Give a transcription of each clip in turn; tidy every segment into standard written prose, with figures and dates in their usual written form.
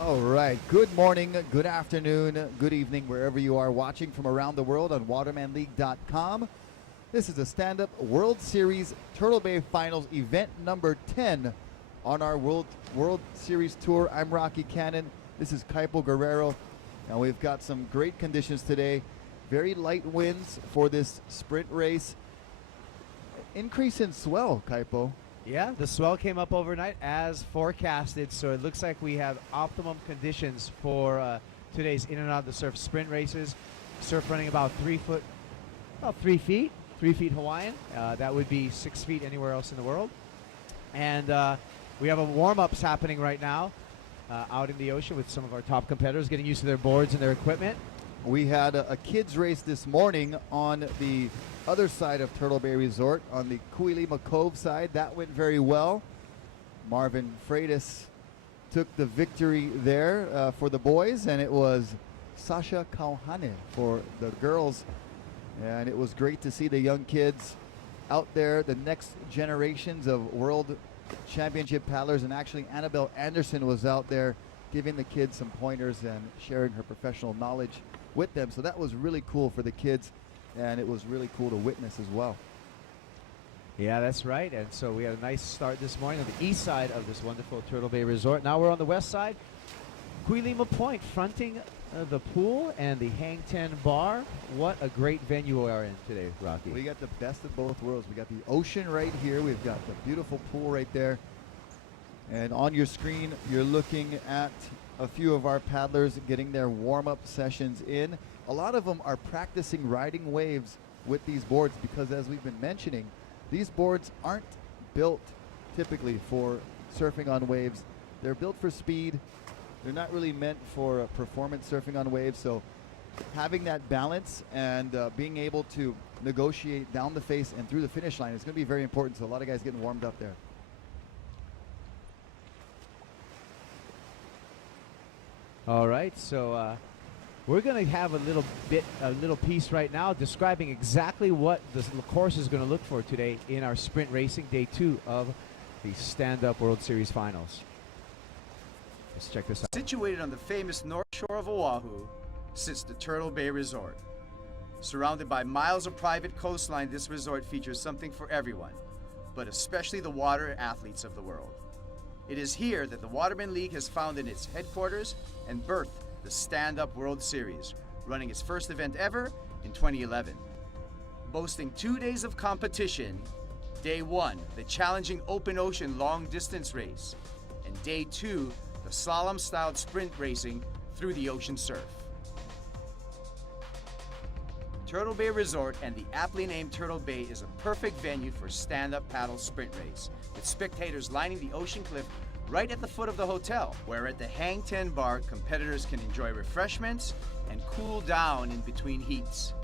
All right. Good morning, good afternoon, good evening, wherever you are watching from around the world on watermanleague.com. This is a stand-up World Series Turtle Bay Finals event number 10 on our World Series tour. I'm Rocky Cannon. This is Kaipo Guerrero, and we've got some great conditions today. Very light winds for this sprint race. Increase in swell, Kaipo. Yeah, the swell came up overnight as forecasted, so it looks like we have optimum conditions for today's in and out of the surf sprint races. Surf running about 3 feet, 3 feet Hawaiian. That would be 6 feet anywhere else in the world. And we have a warm-ups happening right now out in the ocean with some of our top competitors getting used to their boards and their equipment. We had a kids race this morning on the other side of Turtle Bay Resort, on the Kuilima Cove side. That went very well. Marvin Freitas took the victory there for the boys, and it was Sasha Kauhane for the girls. And it was great to see the young kids out there, the next generations of World Championship paddlers. And actually Annabelle Anderson was out there giving the kids some pointers and sharing her professional knowledge with them. So that was really cool for the kids, and it was really cool to witness as well. Yeah, that's right. And so we had a nice start this morning on the east side of this wonderful Turtle Bay Resort. Now we're on the west side. Kuilima Point fronting the pool and the Hang Ten Bar. What a great venue we are in today, Rocky. We got the best of both worlds. We got the ocean right here. We've got the beautiful pool right there. And on your screen, you're looking at a few of our paddlers getting their warm-up sessions in. A lot of them are practicing riding waves with these boards because, as we've been mentioning, these boards aren't built typically for surfing on waves. They're built for speed. They're not really meant for performance surfing on waves. So having that balance and being able to negotiate down the face and through the finish line is going to be very important. So a lot of guys getting warmed up there. All right, so we're going to have a little piece right now describing exactly what the course is going to look for today in our sprint racing day 2 of the stand-up World Series Finals. Let's check this out. Situated on the famous north shore of Oahu sits the Turtle Bay Resort. Surrounded by miles of private coastline, this resort features something for everyone, but especially the water athletes of the world. It is here that the Waterman League has founded its headquarters and birthed the Stand-Up World Series, running its first event ever in 2011. Boasting 2 days of competition, Day 1, the challenging open ocean long distance race, and Day 2, the slalom-styled sprint racing through the ocean surf. Turtle Bay Resort and the aptly named Turtle Bay is a perfect venue for stand-up paddle sprint race, with spectators lining the ocean cliff right at the foot of the hotel, where at the Hang Ten Bar, competitors can enjoy refreshments and cool down in between heats.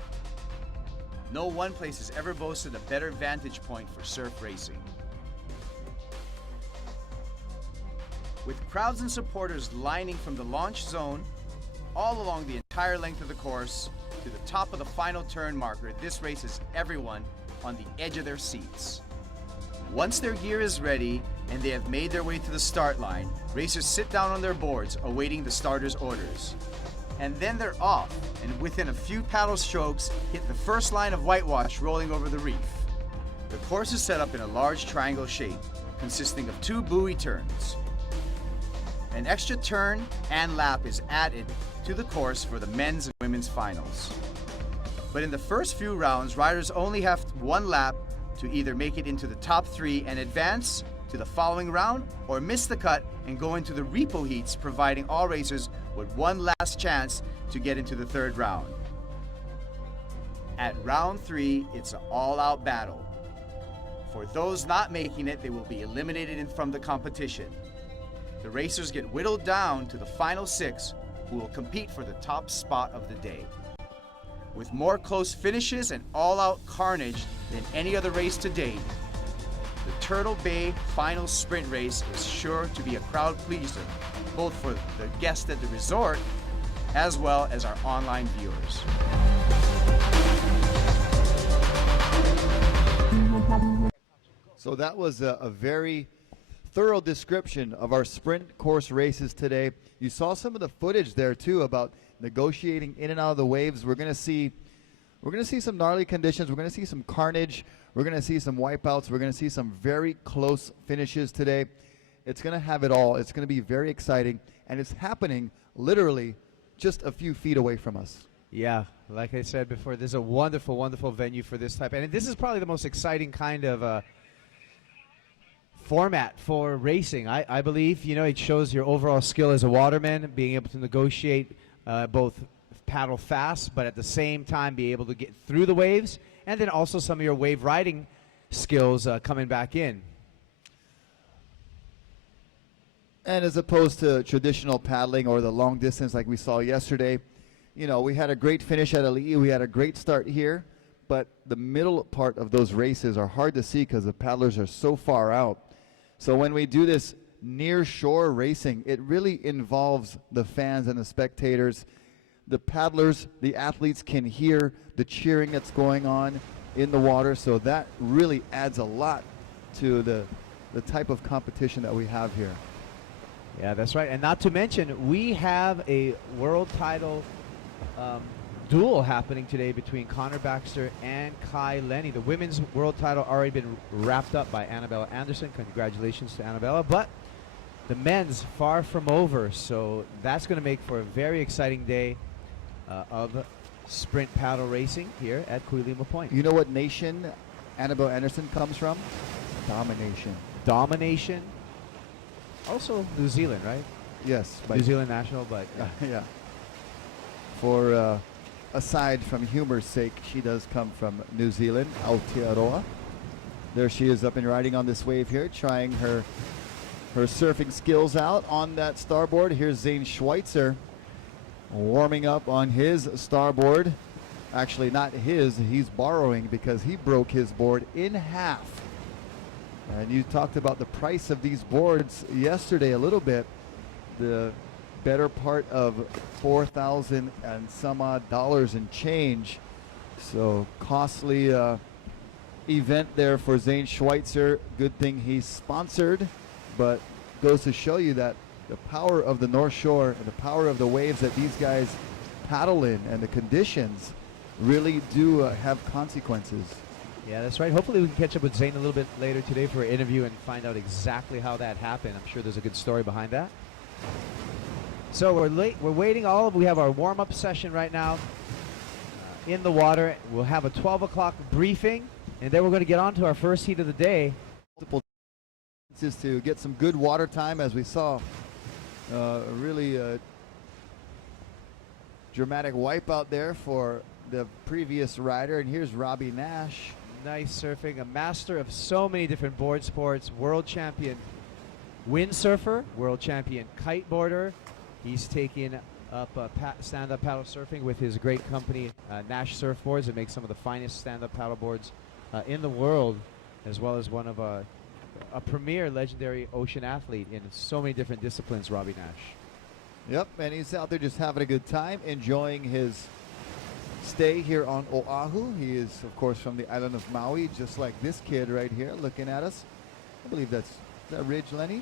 No one place has ever boasted a better vantage point for surf racing. With crowds and supporters lining from the launch zone all along the entire length of the course to the top of the final turn marker, this race has everyone on the edge of their seats. Once their gear is ready and they have made their way to the start line, racers sit down on their boards awaiting the starter's orders. And then they're off, and within a few paddle strokes, hit the first line of whitewash rolling over the reef. The course is set up in a large triangle shape, consisting of 2 buoy turns. An extra turn and lap is added to the course for the men's and women's finals. But in the first few rounds, riders only have 1 lap to either make it into the top 3 and advance to the following round, or miss the cut and go into the repo heats, providing all racers with 1 last chance to get into the 3rd round. At round 3, it's an all-out battle. For those not making it, they will be eliminated from the competition. The racers get whittled down to the final 6, who will compete for the top spot of the day. With more close finishes and all-out carnage than any other race to date, the Turtle Bay Final Sprint Race is sure to be a crowd pleaser, both for the guests at the resort as well as our online viewers. So that was a very thorough description of our sprint course races today. You saw some of the footage there too about negotiating in and out of the waves. We're going to see some gnarly conditions. We're going to see some carnage. We're going to see some wipeouts. We're going to see some very close finishes today. It's going to have it all. It's going to be very exciting, and it's happening literally just a few feet away from us. Yeah, like I said before, this is a wonderful, wonderful venue for this type. And this is probably the most exciting kind of format for racing. I believe, you know, it shows your overall skill as a waterman, being able to negotiate both paddle fast, but at the same time be able to get through the waves, and then also some of your wave riding skills coming back in. And as opposed to traditional paddling or the long distance like we saw yesterday, you know, we had a great finish at Ali'i. We had a great start here, but the middle part of those races are hard to see because the paddlers are so far out. So when we do this near shore racing, it really involves the fans and the spectators. The paddlers, the athletes can hear the cheering that's going on in the water, so that really adds a lot to the type of competition that we have here. Yeah, that's right. And not to mention, we have a world title duel happening today between Connor Baxter and Kai Lenny. The women's world title already been wrapped up by Annabella Anderson. Congratulations to Annabella. But the men's far from over, so that's going to make for a very exciting day of sprint paddle racing here at Kuilima Point. You know what nation Annabelle Anderson comes from? Domination. Domination. Also New Zealand, right? Yes. New Zealand national, but yeah. For aside from humor's sake, she does come from New Zealand, Aotearoa. There she is up and riding on this wave here, trying her surfing skills out on that starboard. Here's Zane Schweitzer warming up on his starboard. Actually, not his, he's borrowing because he broke his board in half. And you talked about the price of these boards yesterday a little bit. The better part of $4,000 and some odd dollars and change. So costly event there for Zane Schweitzer. Good thing he's sponsored, but goes to show you that the power of the North Shore and the power of the waves that these guys paddle in and the conditions really do have consequences. yeah, that's right. Hopefully we can catch up with Zane a little bit later today for an interview and find out exactly how that happened. I'm sure there's a good story behind that. So we're waiting we have our warm-up session right now in the water. We'll have a 12 o'clock briefing, and then we're going to get on to our first heat of the day. Multiple chances to get some good water time, as we saw a really dramatic wipeout there for the previous rider. And here's Robbie Nash. Nice surfing, a master of so many different board sports, world champion windsurfer, world champion kiteboarder. He's taking up stand-up paddle surfing with his great company, Nash Surfboards, that makes some of the finest stand-up paddle boards in the world, as well as one of a premier legendary ocean athlete in so many different disciplines, Robbie Nash. Yep, and he's out there just having a good time, enjoying his stay here on Oahu. He is, of course, from the island of Maui, just like this kid right here looking at us. I believe is that Ridge, Lenny?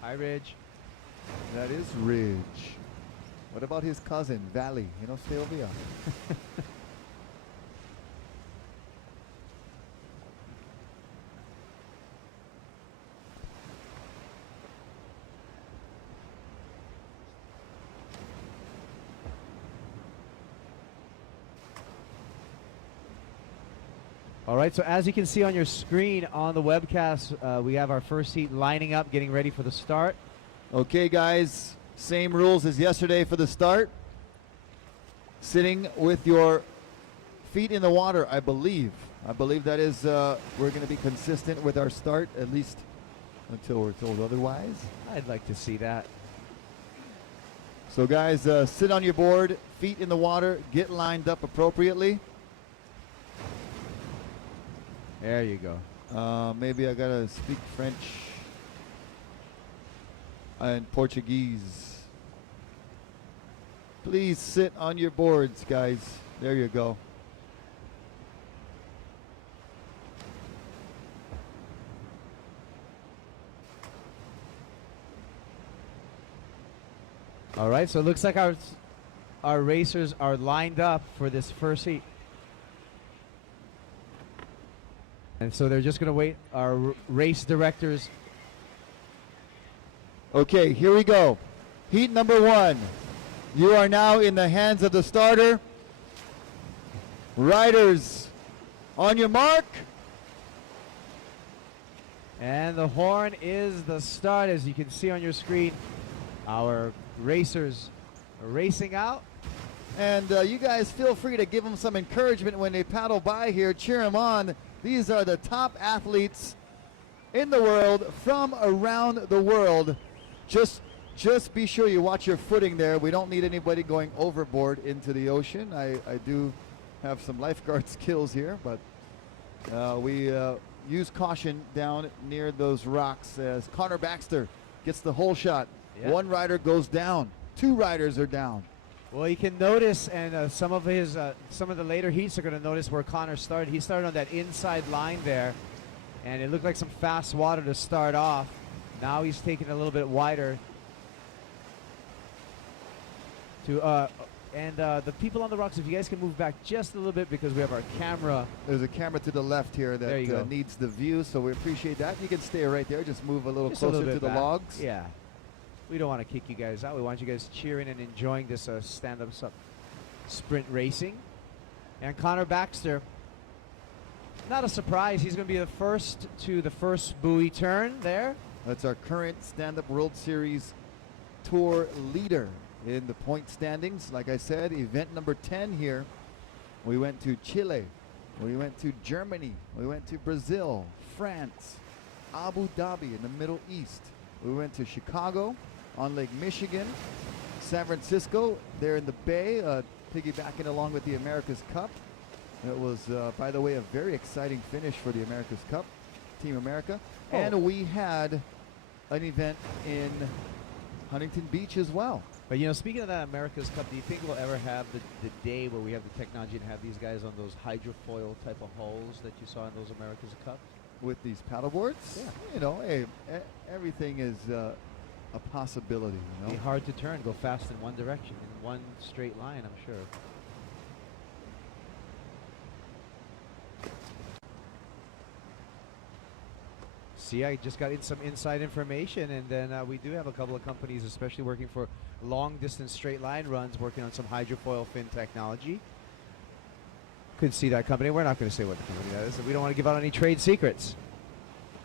Hi, Ridge. That is Ridge. What about his cousin, Valley? You know, Sylvia. All right, so as you can see on your screen on the webcast, we have our first heat lining up, getting ready for the start. Okay, guys, same rules as yesterday for the start. Sitting with your feet in the water, I believe. I believe that is, we're going to be consistent with our start, at least until we're told otherwise. I'd like to see that. So, guys, sit on your board, feet in the water, get lined up appropriately. There you go. Maybe I gotta speak French and Portuguese. Please sit on your boards, guys. There you go. All right, so it looks like our racers are lined up for this first heat. And so they're just going to wait. Our race directors. Okay, here we go. Heat number 1. You are now in the hands of the starter. Riders, on your mark. And the horn is the start, as you can see on your screen. Our racers are racing out. And you guys feel free to give them some encouragement when they paddle by here. Cheer them on. These are the top athletes in the world from around the world. Just be sure you watch your footing there. We don't need anybody going overboard into the ocean. I do have some lifeguard skills here, but we use caution down near those rocks as Connor Baxter gets the hole shot. Yeah. One rider goes down. 2 riders are down. Well, you can notice, and some of the later heats are going to notice where Connor started. He started on that inside line there, and it looked like some fast water to start off. Now he's taking it a little bit wider. And the people on the rocks, if you guys can move back just a little bit because we have our camera. There's a camera to the left here There you go. that needs the view, so we appreciate that. You can stay right there. Just move a little Just a closer little to bit the back. logs. Yeah. We don't want to kick you guys out. We want you guys cheering and enjoying this stand-up sprint racing. And Connor Baxter, not a surprise. He's going to be the first to the first buoy turn there. That's our current Stand-Up World Series Tour leader in the point standings. Like I said, event number 10 here. We went to Chile. We went to Germany. We went to Brazil, France, Abu Dhabi in the Middle East. We went to Chicago on Lake Michigan, San Francisco there in the Bay, piggybacking along with the America's Cup. It was, by the way, a very exciting finish for the America's Cup, Team America. Oh. And we had an event in Huntington Beach as well. But, you know, speaking of that America's Cup, do you think we'll ever have the day where we have the technology to have these guys on those hydrofoil type of hulls that you saw in those America's Cups? With these paddle boards? Yeah. You know, hey, everything is a possibility, you Be know? hard to turn, go fast in one direction, in one straight line, I'm sure. See, I just got in some inside information, and then we do have a couple of companies, especially working for long-distance straight line runs, working on some hydrofoil fin technology. Could see that company. We're not going to say what the company that is. We don't want to give out any trade secrets.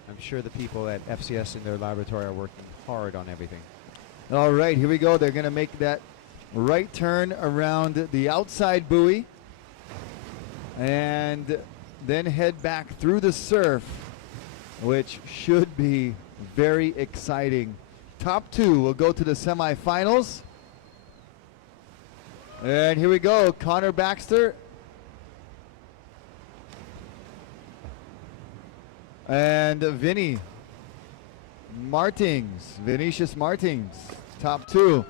I'm sure the people at FCS in their laboratory are working hard on everything. All right, here we go. They're going to make that right turn around the outside buoy and then head back through the surf, which should be very exciting. Top 2 will go to the semifinals. And here we go. Connor Baxter and Vinny Martins, Vinicius Martins, top 2.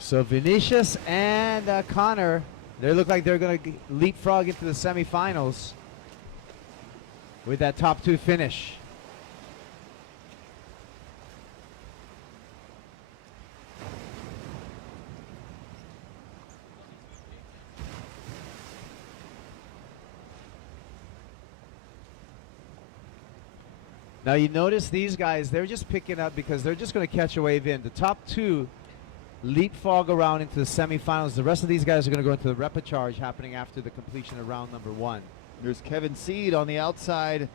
So Vinicius and Connor, they look like they're going to leapfrog into the semifinals with that top 2 finish. Now you notice these guys, they're just picking up because they're just going to catch a wave in. The top 2 leapfrog around into the semifinals. The rest of these guys are going to go into the repechage happening after the completion of round number 1. There's Kevin Seed on the outside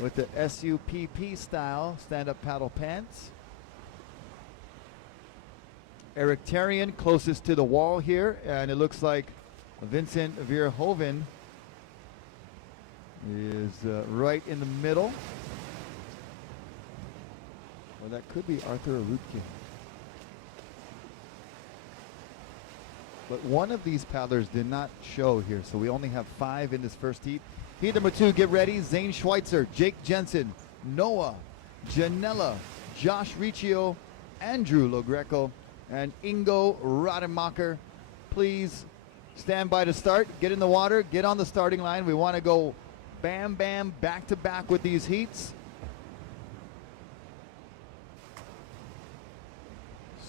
with the SUPP style stand-up paddle pants. Eric Tarian closest to the wall here, and it looks like Vincent Verhoeven is right in the middle. Well, that could be Arthur Arutkin. But one of these paddlers did not show here, so we only have 5 in this first heat. Heat number 2, get ready. Zane Schweitzer, Jake Jensen, Noah, Janella, Josh Riccio, Andrew Logreco, and Ingo Rademacher. Please stand by to start. Get in the water. Get on the starting line. We want to go bam, bam, back to back with these heats.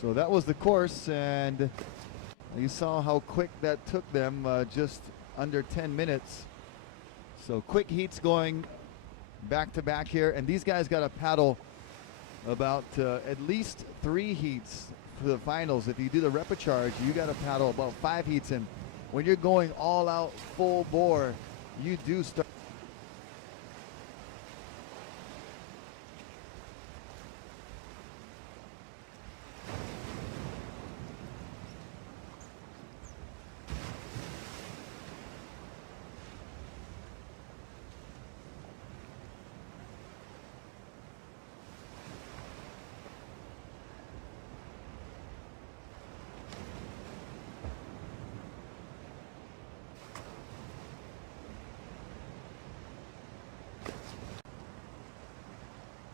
So that was the course, and you saw how quick that took them, just under 10 minutes. So quick heats going back to back here, and these guys got to paddle about at least 3 heats for the finals. If you do the repecharge, you got to paddle about 5 heats, and when you're going all out full bore, you do start.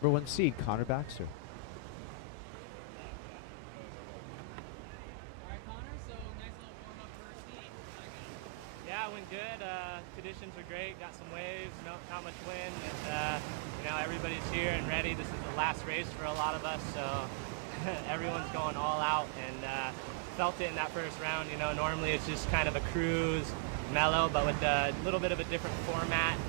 Number 1 seed, Connor Baxter. Alright, Connor, so nice little warm up first heat. Yeah, went good. Conditions were great. Got some waves, not much wind, and everybody's here and ready. This is the last race for a lot of us, so everyone's going all out, and felt it in that first round. Normally it's just kind of a cruise, mellow, but with a little bit of a different format.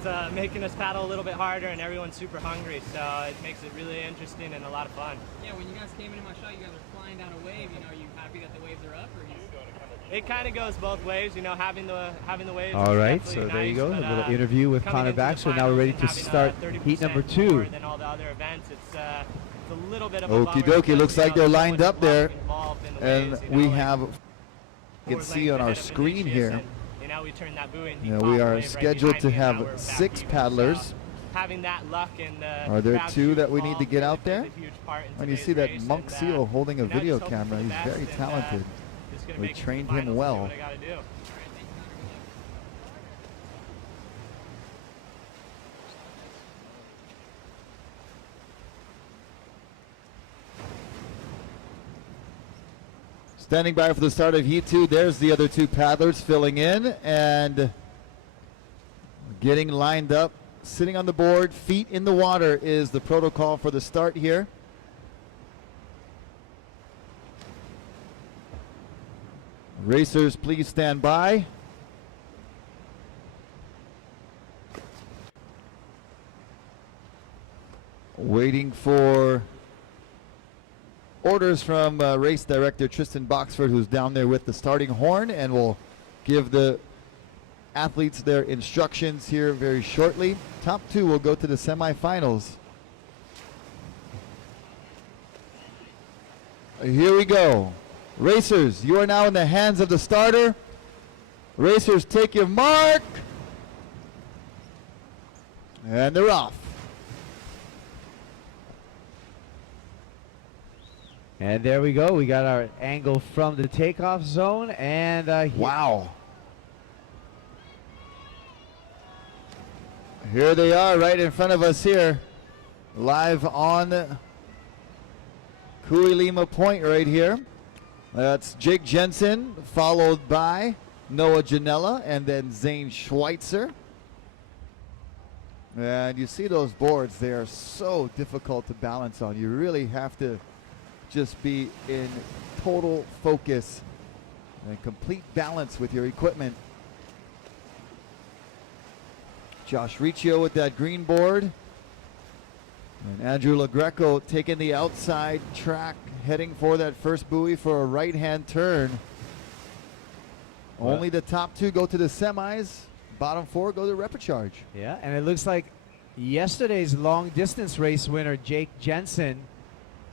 It's making us paddle a little bit harder, and everyone's super hungry, so it makes it really interesting and a lot of fun. Yeah, when you guys came into my shot, you guys are flying down a wave. Are you happy that the waves are up, or you? It kind of goes both ways, having the waves. All is right, definitely so there you nice, go. but, A little interview with coming Connor into the Baxter. Now we're finals ready and to having, start 30% heat number more 2. Than all the other events, it's a little bit of a Okie bummer dokie, because, looks like they're there's so lined much up there, luck involved in the and waves, we like have, you 4 can see on our lengths ahead of screen Vinicius, here, and, we turned that buoy and he we caught the are wave right scheduled behind to me, and now have we're back 6 even. paddlers. So, having that luck and the Are there crowd 2 that we need involved to get really out there? plays a huge part in And you today's see that race, Monk and, Seal holding a just video hoping for camera. the He's best, very and, talented. just gonna We make it to the trained him finals, see well. what I gotta do. Alright, thank you, Connor. Good luck. Standing by for the start of Heat 2. There's the other 2 paddlers filling in and getting lined up. Sitting on the board, feet in the water is the protocol for the start here. Racers, please stand by. Waiting for orders from race director Tristan Boxford, who's down there with the starting horn, and will give the athletes their instructions here very shortly. Top 2 will go to the semifinals. Here we go. Racers, you are now in the hands of the starter. Racers, take your mark. And they're off. And there we go. We got our angle from the takeoff zone, and Wow. Here they are right in front of us here. Live on Kuilima Point right here. That's Jake Jensen, followed by Noah Janela, and then Zane Schweitzer. And you see those boards, they are so difficult to balance on. You really have to just be in total focus and complete balance with your equipment. Josh Riccio with that green board. And Andrew LaGreco taking the outside track, heading for that first buoy for a right-hand turn. Only the top 2 go to the semis. Bottom 4 go to repecharge. yeah, and it looks like yesterday's long distance race winner, Jake Jensen,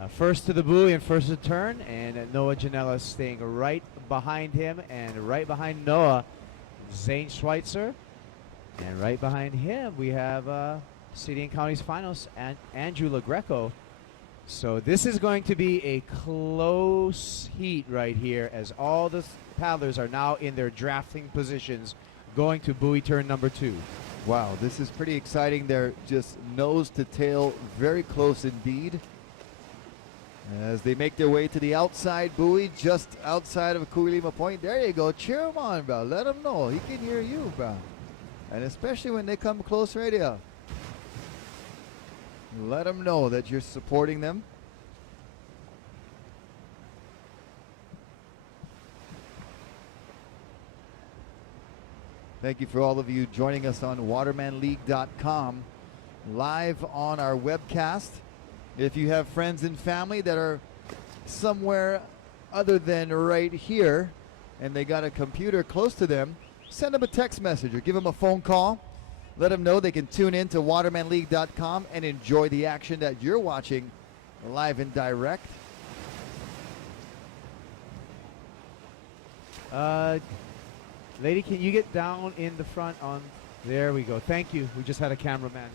first to the buoy and first to turn, and Noah Janela staying right behind him, and right behind Noah, Zane Schweitzer. And right behind him, we have City and County's finals, and Andrew LaGreco. So this is going to be a close heat right here, as all the paddlers are now in their drafting positions, going to buoy turn number 2. Wow, this is pretty exciting. They're just nose to tail, very close indeed. As they make their way to the outside buoy, just outside of Kuilima Point. There you go. Cheer him on, bro. Let him know. He can hear you, bro. And especially when they come close right here. Let them know that you're supporting them. Thank you for all of you joining us on watermanleague.com, live on our webcast. If you have friends and family that are somewhere other than right here and they got a computer close to them, send them a text message or give them a phone call. Let them know they can tune in to watermanleague.com and enjoy the action that you're watching live and direct. Lady, can you get down in the front on... There we go. Thank you. We just had a cameraman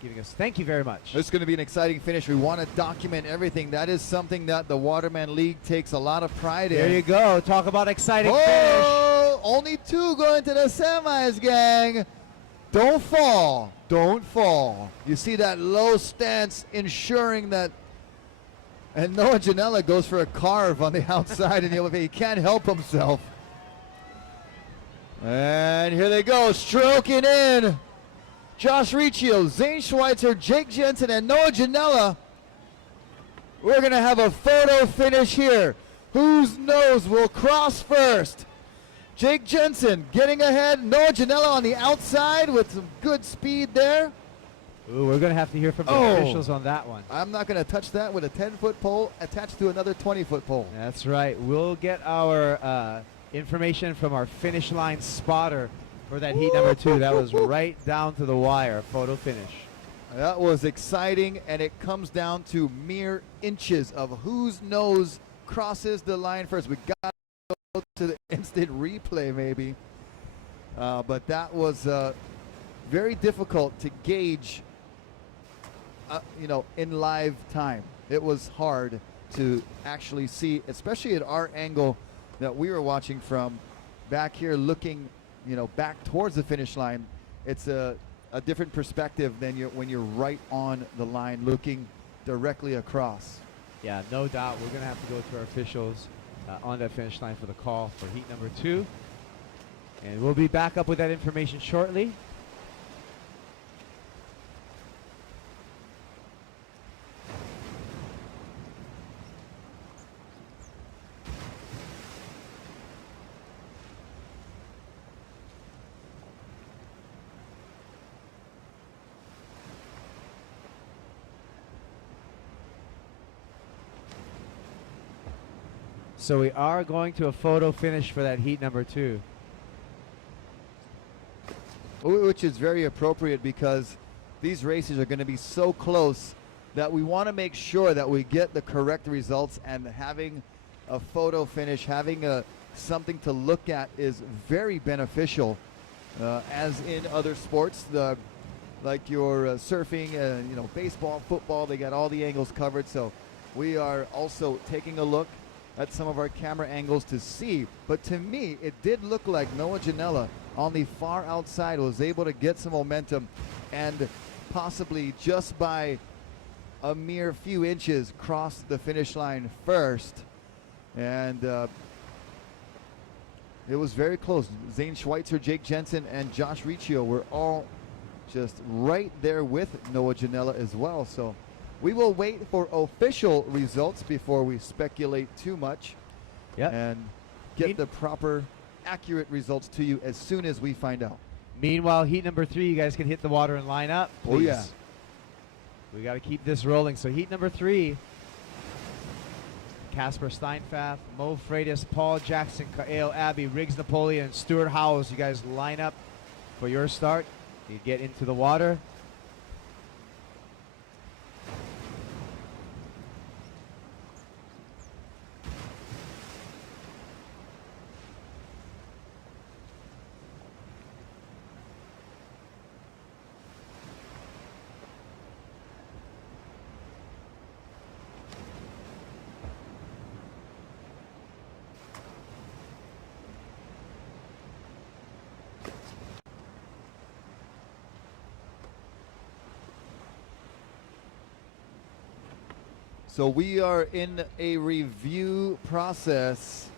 giving us... Thank you very much. This is going to be an exciting finish. We want to document everything. That is something that the Waterman League takes a lot of pride in. There you go. Talk about exciting finish. Oh, only 2 going to the semis, gang. Don't fall. Don't fall. You see that low stance ensuring that... And Noah Janela goes for a carve on the outside, and he can't help himself. And here they go, stroking in. Josh Riccio, Zane Schweitzer, Jake Jensen, and Noah Janela. We're going to have a photo finish here. Whose nose will cross first? Jake Jensen getting ahead. Noah Janela on the outside with some good speed there. Ooh, we're going to have to hear from the officials on that one. I'm not going to touch that with a 10-foot pole attached to another 20-foot pole. That's right. We'll get our information from our finish line spotter for that heat number 2. That was right down to the wire, photo finish. That was exciting, and it comes down to mere inches of whose nose crosses the line first. We got to go to the instant replay maybe, but that was very difficult to gauge in live time. It was hard to actually see, especially at our angle that we were watching from back here, looking back towards the finish line. It's a different perspective than when you're right on the line looking directly across. Yeah, no doubt. We're going to have to go to our officials on that finish line for the call for heat number 2. And we'll be back up with that information shortly. So we are going to a photo finish for that heat number 2. Which is very appropriate because these races are going to be so close that we want to make sure that we get the correct results, and having a photo finish, having something to look at is very beneficial. As in other sports, like your surfing, baseball, football, they got all the angles covered. So we are also taking a look at some of our camera angles to see. But to me, it did look like Noah Janela on the far outside was able to get some momentum and possibly just by a mere few inches cross the finish line first. And it was very close. Zane Schweitzer, Jake Jensen, and Josh Riccio were all just right there with Noah Janela as well. So we will wait for official results before we speculate too much. Yep. And get the proper, accurate results to you as soon as we find out. Meanwhile, heat number 3, you guys can hit the water and line up, please. Oh, yeah. We got to keep this rolling. So heat number 3, Casper Steinfath, Mo Freitas, Paul Jackson, Kaeo Abbey, Riggs Napoleon, and Stuart Howells. You guys line up for your start. You get into the water. So we are in a review process.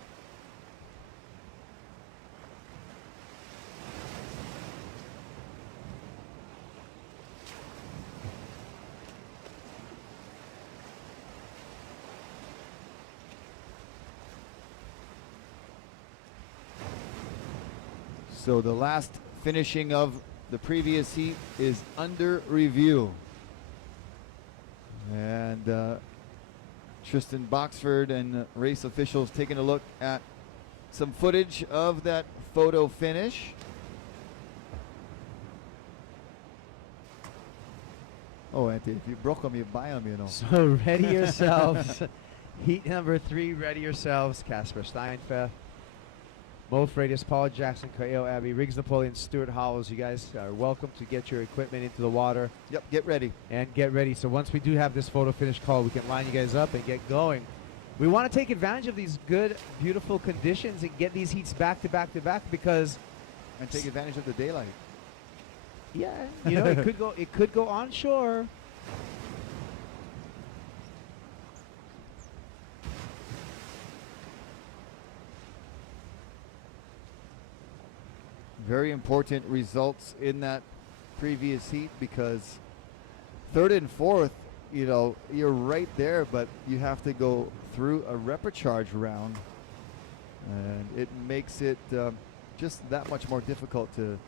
So the last finishing of the previous heat is under review. And Tristan Boxford and race officials taking a look at some footage of that photo finish. Oh, Auntie, if you broke them, you buy them, you know. So ready yourselves. Heat number 3, ready yourselves. Casper Steinfeld, Mo Freitas, Paul Jackson, Kaeo Abbey, Riggs Napoleon, Stuart Howells. You guys are welcome to get your equipment into the water. Yep, get ready. And get ready. So once we do have this photo finish call, we can line you guys up and get going. We want to take advantage of these good, beautiful conditions and get these heats back to back to back because, And take advantage of the daylight. yeah, you know, it could go onshore. Very important results in that previous heat because third and fourth, you know, you're right there, but you have to go through a repechage round, and it makes it just that much more difficult to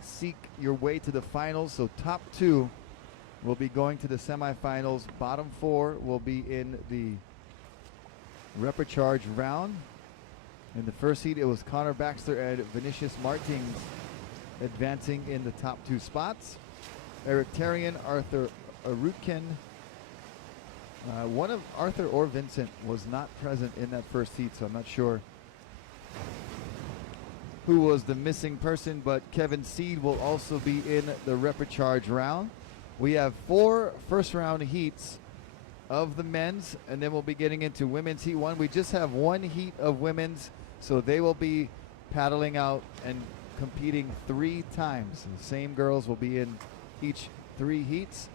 seek your way to the finals. So top 2 will be going to the semifinals. Bottom 4 will be in the repechage round. In the first heat, it was Connor Baxter and Vinicius Martins advancing in the top 2 spots. Eric Tarian, Arthur Arutkin. One of Arthur or Vincent was not present in that first heat, so I'm not sure who was the missing person, but Kevin Seed will also be in the repechage round. We have 4 first-round heats of the men's, and then we'll be getting into women's heat 1. We just have 1 heat of women's, so they will be paddling out and competing 3 times. The same girls will be in each 3 heats.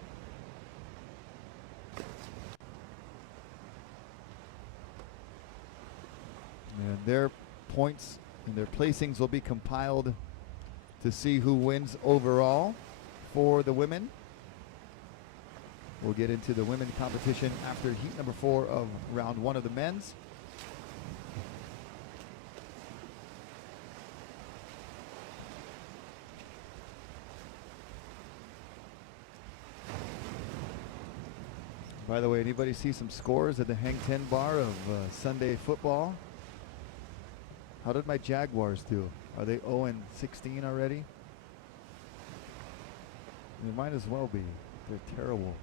And their points and their placings will be compiled to see who wins overall for the women. We'll get into the women's competition after heat number 4 of round 1 of the men's. By the way, anybody see some scores at the Hang 10 bar of Sunday football? How did my Jaguars do? Are they 0-16 already? They might as well be. They're terrible.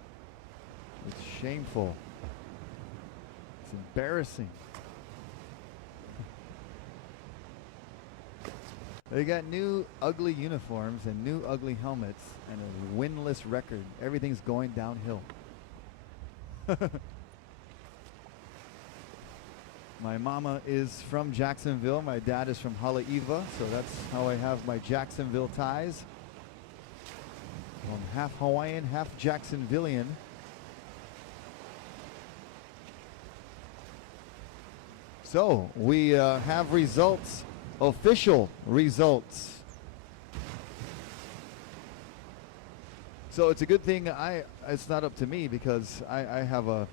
It's shameful. It's embarrassing. They got new ugly uniforms and new ugly helmets and a winless record. Everything's going downhill. My mama is from Jacksonville. My dad is from Haleiwa, so that's how I have my Jacksonville ties. I'm half Hawaiian, half Jacksonvillian. So we have results, official results. So it's a good thing it's not up to me because I have a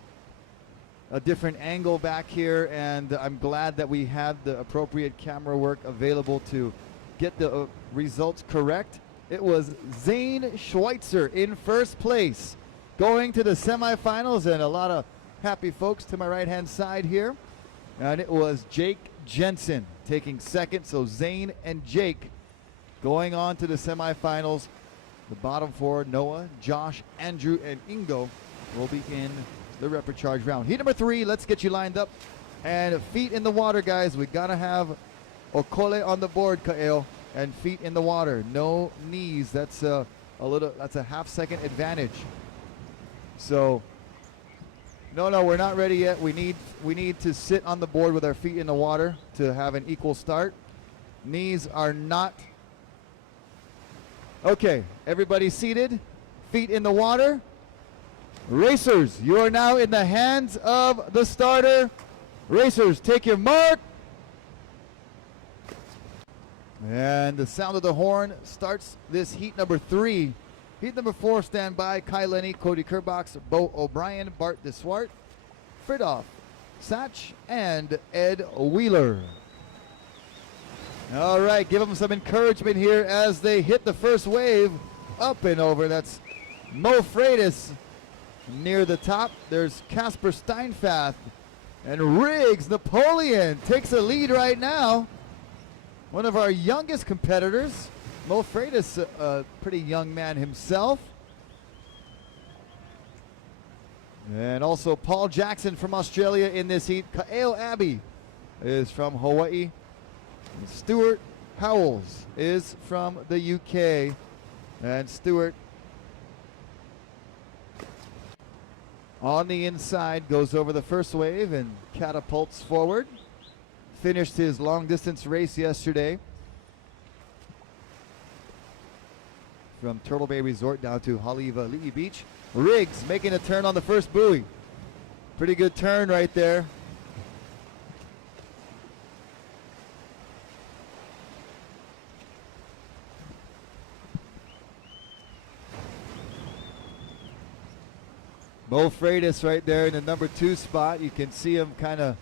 different angle back here, and I'm glad that we had the appropriate camera work available to get the results correct. It was Zane Schweitzer in first place, going to the semifinals, and a lot of happy folks to my right-hand side here. And it was Jake Jensen taking second, so Zane and Jake going on to the semifinals. The bottom 4, Noah, Josh, Andrew, and Ingo will be in the repechage round. Heat number 3, let's get you lined up. And feet in the water, guys. We gotta have Okole on the board, Kaeo, and feet in the water. No knees. That's a half-second advantage. So, no, we're not ready yet. We need to sit on the board with our feet in the water to have an equal start. Knees are not. Okay, everybody seated, feet in the water. Racers, you are now in the hands of the starter. Racers, take your mark. And the sound of the horn starts this heat number 3. Heat number 4, stand by. Kai Lenny, Cody Kerbox, Bo O'Brien, Bart DeSwart, Fridolf, Satch, and Ed Wheeler. All right, give them some encouragement here as they hit the first wave. Up and over, that's Mo Freitas near the top. There's Casper Steinfath, and Riggs Napoleon takes a lead right now. One of our youngest competitors. Mo Freitas, a pretty young man himself. And also Paul Jackson from Australia in this heat. Ka'eo Abbey is from Hawaii. And Stuart Howells is from the UK. And Stuart on the inside goes over the first wave and catapults forward. Finished his long distance race yesterday from Turtle Bay Resort down to Haleiwa Li'i Beach. Riggs making a turn on the first buoy. Pretty good turn right there. Mo Freitas right there in the number 2 spot. You can see him kind of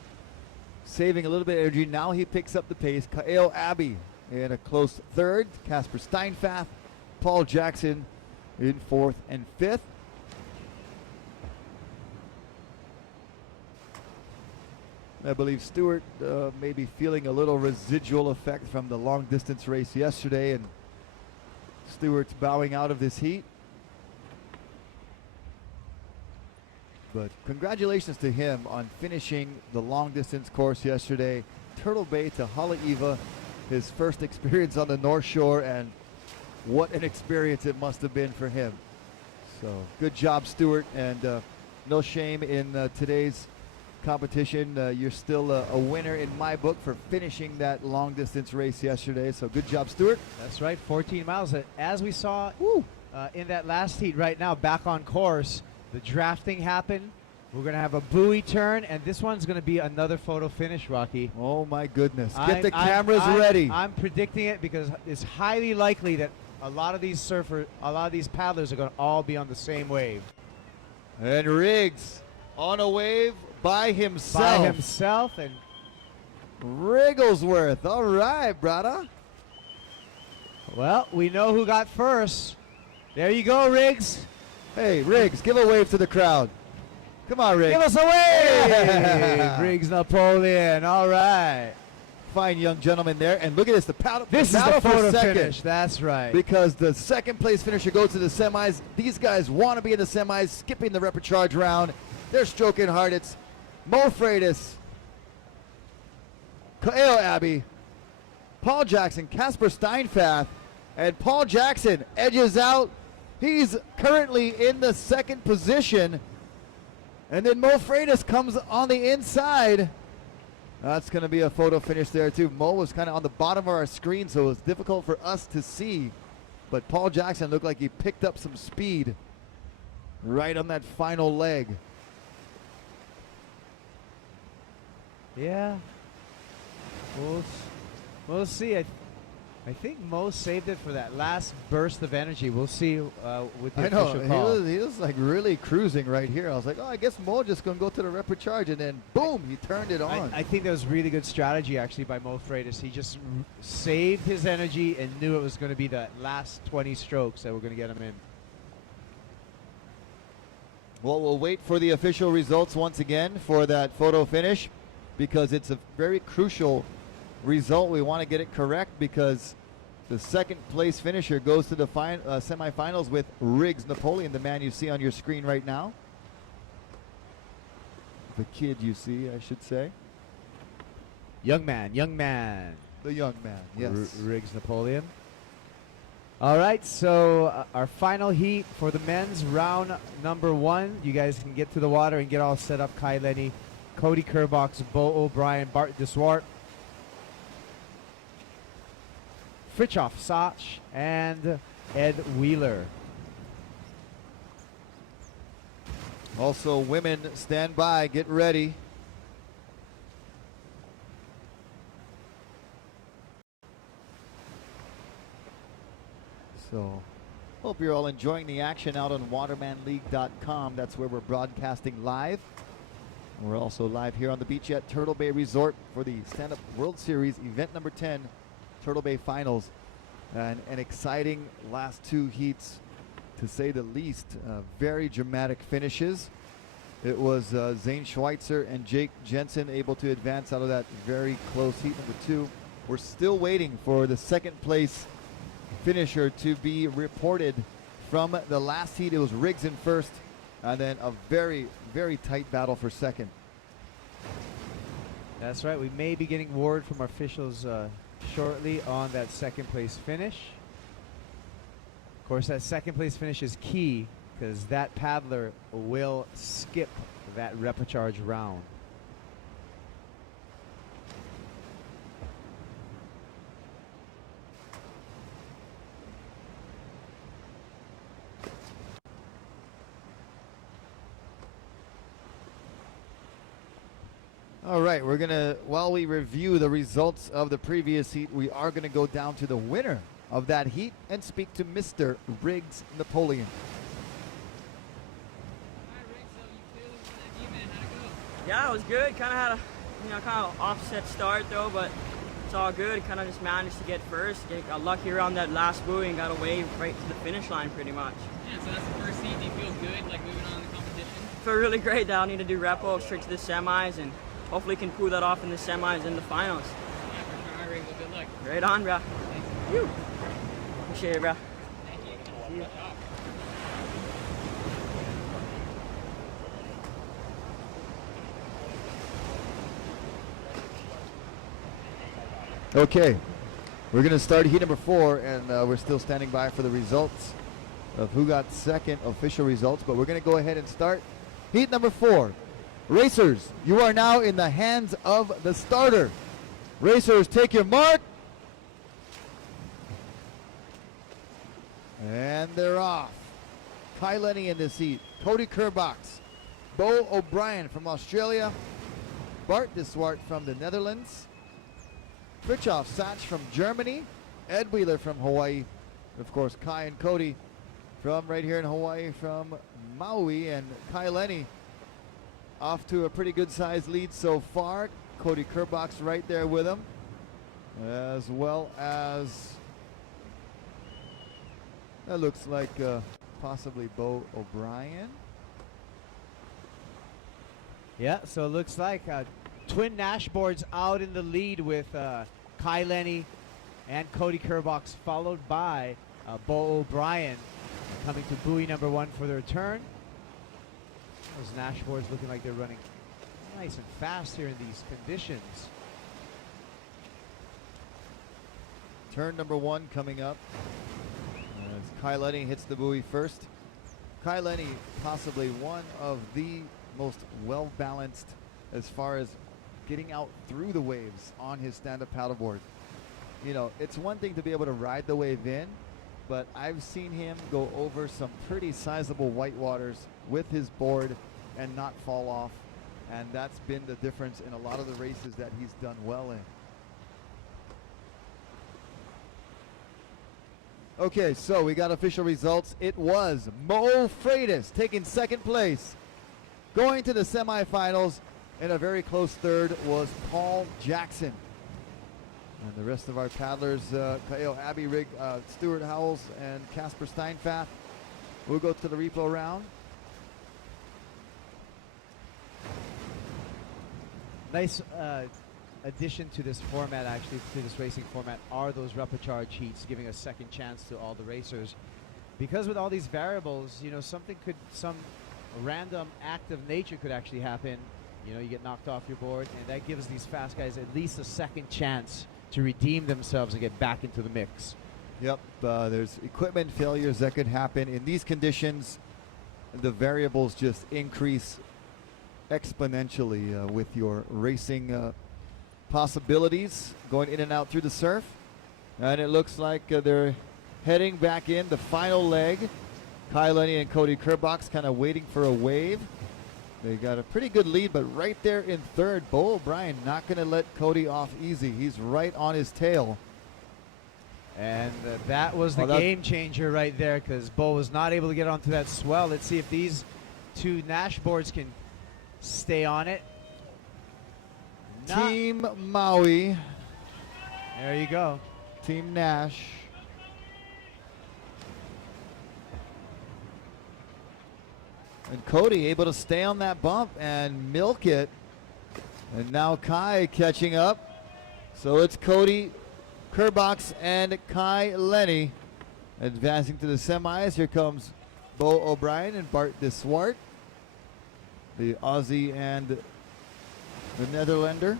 saving a little bit of energy. Now he picks up the pace. Ka'eo Abbey in a close 3rd. Casper Steinfath, Paul Jackson in 4th and 5th. I believe Stewart may be feeling a little residual effect from the long distance race yesterday, and Stewart's bowing out of this heat. But congratulations to him on finishing the long distance course yesterday. Turtle Bay to Haleiwa, his first experience on the North Shore, and what an experience it must have been for him. So good job, Stewart, and no shame in today's competition. You're still a winner in my book for finishing that long distance race yesterday. So good job, Stewart. That's right, 14 miles. As we saw in that last heat right now, back on course, the drafting happened. We're going to have a buoy turn, and this one's going to be another photo finish, Rocky. Oh, my goodness. Get the cameras ready. I'm predicting it because it's highly likely that a lot of these paddlers are going to all be on the same wave. And Riggs on a wave by himself. And Wrigglesworth. All right, brother. Well, we know who got first. There you go, Riggs. Hey, Riggs, give a wave to the crowd. Come on, Riggs. Give us a wave! Riggs Napoleon. All right. Fine young gentleman there. And look at this. This is the for photo second. finish. That's right. Because the second place finisher goes to the semis. These guys want to be in the semis, skipping the repechage round. They're stroking hard. It's Mo Freitas, Ka'eo Abbey, Paul Jackson, Casper Steinfath, and Paul Jackson edges out. He's currently in the 2nd position. And then Mo Freitas comes on the inside. That's going to be a photo finish there too. Mo was kind of on the bottom of our screen, so it was difficult for us to see. But Paul Jackson looked like he picked up some speed right on that final leg. Yeah. We'll see. I think Mo saved it for that last burst of energy. We'll see with the official call. He was like really cruising right here. I was like, oh, I guess Mo just going to go to the repechage, and then boom, he turned it on. I think that was really good strategy actually by Mo Freitas. He just saved his energy and knew it was going to be the last 20 strokes that were going to get him in. Well, we'll wait for the official results once again for that photo finish, because it's a very crucial result. We want to get it correct because the 2nd place finisher goes to the semifinals with Riggs Napoleon, the man you see on your screen right now. The kid you see, I should say. Young man. The young man, yes. Riggs Napoleon. All right, so our final heat for the men's round number 1. You guys can get to the water and get all set up. Kai Lenny, Cody Kerbox, Bo O'Brien, Bart DeSwart, Fridolf Satch, and Ed Wheeler. Also, women, stand by, get ready. So, hope you're all enjoying the action out on watermanleague.com. That's where we're broadcasting live. We're also live here on the beach at Turtle Bay Resort for the Stand Up World Series event number 10, Turtle Bay Finals. And an exciting last two heats, to say the least. Very dramatic finishes. It was Zane Schweitzer and Jake Jensen able to advance out of that very close heat number 2. We're still waiting for the second place finisher to be reported from the last heat. It was Riggs in first, and then a very, very tight battle for second. That's right. We may be getting word from our officials shortly on that second place finish. Of course, that second place finish is key because that paddler will skip that repecharge round. All right, we're gonna, while we review the results of the previous heat, we are gonna go down to the winner of that heat and speak to Mr. Riggs Napoleon. Alright, Rick, so you clearly won that heat, man. How'd it go? Yeah, it was good. Kind of had a, kind of offset start though, but it's all good. Kind of just managed to get first. Got lucky around that last buoy and got away right to the finish line pretty much. Yeah, so that's the first heat. Do you feel good, like moving on in the competition? Feel really great that I need to do repo straight to the semis and hopefully can pull that off in the semis and the finals. Yeah, for sure. Alright, Rick, well, good luck. Right on, bro. Thanks. Whew. Appreciate it, bro. Thank you. See ya. Good job. Okay, we're gonna start heat number 4, and we're still standing by for the results of who got second, official results, but we're gonna go ahead and start heat number 4. Racers, you are now in the hands of the starter. Racers, take your mark. And they're off. Kai Lenny in this heat. Cody Kerbox. Bo O'Brien from Australia. Bart de Swart from the Netherlands. Fritjof Sach from Germany. Ed Wheeler from Hawaii. Of course, Kai and Cody from right here in Hawaii from Maui. And Kai Lenny off to a pretty good sized lead so far. Cody Kerbox right there with him, as well as that looks like possibly Bo O'Brien. Yeah, so it looks like twin Nashboards out in the lead with Kai Lenny and Cody Kerbox, followed by Bo O'Brien coming to buoy number 1 for the return. Those Nashboards looking like they're running nice and fast here in these conditions. Turn number 1 coming up as Kai Lenny hits the buoy first. Kai Lenny, possibly one of the most well-balanced as far as getting out through the waves on his stand-up paddleboard. You know, it's one thing to be able to ride the wave in, but I've seen him go over some pretty sizable whitewaters with his board and not fall off, and that's been the difference in a lot of the races that he's done well in. Okay, so we got official results. It was Mo Freitas taking second place. Going to the semifinals in a very close third was Paul Jackson. And the rest of our paddlers, Kaeo Abbey Rig, Stuart Howells, and Casper Steinfath, will go to the repo round. Nice addition to this format, actually, to this racing format, are those repecharge heats, giving a second chance to all the racers. Because with all these variables, you know, some random act of nature could actually happen. You know, you get knocked off your board, and that gives these fast guys at least a second chance to redeem themselves and get back into the mix. Yep, there's equipment failures that could happen. In these conditions, the variables just increase exponentially with your racing possibilities going in and out through the surf. And it looks like they're heading back in the final leg. Kai Lenny and Cody Kerbox kind of waiting for a wave. They got a pretty good lead, but right there in third, Bo O'Brien not going to let Cody off easy. He's right on his tail. And that was the game changer right there, because Bo was not able to get onto that swell. Let's see if these two Nash boards can stay on it. Team Maui. There you go. Team Nash. And Cody able to stay on that bump and milk it. And now Kai catching up. So it's Cody Kerbox and Kai Lenny advancing to the semis. Here comes Bo O'Brien and Bart de Swart, the Aussie and the Netherlander.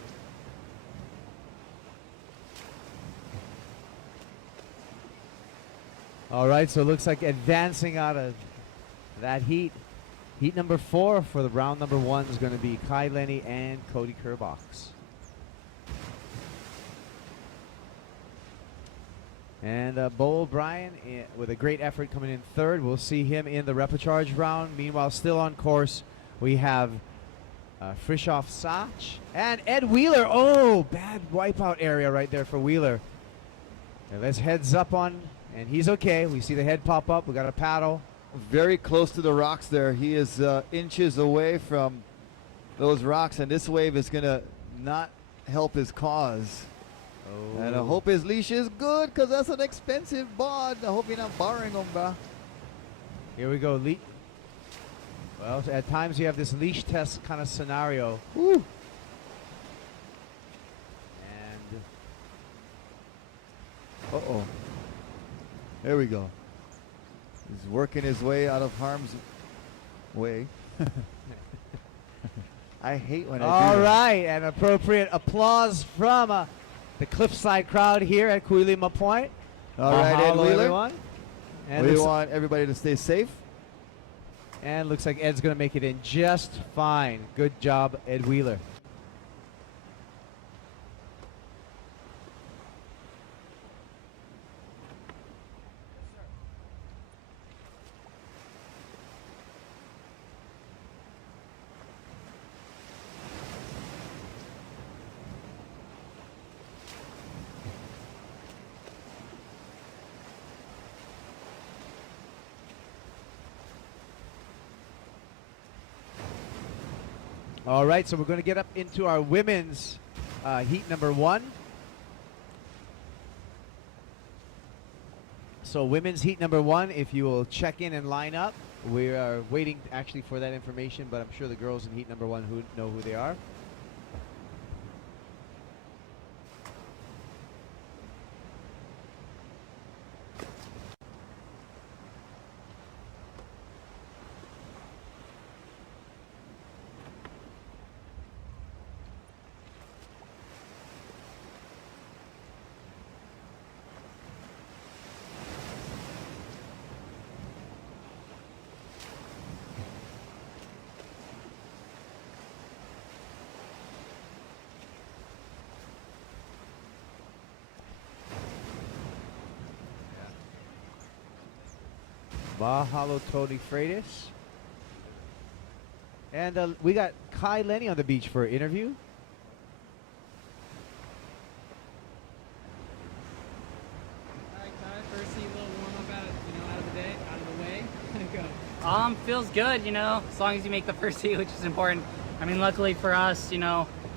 All right, so it looks like advancing out of that heat. Heat number 4 for the round number 1 is going to be Kai Lenny and Cody Kerbox. And Bo O'Brien with a great effort coming in third. We'll see him in the repecharge round. Meanwhile, still on course, we have Frishoff Sach and Ed Wheeler. Oh, bad wipeout area right there for Wheeler. And let's heads up on, and he's okay. We see the head pop up. We got a paddle. Very close to the rocks there. He is inches away from those rocks, and this wave is going to not help his cause. Oh. And I hope his leash is good, because that's an expensive bod. I hope you're not borrowing them, bro. Here we go. Well, at times you have this leash test kind of scenario. Woo. And uh-oh. There we go. He's working his way out of harm's way. I hate when I do all that. right, and appropriate applause from the Cliffside crowd here at Kuilima Point. All right, Ed Mahalo, Wheeler. everyone. And We looks, want everybody to stay safe. and looks like Ed's going to make it in just fine. Good job, Ed Wheeler. All right, so we're going to get up into our women's heat number 1. So women's heat number 1, if you will check in and line up. We are waiting actually for that information, but I'm sure the girls in heat number 1 who know who they are. Mahalo Tony Freitas. And we got Kai Lenny on the beach for an interview. All right, Kai, first see a little warm up out of the day, out of the way. Go. Feels good, as long as you make the first heat, which is important. I mean, luckily for us, if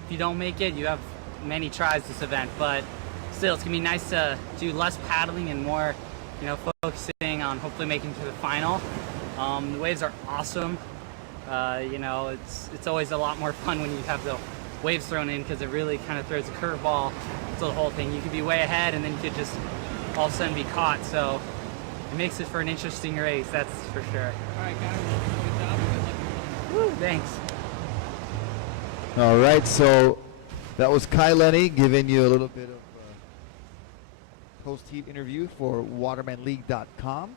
you don't make it, you have many tries this event, but still, it's gonna be nice to do less paddling and more, focusing on hopefully making it to the final. The waves are awesome. It's always a lot more fun when you have the waves thrown in, because it really kind of throws a curveball to the whole thing. You could be way ahead and then you could just all of a sudden be caught. So it makes it for an interesting race, that's for sure. All right, Kai, well, good job. Good luck. Woo, thanks. All right, so that was Kai Lenny giving you a little bit of post-heat interview for WatermanLeague.com.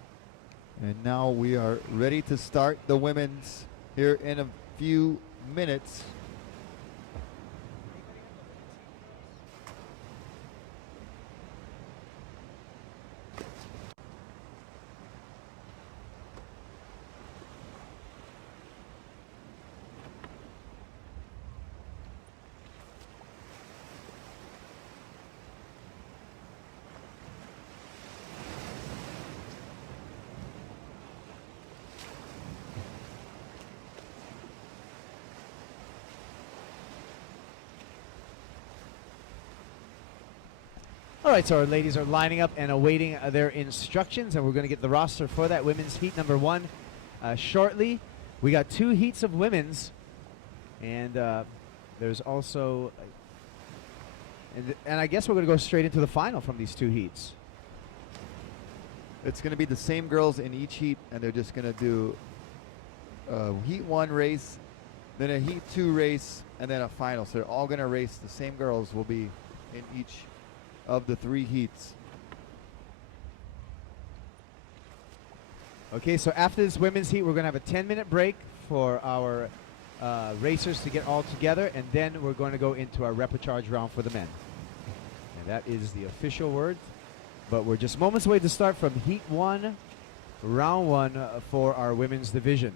And now we are ready to start the women's here in a few minutes. All right, so our ladies are lining up and awaiting their instructions, and we're going to get the roster for that women's heat number 1 shortly. We got 2 heats of women's, and there's also, and I guess we're going to go straight into the final from these 2 heats. It's going to be the same girls in each heat, and they're just going to do a heat 1 race, then a heat 2 race, and then a final. So they're all going to race. The same girls will be in each of the 3 heats. Okay, so after this women's heat, we're going to have a 10-minute break for our racers to get all together, and then we're going to go into our repecharge round for the men. And that is the official word. But we're just moments away to start from heat 1, round 1 for our women's division.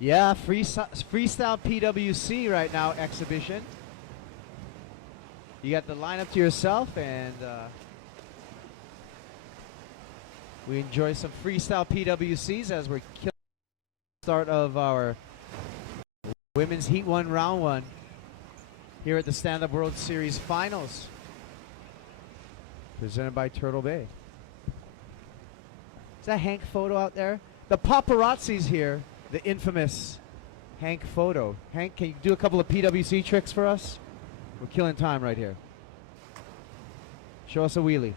Yeah, freestyle PWC right now exhibition. You got the lineup to yourself, and we enjoy some freestyle PWCs as we're killing the start of our women's heat 1, round 1 here at the Stand Up World Series Finals, presented by Turtle Bay. Is that Hank Photo out there? The paparazzi's here. The infamous Hank Photo. Hank, can you do a couple of PWC tricks for us? We're killing time right here. Show us a wheelie.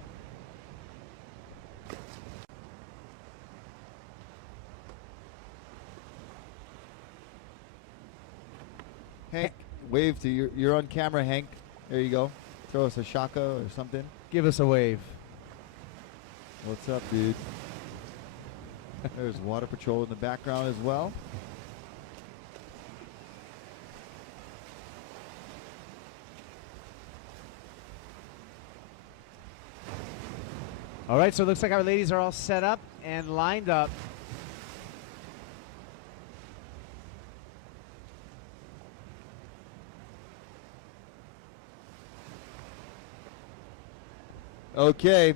Hank, wave to you're on camera, Hank. There you go. Throw us a shaka or something. Give us a wave. What's up, dude? There's Water Patrol in the background as well. All right, so it looks like our ladies are all set up and lined up. Okay,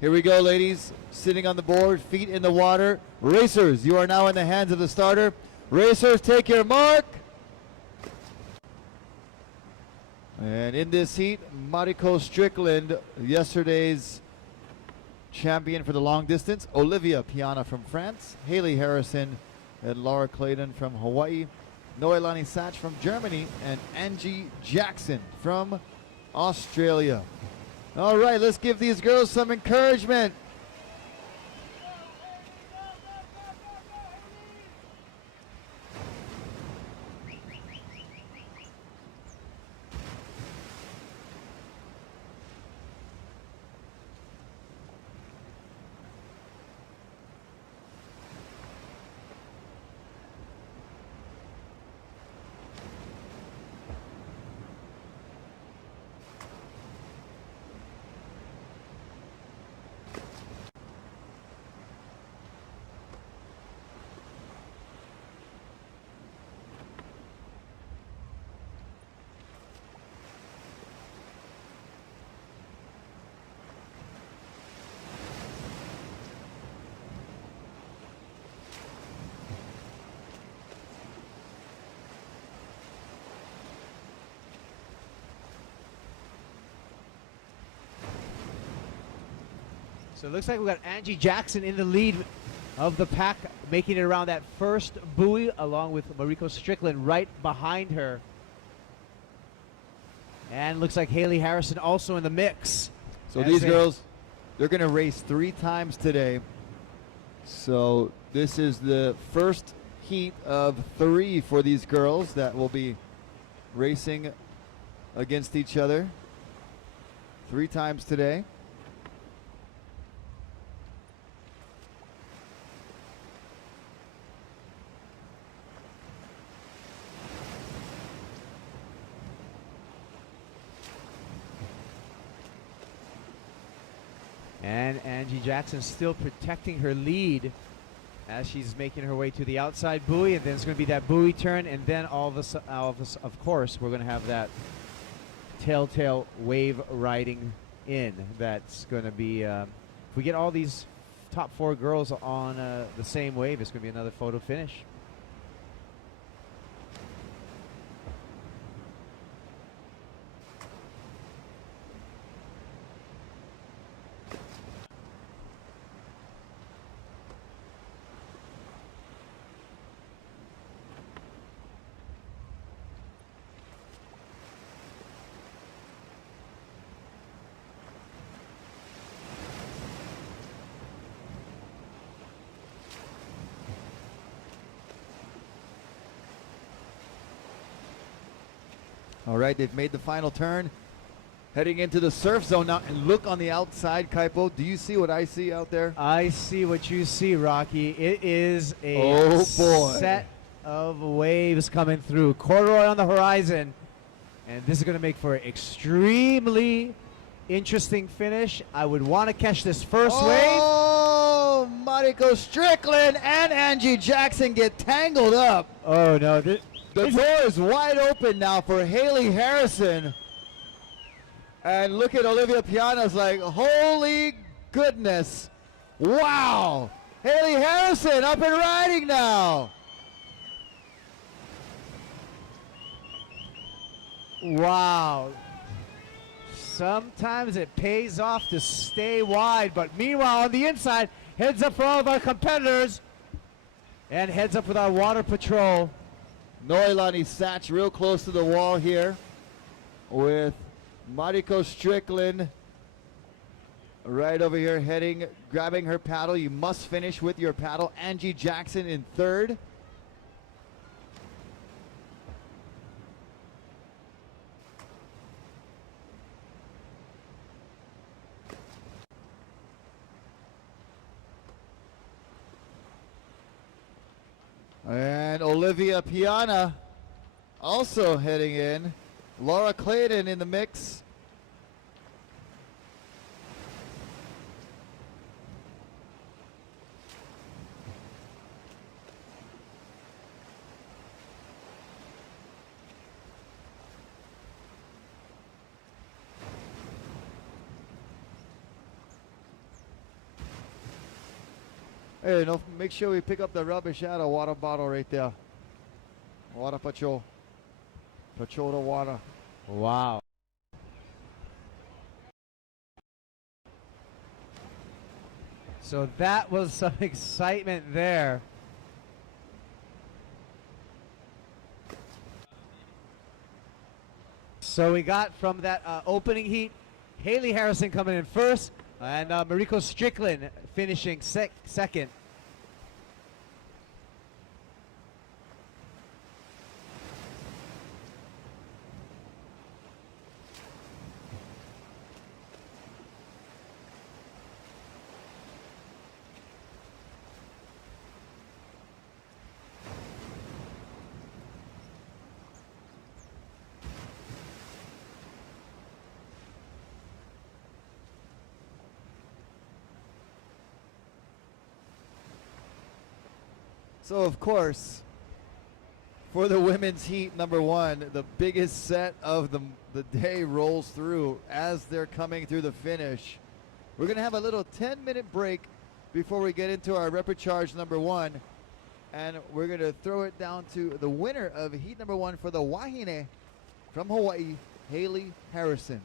here we go, ladies. Sitting on the board, feet in the water. Racers, you are now in the hands of the starter. Racers, take your mark. And in this heat, Mariko Strickland, yesterday's champion for the long distance. Olivia Piana from France. Haley Harrison and Laura Clayton from Hawaii. Noelani Sach from Germany. And Angie Jackson from Australia. All right, let's give these girls some encouragement. So it looks like we got Angie Jackson in the lead of the pack, making it around that first buoy, along with Mariko Strickland right behind her. And looks like Haley Harrison also in the mix. So these girls, they're going to race 3 times today. So this is the first heat of 3 for these girls that will be racing against each other 3 times today. And Angie Jackson still protecting her lead as she's making her way to the outside buoy, and then it's going to be that buoy turn, and then all of us, of course, we're going to have that telltale wave riding in. That's going to be, if we get all these top 4 girls on the same wave, it's going to be another photo finish. All right, they've made the final turn, heading into the surf zone now. And look on the outside, Kaipo. Do you see what I see out there? I see what you see, Rocky. It is a Oh, boy. set of waves coming through. Corduroy on the horizon. And this is going to make for an extremely interesting finish. I would want to catch this first wave. Oh, Mariko Strickland and Angie Jackson get tangled up. Oh, no. The door is wide open now for Haley Harrison. And look at Olivia Piana's like, holy goodness. Wow. Haley Harrison up and riding now. Wow. Sometimes it pays off to stay wide, but meanwhile on the inside, heads up for all of our competitors and heads up with our water patrol. Noelani Satch real close to the wall here with Mariko Strickland right over here heading, grabbing her paddle. You must finish with your paddle. Angie Jackson in third. And Olivia Piana also heading in. Laura Clayton in the mix. Hey, no, make sure we pick up the rubbish out of water bottle right there. Water patrol. Patrol the water. Wow. So that was some excitement there. So we got from that opening heat, Haley Harrison coming in first, and Mariko Strickland finishing second. So of course, for the women's heat number one, the biggest set of the day rolls through as they're coming through the finish. We're gonna have a little 10-minute break before we get into our repechage number one. And we're gonna throw it down to the winner of heat number one for the Wahine from Hawaii, Haley Harrison.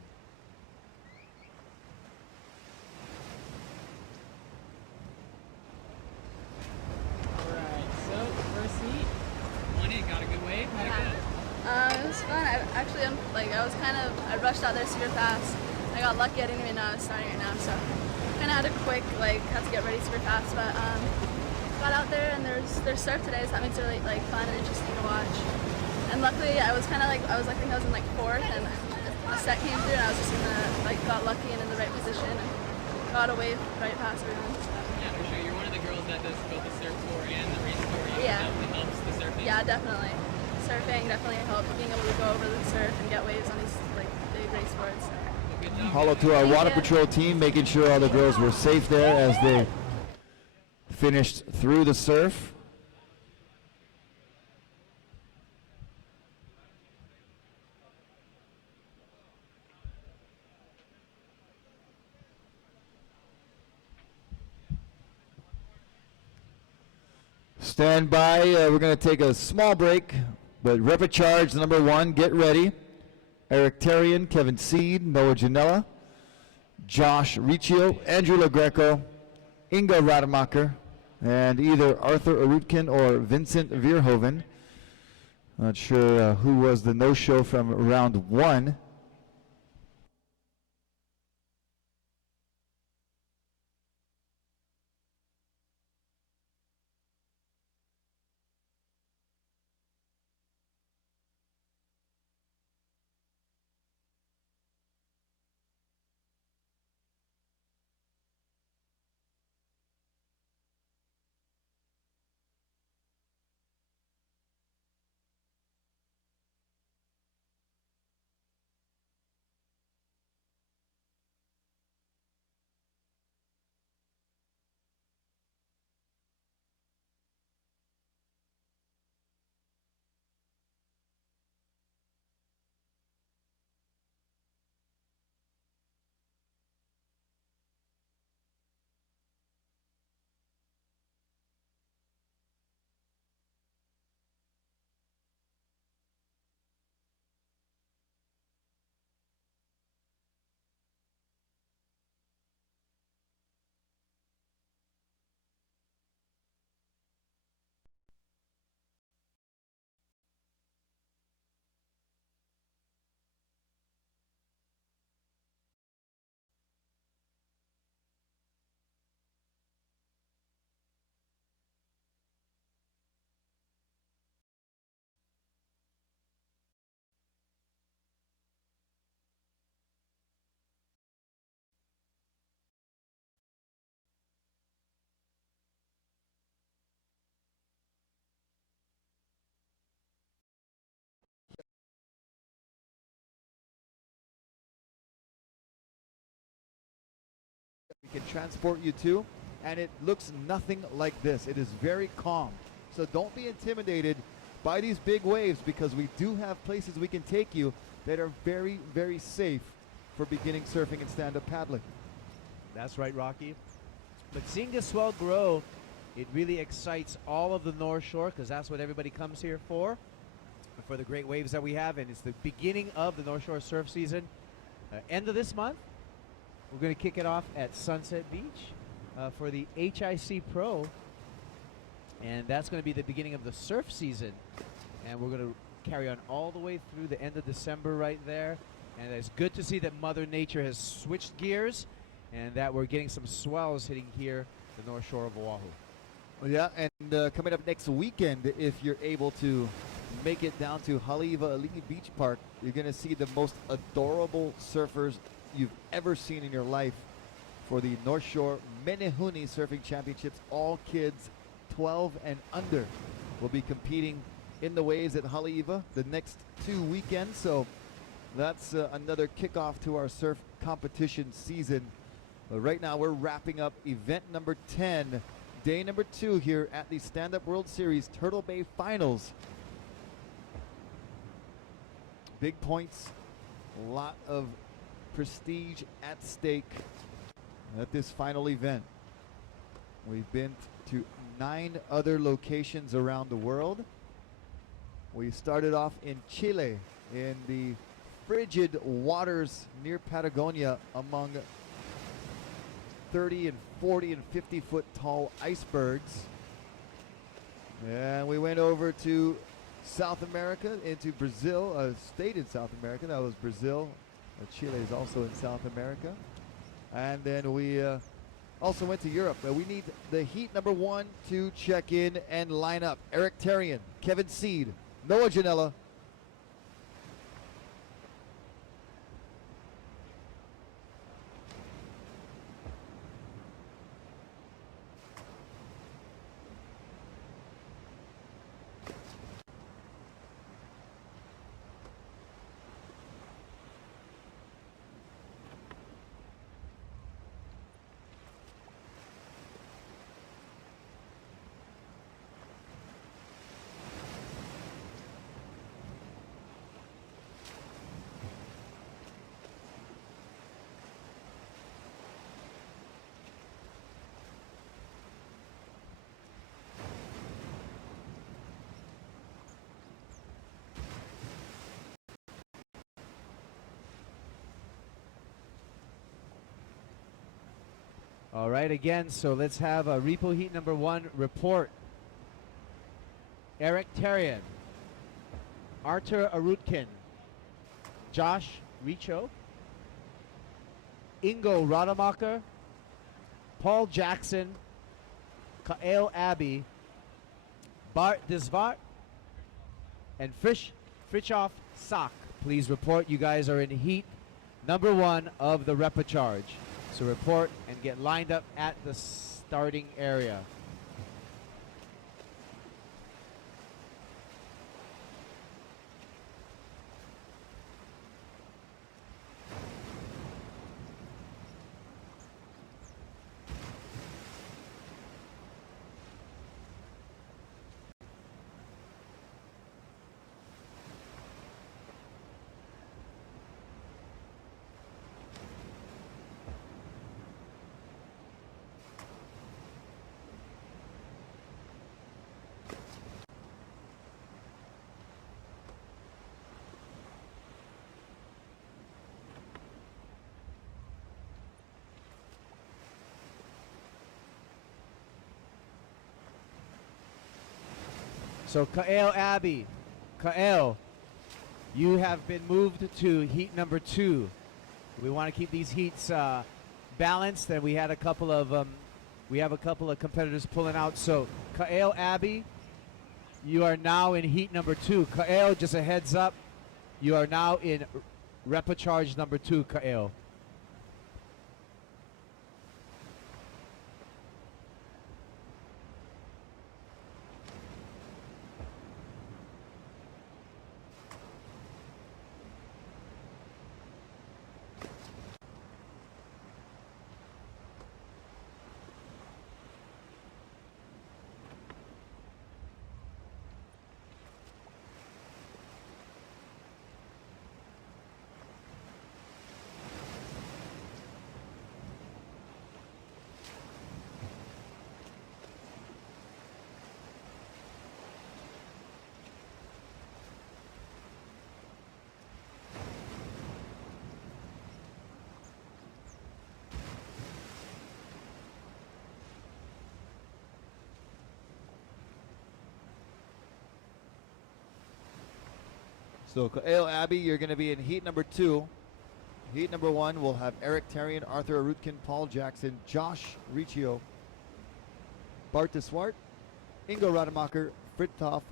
It was fun. I rushed out there super fast. I got lucky. I didn't even know I was starting right now, so kind of had a quick, had to get ready super fast. But got out there and there's surf today, so that makes it really fun and interesting to watch. And luckily, I was I think I was in fourth, and the set came through, and I was just got lucky and in the right position, and got a wave right past everyone. So. Yeah, for sure. You're one of the girls that does both the surf tour and the race tour. Yeah. Definitely helps the surfing. Yeah, definitely. Surfing definitely helped, being able to go over the surf and get waves on these big race boards. So. What Hello to our water patrol team, making sure all the girls were safe there as they finished through the surf. Stand by. We're going to take a small break, but Rapid Charge number 1, get ready. Eric Tarian, Kevin Seed, Noah Janela, Josh Riccio, Andrew LaGreco, Inga Rademacher, and either Arthur Arutkin or Vincent Veerhoven. Not sure who was the no-show from round 1. We can transport you to, and it looks nothing like this. It is very calm. So don't be intimidated by these big waves, because we do have places we can take you that are very, very safe for beginning surfing and stand-up paddling. That's right, Rocky. But seeing this swell grow, it really excites all of the North Shore, because that's what everybody comes here for the great waves that we have. And it's the beginning of the North Shore surf season. End of this month, we're going to kick it off at Sunset Beach for the HIC Pro. And that's going to be the beginning of the surf season. And we're going to carry on all the way through the end of December right there. And it's good to see that Mother Nature has switched gears and that we're getting some swells hitting here, the North Shore of Oahu. Well, yeah, and coming up next weekend, if you're able to make it down to Haleiwa Ali'i Beach Park, you're going to see the most adorable surfers you've ever seen in your life for the North Shore Menehune Surfing Championships. All kids 12 and under will be competing in the waves at Haleiwa the next 2 weekends. So that's another kickoff to our surf competition season. But right now we're wrapping up event number 10, day number 2 here at the Stand Up World Series Turtle Bay Finals. Big points, a lot of prestige at stake at this final event. We've been to 9 other locations around the world. We started off in Chile in the frigid waters near Patagonia among 30 and 40 and 50 foot tall icebergs. And we went over to South America, into Brazil, stayed in South America. That was Brazil. Chile is also in South America. And then we also went to Europe. We need the heat number 1 to check in and line up. Eric Tarian, Kevin Seed, Noah Janela. All right, again, so let's have a repo heat number 1 report. Eric Tarian, Artur Arutkin, Josh Richo, Ingo Rademacher, Paul Jackson, Kael Abbey, Bart Desvart, and Fritjof Sak. Please report. You guys are in heat number 1 of the repechage. So report and get lined up at the starting area. So Kael Abbey, Kael, you have been moved to heat number 2. We want to keep these heats balanced, and we have a couple of competitors pulling out. So Kael Abbey, you are now in heat number 2. Kael, just a heads up, you are now in repechage number 2, Kael. So Kael Abbey, you're going to be in heat number 2. Heat number 1 will have Eric Tarian, Artur Arutkin, Paul Jackson, Josh Riccio, Bart de Swart, Ingo Rademacher, Fritjof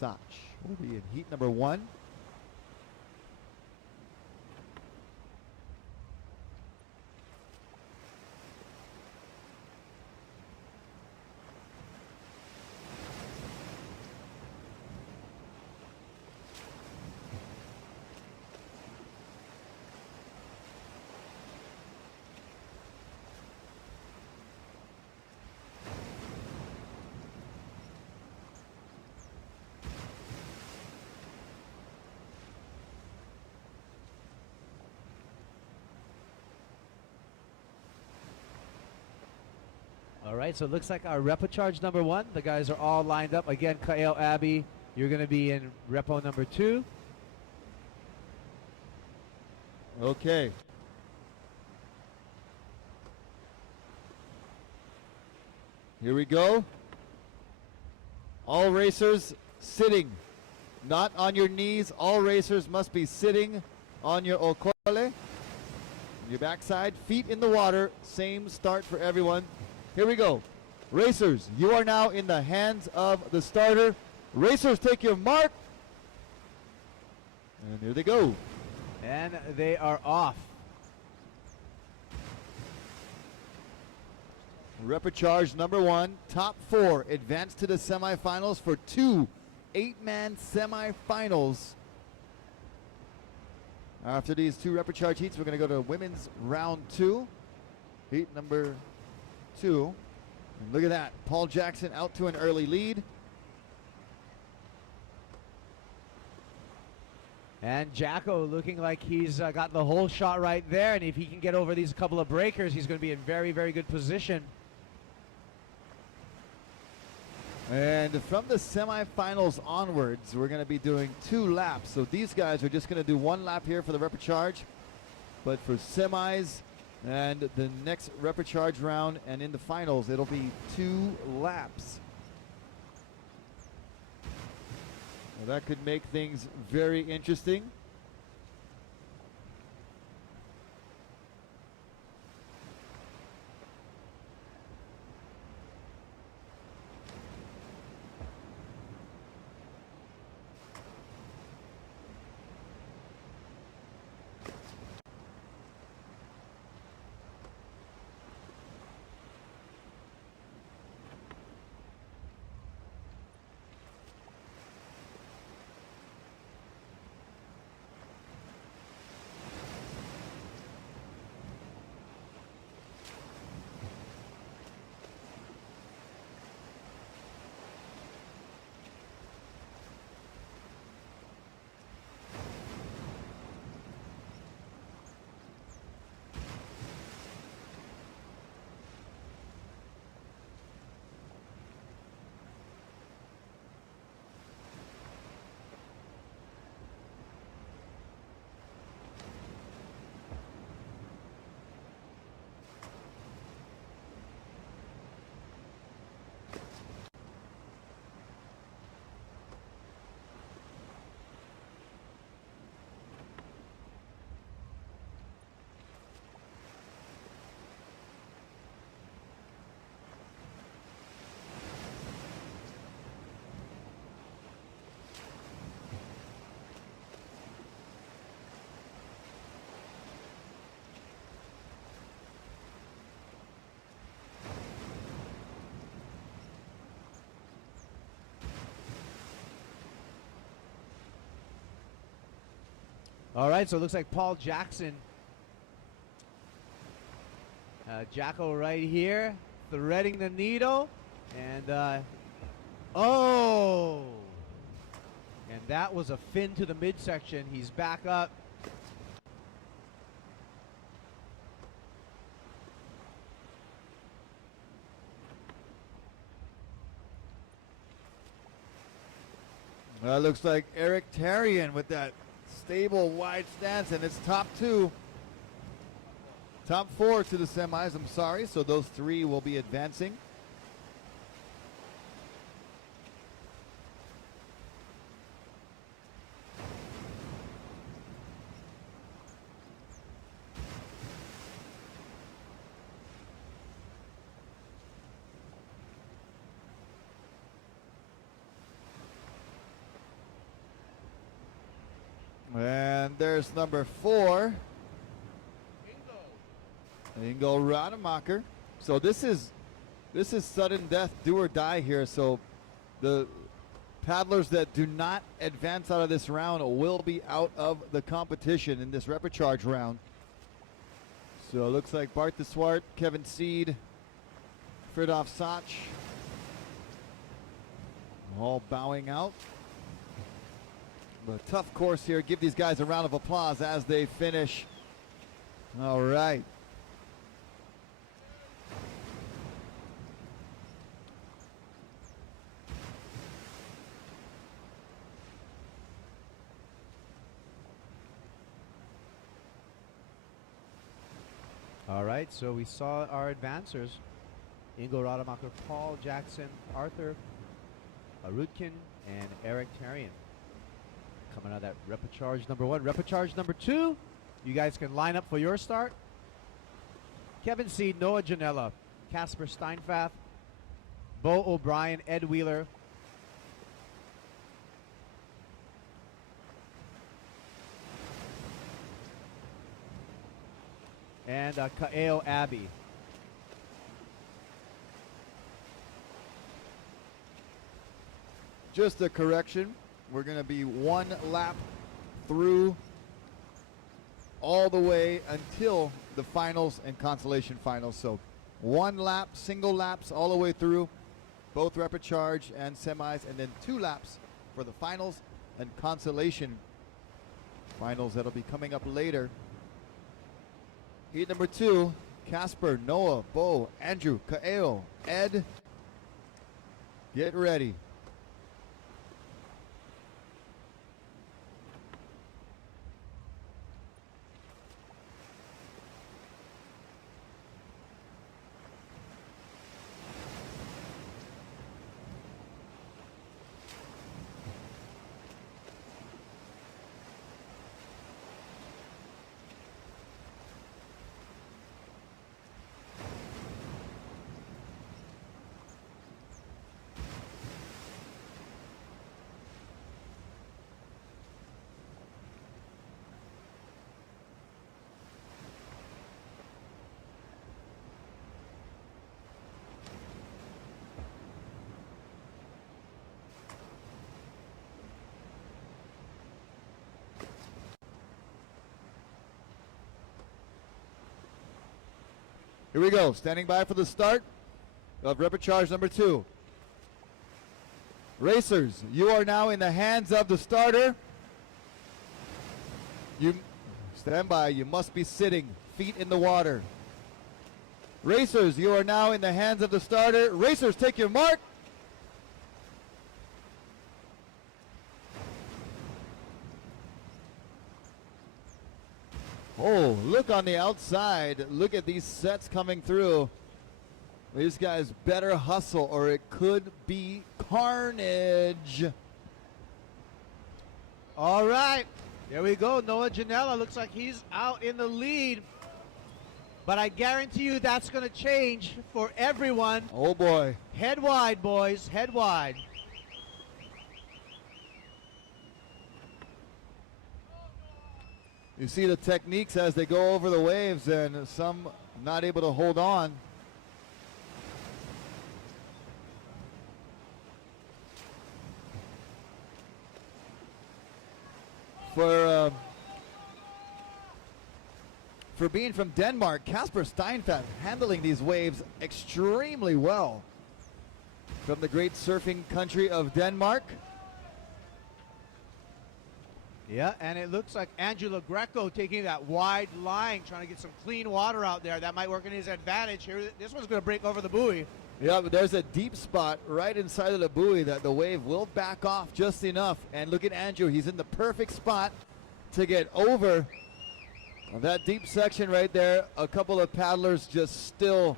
Sach. Will be in heat number 1. All right, so it looks like our repechage number 1. The guys are all lined up. Again, Kael Abbey, you're going to be in repo number 2. Okay. Here we go. All racers sitting, not on your knees. All racers must be sitting on your okole, your backside, feet in the water. Same start for everyone. Here we go. Racers, you are now in the hands of the starter. Racers, take your mark. And here they go. And they are off. Repechage number 1, top 4 advance to the semifinals for 2 8-man semifinals. After these 2 repechage heats, we're going to go to women's round 2. Heat number 2. And look at that. Paul Jackson out to an early lead. And Jacko looking like he's got the whole shot right there. And if he can get over these couple of breakers, he's going to be in very, very good position. And from the semifinals onwards, we're going to be doing 2 laps. So these guys are just going to do 1 lap here for the repechage. But for semis, And the next repechage round and in the finals, it'll be 2 laps. Well, that could make things very interesting. All right, so it looks like Paul Jackson. Jacko right here, threading the needle. And, oh! And that was a fin to the midsection. He's back up. Well, it looks like Eric Tarian with that stable wide stance, and it's top 2. Top 4 to the semis, I'm sorry. So those 3 will be advancing. And there's number 4. Ingo Rademacher. So this is sudden death, do or die here. So the paddlers that do not advance out of this round will be out of the competition in this repechage round. So it looks like Bart de Swart, Kevin Seed, Fridolf Sach all bowing out. But tough course here. Give these guys a round of applause as they finish. All right. All right, so we saw our advancers. Ingo Rademacher, Paul Jackson, Arthur Arutkin, and Eric Tarian. Coming out of that repechage number 1. Repechage number 2, you guys can line up for your start. Kevin Seed, Noah Janela, Casper Steinfath, Bo O'Brien, Ed Wheeler, and Kaeo Abbey. Just a correction. We're going to be 1 lap through all the way until the finals and consolation finals. So 1 lap, single laps all the way through, both repechage and semis, and then 2 laps for the finals and consolation finals that'll be coming up later. Heat number 2, Casper, Noah, Bo, Andrew, Kaeo, Ed. Get ready. Here we go. Standing by for the start of repechage number 2. Racers, you are now in the hands of the starter. You stand by. You must be sitting, feet in the water. Racers, you are now in the hands of the starter. Racers, take your mark. Oh, look on the outside. Look at these sets coming through. These guys better hustle or it could be carnage. All right, there we go. Noah Janela looks like he's out in the lead. But I guarantee you that's going to change for everyone. Oh boy. Head wide, boys, head wide. You see the techniques as they go over the waves and some not able to hold on. For being from Denmark, Kasper Steinfath handling these waves extremely well. From the great surfing country of Denmark. Yeah, and it looks like Angelo Greco taking that wide line, trying to get some clean water out there. That might work in his advantage here. This one's going to break over the buoy. Yeah, but there's a deep spot right inside of the buoy that the wave will back off just enough. And look at Andrew. He's in the perfect spot to get over that deep section right there. A couple of paddlers just still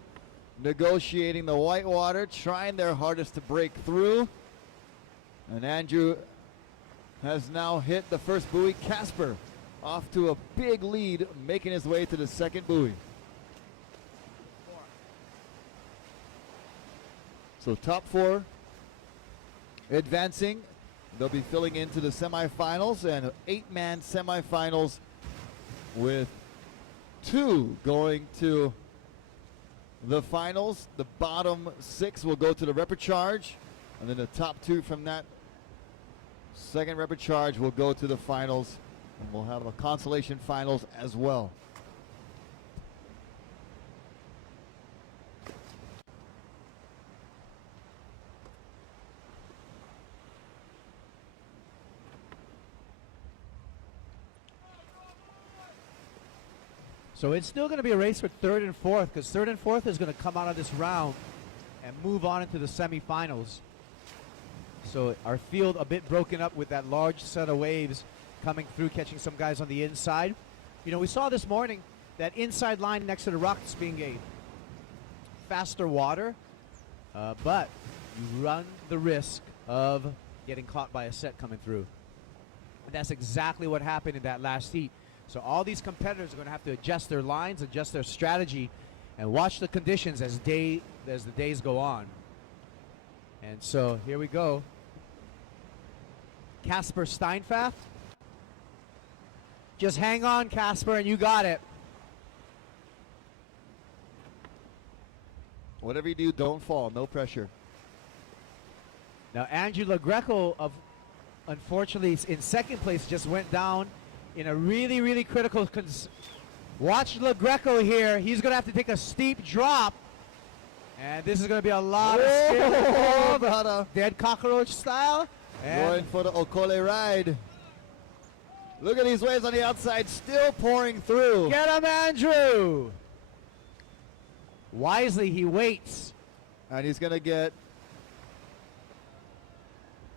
negotiating the white water, trying their hardest to break through. And Andrew has now hit the first buoy. Kasper off to a big lead, making his way to the second buoy. So top 4 advancing. They'll be filling into the semifinals and 8-man semifinals with 2 going to the finals. The bottom 6 will go to the repechage, and then the top 2 from that second repechage will go to the finals, and we'll have a consolation finals as well. So it's still going to be a race for 3rd and 4th, because 3rd and 4th is going to come out of this round and move on into the semifinals. So our field a bit broken up with that large set of waves coming through, catching some guys on the inside. You know, we saw this morning that inside line next to the rocks being a faster water, but you run the risk of getting caught by a set coming through. And that's exactly what happened in that last heat. So all these competitors are going to have to adjust their lines, adjust their strategy, and watch the conditions as the days go on. And so here we go. Kasper Steinfath. Just hang on, Kasper, and you got it. Whatever you do, don't fall. No pressure. Now, Angelo Greco, unfortunately, in second place, just went down in a really, really critical. Watch Le Greco here. He's going to have to take a steep drop. And this is going to be a lot of skill. Brother. Dead cockroach style. Going for the Okole ride. Look at these waves on the outside still pouring through. Get him, Andrew. Wisely, he waits. And he's going to get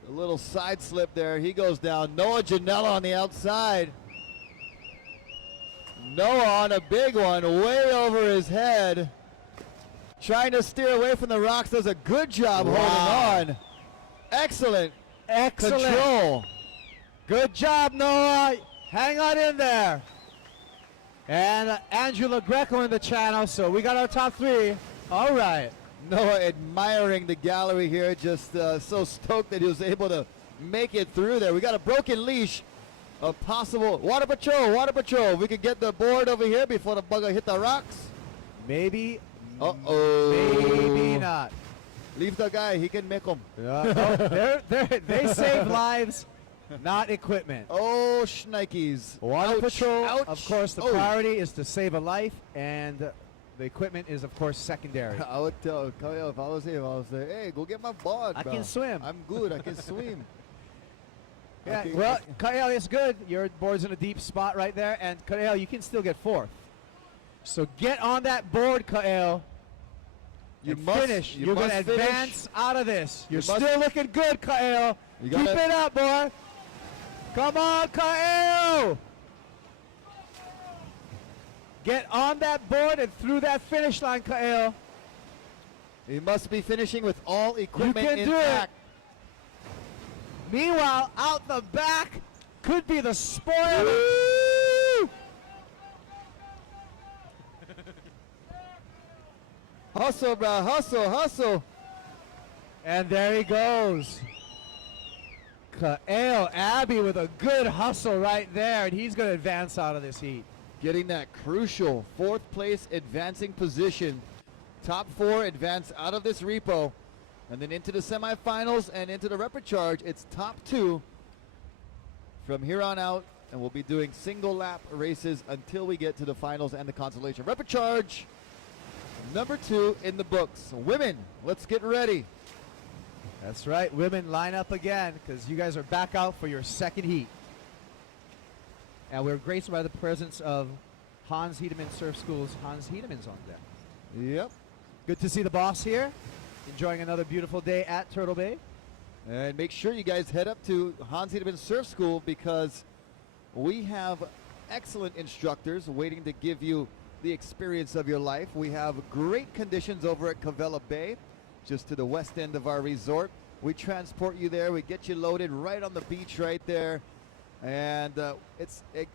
a little side slip there. He goes down. Noah Janela on the outside. Noah on a big one, way over his head. Trying to steer away from the rocks. Does a good job holding on. Excellent control. Good job, Noah. Hang on in there. And Angelo Greco in the channel, so we got our top 3. All right. Noah admiring the gallery here, just so stoked that he was able to make it through there. We got a broken leash. A possible water patrol. We could get the board over here before the bugger hit the rocks. Maybe. Maybe not. Leave the guy. He can make them. No, they save lives, not equipment. Oh, shnikes. Water patrol. Ouch. Of course, the priority is to save a life, and The equipment is, of course, secondary. I would tell Kyle if I was him, I would say, hey, go get my board. I bro. can swim. I'm good. I can swim. Yeah, Okay. well, Kael is good. Your board's in a deep spot right there, and Kael, you can still get fourth. So get on that board, Kael. You and must finish. you You're must going to finish. advance out of this. You're You must- still looking good, Kael. You Keep gotta- it up, boy. Come on, Kael. Get on that board and through that finish line, Kael. He must be finishing with all equipment can do intact. Meanwhile, out the back could be the spoiler. Hustle, bro. Hustle, hustle. And there he goes. Kael Abbey with a good hustle right there, and he's going to advance out of this heat. Getting that crucial fourth place advancing position. Top four advance out of this repo. And then into the semifinals and into the repecharge. It's top two from here on out. And we'll be doing single lap races until we get to the finals and the consolation. Repecharge number 2 in the books. Women, let's get ready. That's right. Women, line up again because you guys are back out for your second heat. And we're graced by the presence of Hans Hedemann Surf School's Hans Hedemann's on deck. Yep. Good to see the boss here, enjoying another beautiful day at Turtle Bay. And make sure you guys head up to Hans Hedemann Surf School because we have excellent instructors waiting to give you the experience of your life. We have great conditions over at Cavella Bay, just to the west end of our resort. We transport you there. We get you loaded right on the beach right there. And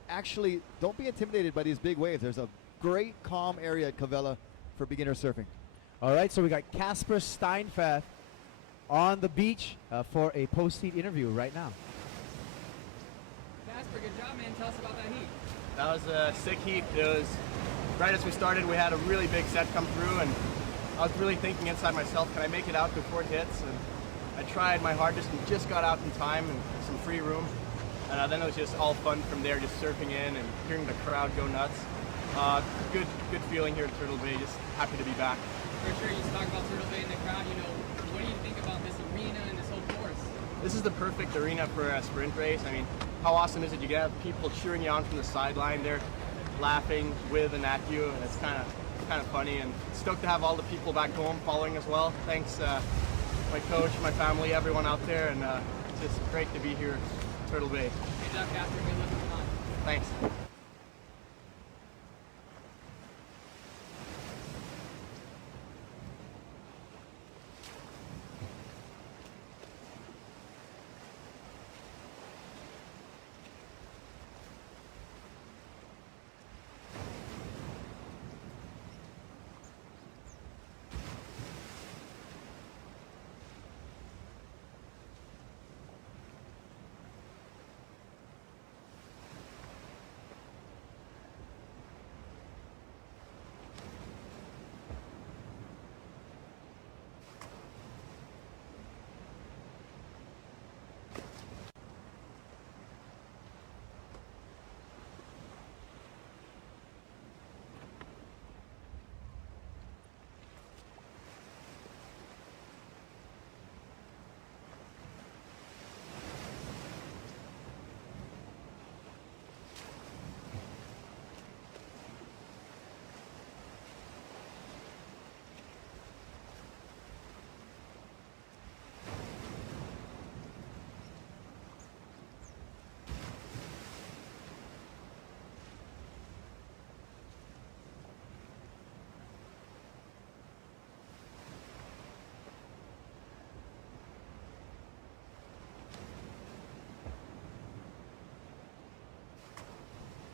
actually, don't be intimidated by these big waves. There's a great calm area at Cavella for beginner surfing. All right, so we got Casper Steinfath on the beach for a post-heat interview right now. Casper, good job, man. Tell us about that heat. That was a sick heat. It was right as we started, we had a really big set come through, and I was really thinking inside myself, can I make it out before it hits? And I tried my hardest and just got out in time and some free room. And then it was just all fun from there, just surfing in and hearing the crowd go nuts. Good feeling here at Turtle Bay. Just happy to be back. For sure, you talk about Turtle Bay and the crowd. You know, what do you think about this arena and this whole course? This is the perfect arena for a sprint race. I mean, how awesome is it? You get people cheering you on from the sideline. They're laughing with and at you, and it's kind of funny. And stoked to have all the people back home following as well. Thanks, my coach, my family, everyone out there, and it's just great to be here at Turtle Bay. Good job, Casper. Good luck with the time. Thanks.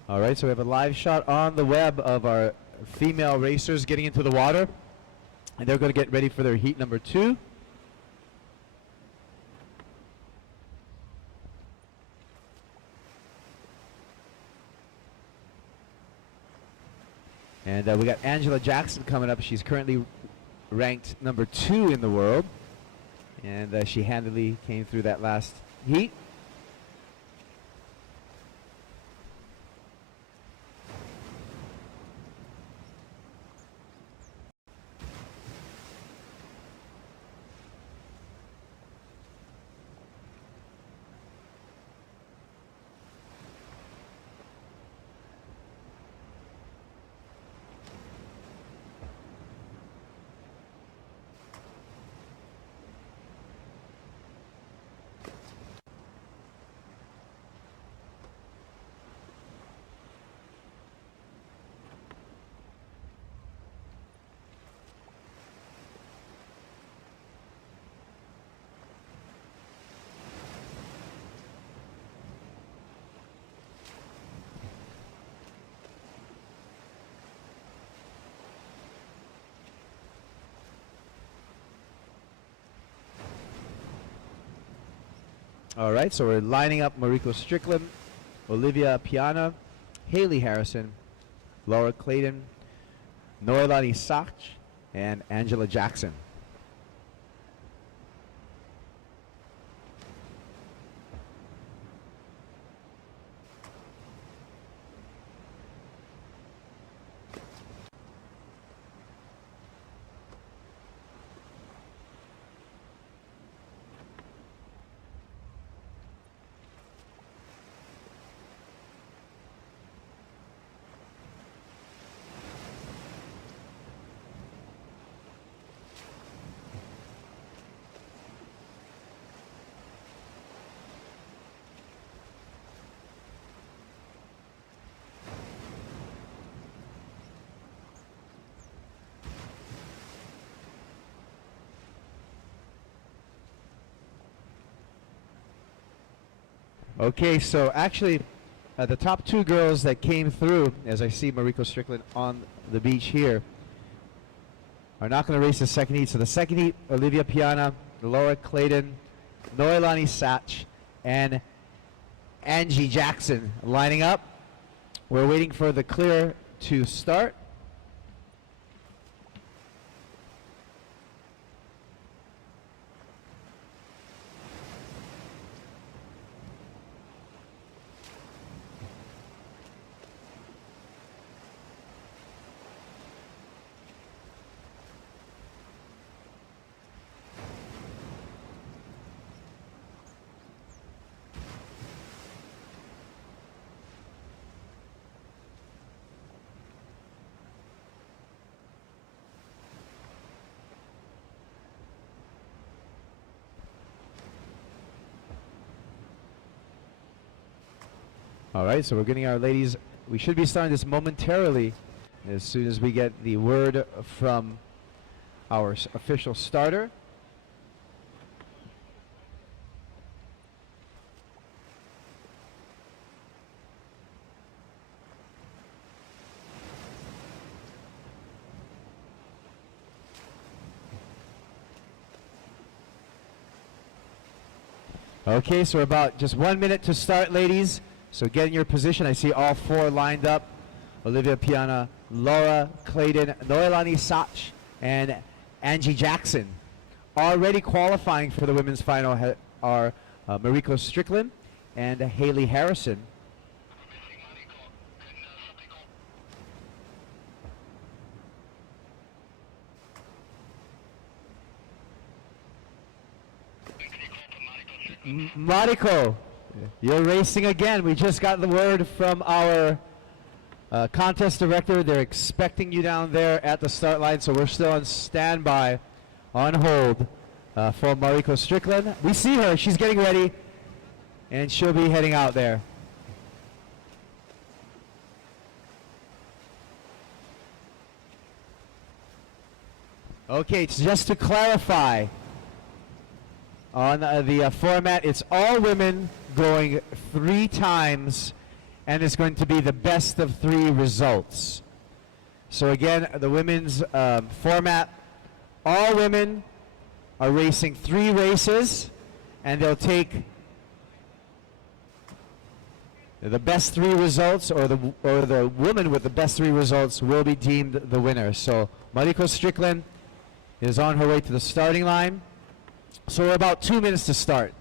All right, so we have a live shot on the web of our female racers getting into the water. And they're going to get ready for their heat number 2. And we got Angela Jackson coming up. She's currently ranked number 2 in the world. And she handily came through that last heat. All right, so we're lining up Mariko Strickland, Olivia Piana, Haley Harrison, Laura Clayton, Noelani Sach, and Angela Jackson. Okay, so actually, the top two girls that came through, as I see Mariko Strickland on the beach here, are not going to race the second heat. So the second heat, Olivia Piana, Laura Clayton, Noelani Sach, and Angie Jackson lining up. We're waiting for the clear to start. All right, so we're getting our ladies. We should be starting this momentarily as soon as we get the word from our official starter. Okay, so we're about just 1 minute to start, ladies. So get in your position. I see all four lined up. Olivia Piana, Laura Clayton, Noelani Sach, and Angie Jackson. Already qualifying for the women's final are Mariko Strickland and Haley Harrison. Mariko, you're racing again. We just got the word from our contest director. They're expecting you down there at the start line, so we're still on standby, on hold for Mariko Strickland. We see her. She's getting ready, and she'll be heading out there. Okay, just to clarify, on the format, it's all women going 3 times, and it's going to be the best of 3 results. So again, the women's format, all women are racing 3 races, and they'll take the best 3 results, or the woman with the best 3 results will be deemed the winner. So Mariko Strickland is on her way to the starting line. So we're about 2 minutes to start.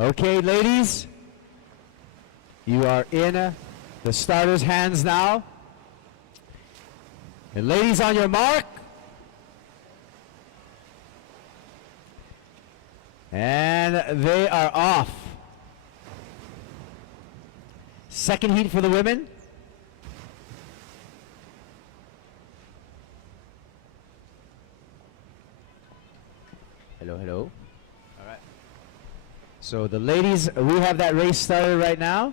Okay, ladies, you are in the starters' hands now. And ladies, on your mark. And they are off. Second heat for the women. Hello, hello. All right. So the ladies, we have that race started right now.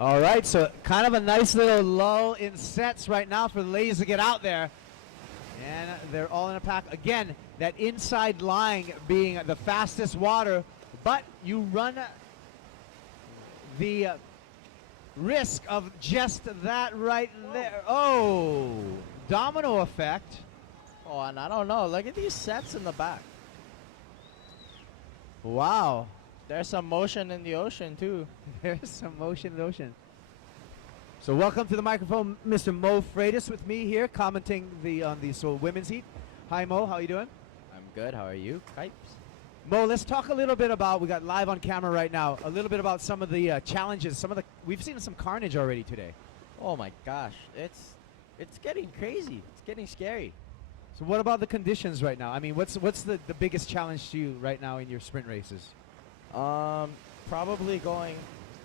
All right, so kind of a nice little lull in sets right now for the ladies to get out there. And they're all in a pack. Again, that inside line being the fastest water, but you run the risk of just that right there. Oh, domino effect. Oh, and I don't know. Look at these sets in the back. Wow. There's some motion in the ocean, too. There's some motion in the ocean. So welcome to the microphone, Mr. Mo Freitas with me here, commenting on the women's heat. Hi, Mo. How you doing? I'm good. How are you, Kipes? Mo, let's talk a little bit about, we got live on camera right now, a little bit about some of the challenges, we've seen some carnage already today. Oh my gosh, it's getting crazy. It's getting scary. So what about the conditions right now? I mean, what's the biggest challenge to you right now in your sprint races? Probably going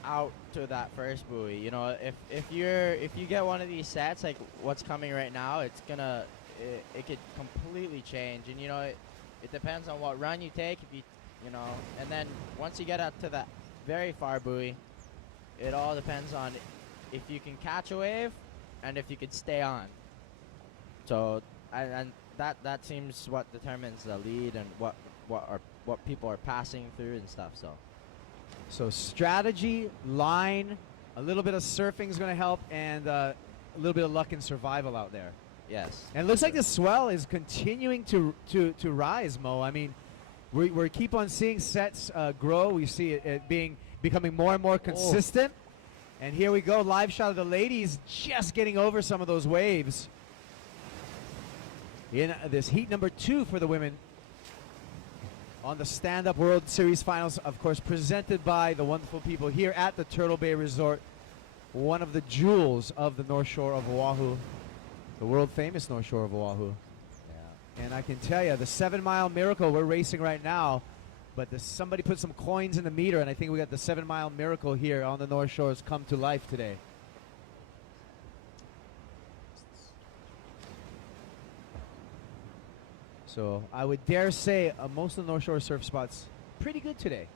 out to that first buoy. You know, if you get one of these sets like what's coming right now, it could completely change. And you know, it depends on what run you take. If you know, and then once you get up to that very far buoy, it all depends on if you can catch a wave and if you could stay on. So and that seems what determines the lead and what people are passing through and stuff. So strategy, line, a little bit of surfing is going to help, and a little bit of luck and survival out there. Yes. And it looks like the swell is continuing to rise, Mo. I mean, we keep on seeing sets grow. We see it becoming more and more consistent. Oh. And here we go, live shot of the ladies just getting over some of those waves in this heat number 2 for the women on the Stand-Up World Series Finals, of course, presented by the wonderful people here at the Turtle Bay Resort, one of the jewels of the North Shore of Oahu, the world-famous North Shore of Oahu. Yeah. And I can tell you, the 7 Mile Miracle, we're racing right now, but somebody put some coins in the meter, and I think we got the 7 Mile Miracle here on the North Shore has come to life today. So I would dare say most of the North Shore surf spots pretty good today.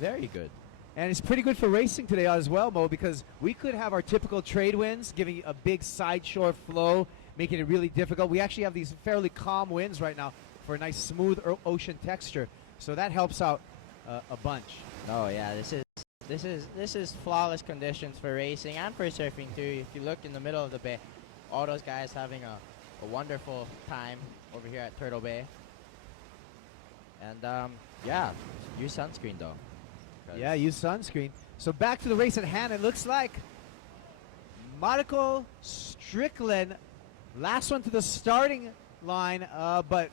Very good. And it's pretty good for racing today as well, Mo, because we could have our typical trade winds giving a big side shore flow, making it really difficult. We actually have these fairly calm winds right now for a nice smooth ocean texture. So that helps out a bunch. Oh yeah, this is flawless conditions for racing and for surfing too. If you look in the middle of the bay, all those guys having a wonderful time over here at Turtle Bay. And yeah, use sunscreen though. Yeah, use sunscreen. So back to the race at hand. It looks like Mariko Strickland, last one to the starting line, but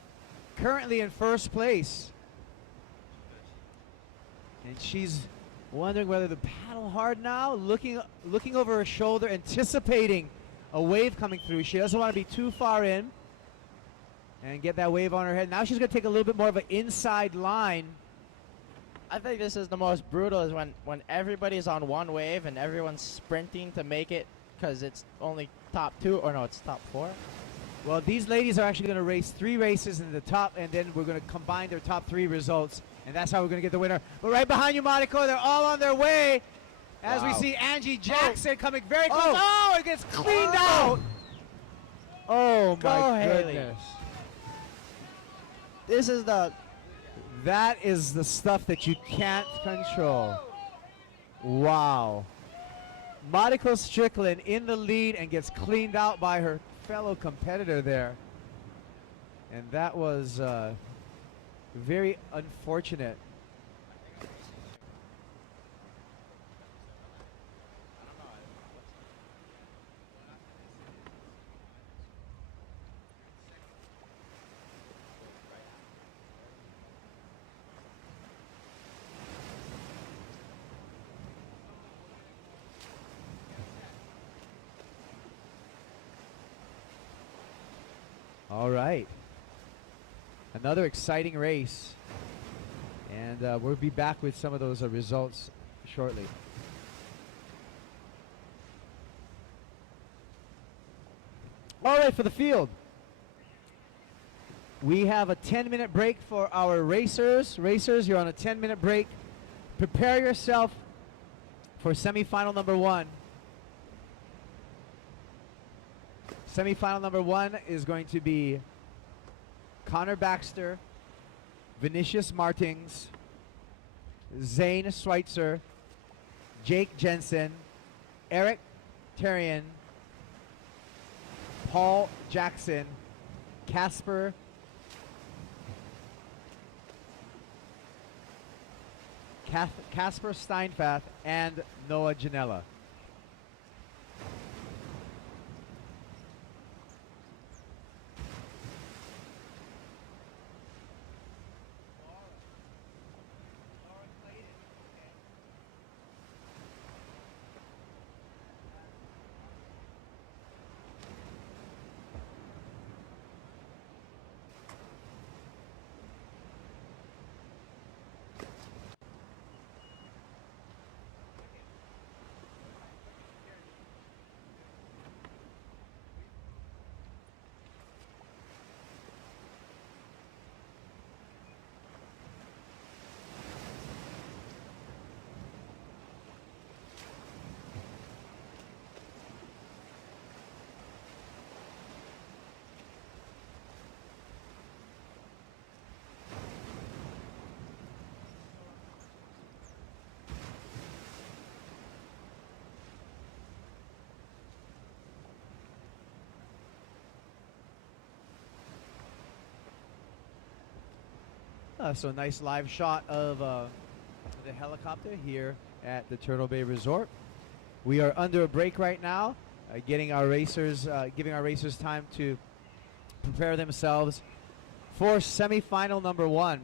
currently in first place. And she's wondering whether to paddle hard now, looking over her shoulder, anticipating a wave coming through. She doesn't want to be too far in and get that wave on her head. Now she's going to take a little bit more of an inside line. I think this is the most brutal is when everybody's on one wave and everyone's sprinting to make it because it's only top 2, or no, it's top 4. Well, these ladies are actually going to race 3 races in the top, and then we're going to combine their top 3 results, and that's how we're going to get the winner. But right behind you, Mariko, they're all on their way as we see Angie Jackson coming very close. Oh, it gets cleaned out. Oh, my goodness. This is that is the stuff that you can't control. Wow. Mariko Strickland in the lead and gets cleaned out by her fellow competitor there. And that was very unfortunate. All right. Another exciting race. And we'll be back with some of those results shortly. All right, for the field. We have a 10-minute break for our racers. Racers, you're on a 10-minute break. Prepare yourself for semifinal number 1. Semifinal number 1 is going to be Connor Baxter, Vinicius Martins, Zane Schweitzer, Jake Jensen, Eric Terrian, Paul Jackson, Casper Steinfath, and Noah Janela. So a nice live shot of the helicopter here at the Turtle Bay Resort. We are under a break right now, giving our racers time to prepare themselves for semifinal number 1.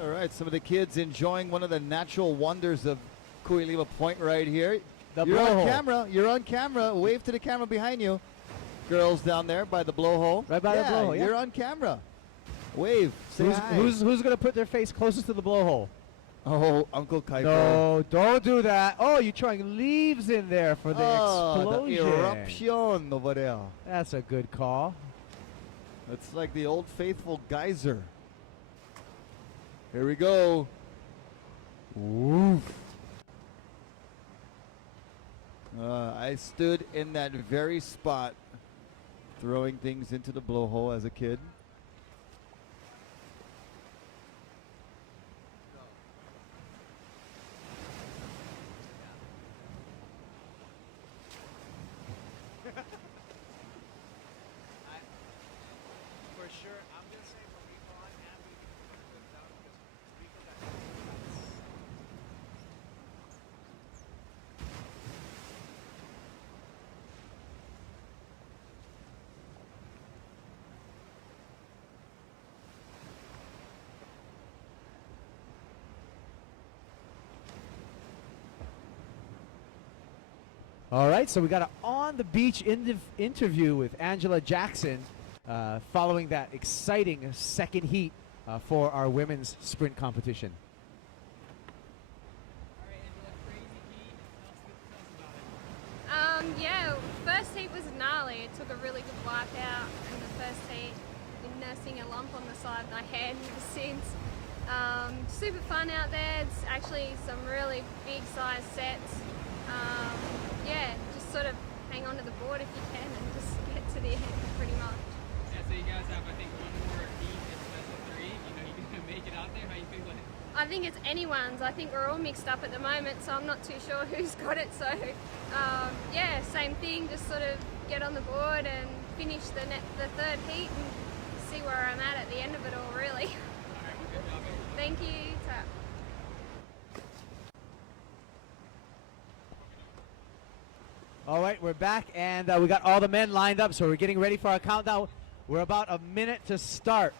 All right, some of the kids enjoying one of the natural wonders of Kuilima Point right here. You're on blowhole. camera. You're on camera. Wave to the camera behind you. Girls down there by the blowhole. Right by the blowhole, yeah. You're on camera. Wave. Say hi. Who's going to put their face closest to the blowhole? Oh, Uncle Kuiper. No, don't do that. Oh, you're throwing leaves in there for the explosion. The eruption over there. That's a good call. It's like the old faithful geyser. Here we go. Woof. I stood in that very spot throwing things into the blowhole as a kid. For sure, I'm going to say when we go on after we put it down because Rico got All right, so we got an on-the-beach interview with Angela Jackson following that exciting second heat for our women's sprint competition. All right, Angela, crazy heat. Tell us about it. Yeah, first heat was gnarly. It took a really good wipe out in the first heat. Been nursing a lump on the side of my head ever since. Super fun out there. It's actually some really big size sets. Yeah, just sort of hang on to the board if you can and just get to the end pretty much. Yeah, so you guys have, I think, one more heat. It's best of 3. You know, you gonna make it out there? How you feeling? I think it's anyone's. I think we're all mixed up at the moment, so I'm not too sure who's got it. So, yeah, same thing. Just sort of get on the board and finish the third heat and see where I'm at the end of it all, really. All right, well, good job. Thank you. All right, we're back, and we got all the men lined up, so we're getting ready for our countdown. We're about a minute to start.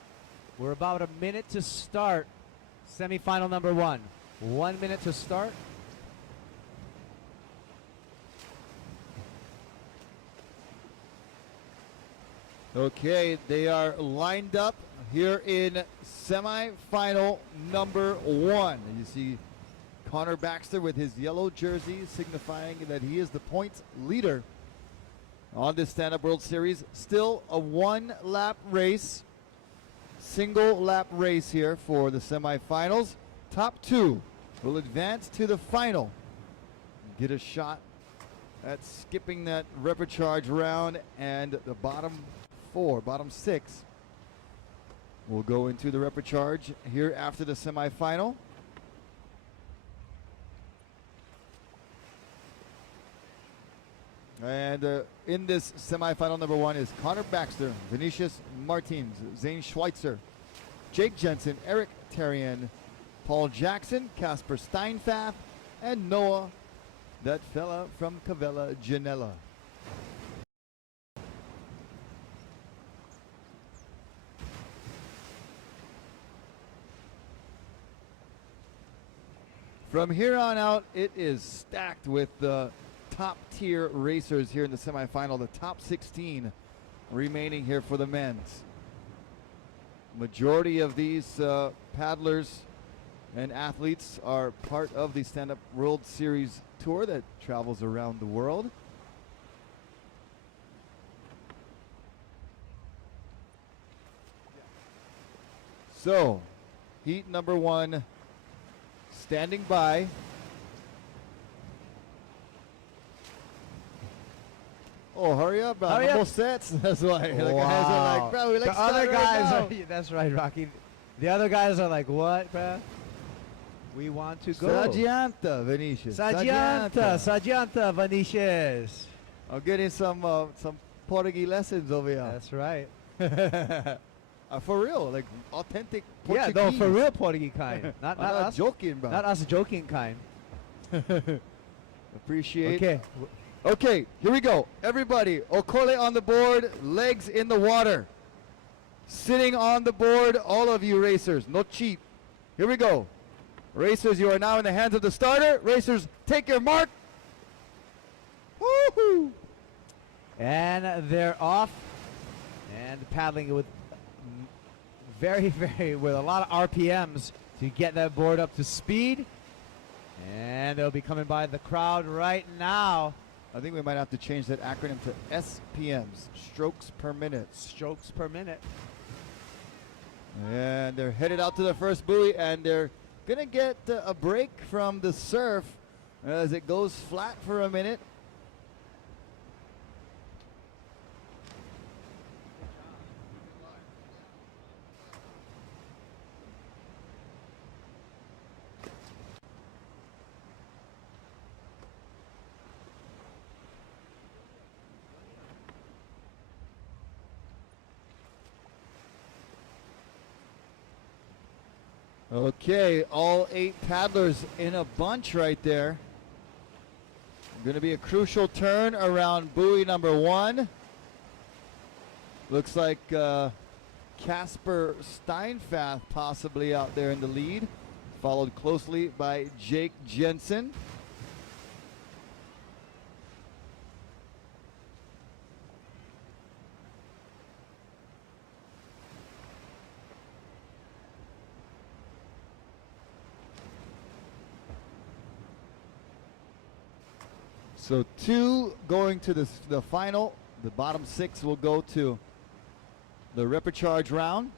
Semi-final number 1. 1 minute to start. Okay, they are lined up here in semi-final number 1. And you see Connor Baxter with his yellow jersey signifying that he is the points leader on this Stand-Up World Series. Still a one-lap race, single-lap race here for the semifinals. Top 2 will advance to the final, get a shot at skipping that repechage round, and the bottom 6 will go into the repechage here after the semifinal. And in this semifinal number 1 is Connor Baxter, Vinicius Martins, Zane Schweitzer, Jake Jensen, Eric Tarian, Paul Jackson, Casper Steinfath, and Noah, that fella from Cavella Janella. From here on out, it is stacked with the top tier racers here in the semifinal, the top 16 remaining here for the men's. Majority of these paddlers and athletes are part of the Stand-Up World Series tour that travels around the world. So, heat number 1 standing by. Oh, hurry up, bro. Hurry up. Almost sets. That's why. The guys Wow. are like, bro, we like The other start right guys now. are, that's right, Rocky. The other guys are like, what, bro? We want to go. Sagianta, Vinicius. Sagianta, Vinicius. I'm getting some Portuguese lessons over here. That's right. For real, like authentic Yeah, Portuguese. no, for real Portuguese kind. Not I'm not us joking, bro. Not us joking kind. Appreciate. Okay. Okay, here we go. Everybody, Okole on the board, legs in the water. Sitting on the board, all of you racers, no cheat. Here we go. Racers, you are now in the hands of the starter. Racers, take your mark. Woohoo! And they're off and paddling with with a lot of RPMs to get that board up to speed. And they'll be coming by the crowd right now. I think we might have to change that acronym to SPMs, strokes per minute. Strokes per minute. And they're headed out to the first buoy, and they're going to get a break from the surf as it goes flat for a minute. Okay, all 8 paddlers in a bunch right there. Going to be a crucial turn around buoy number 1. Looks like Casper Steinfath possibly out there in the lead, followed closely by Jake Jensen. So 2 going to the final. The bottom 6 will go to the repechage round.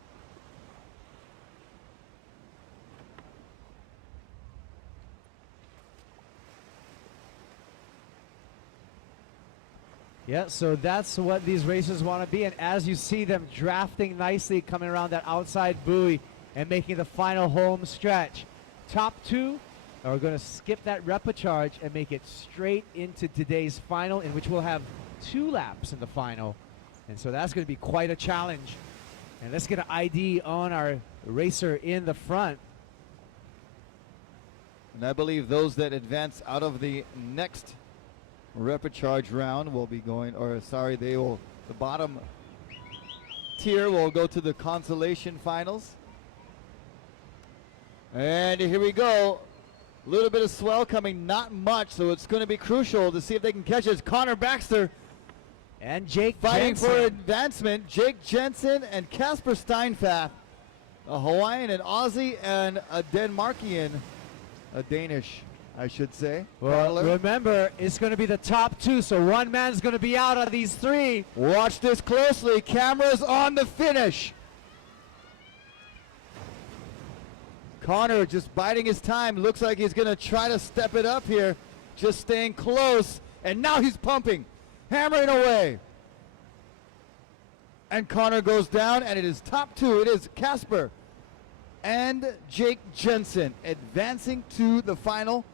Yeah, so that's what these racers want to be. And as you see them drafting nicely, coming around that outside buoy and making the final home stretch. Top 2 are going to skip that repechage and make it straight into today's final, in which we'll have 2 laps in the final. And so that's going to be quite a challenge. And let's get an ID on our racer in the front. And I believe those that advance out of the next repechage round will be going, or sorry, they will, the bottom tier will go to the consolation finals. And here we go. A little bit of swell coming, not much, so it's going to be crucial to see if they can catch it. Connor Baxter and Jake fighting Jensen for advancement. Jake Jensen and Casper Steinfath, a Hawaiian, an Aussie, and a Denmarkian, a Danish, I should say. Well, remember, it's going to be the top 2, so one man's going to be out of these 3. Watch this closely. Cameras on the finish. Connor just biding his time. Looks like he's going to try to step it up here. Just staying close. And now he's pumping. Hammering away. And Connor goes down, and it is top 2. It is Casper and Jake Jensen advancing to the final.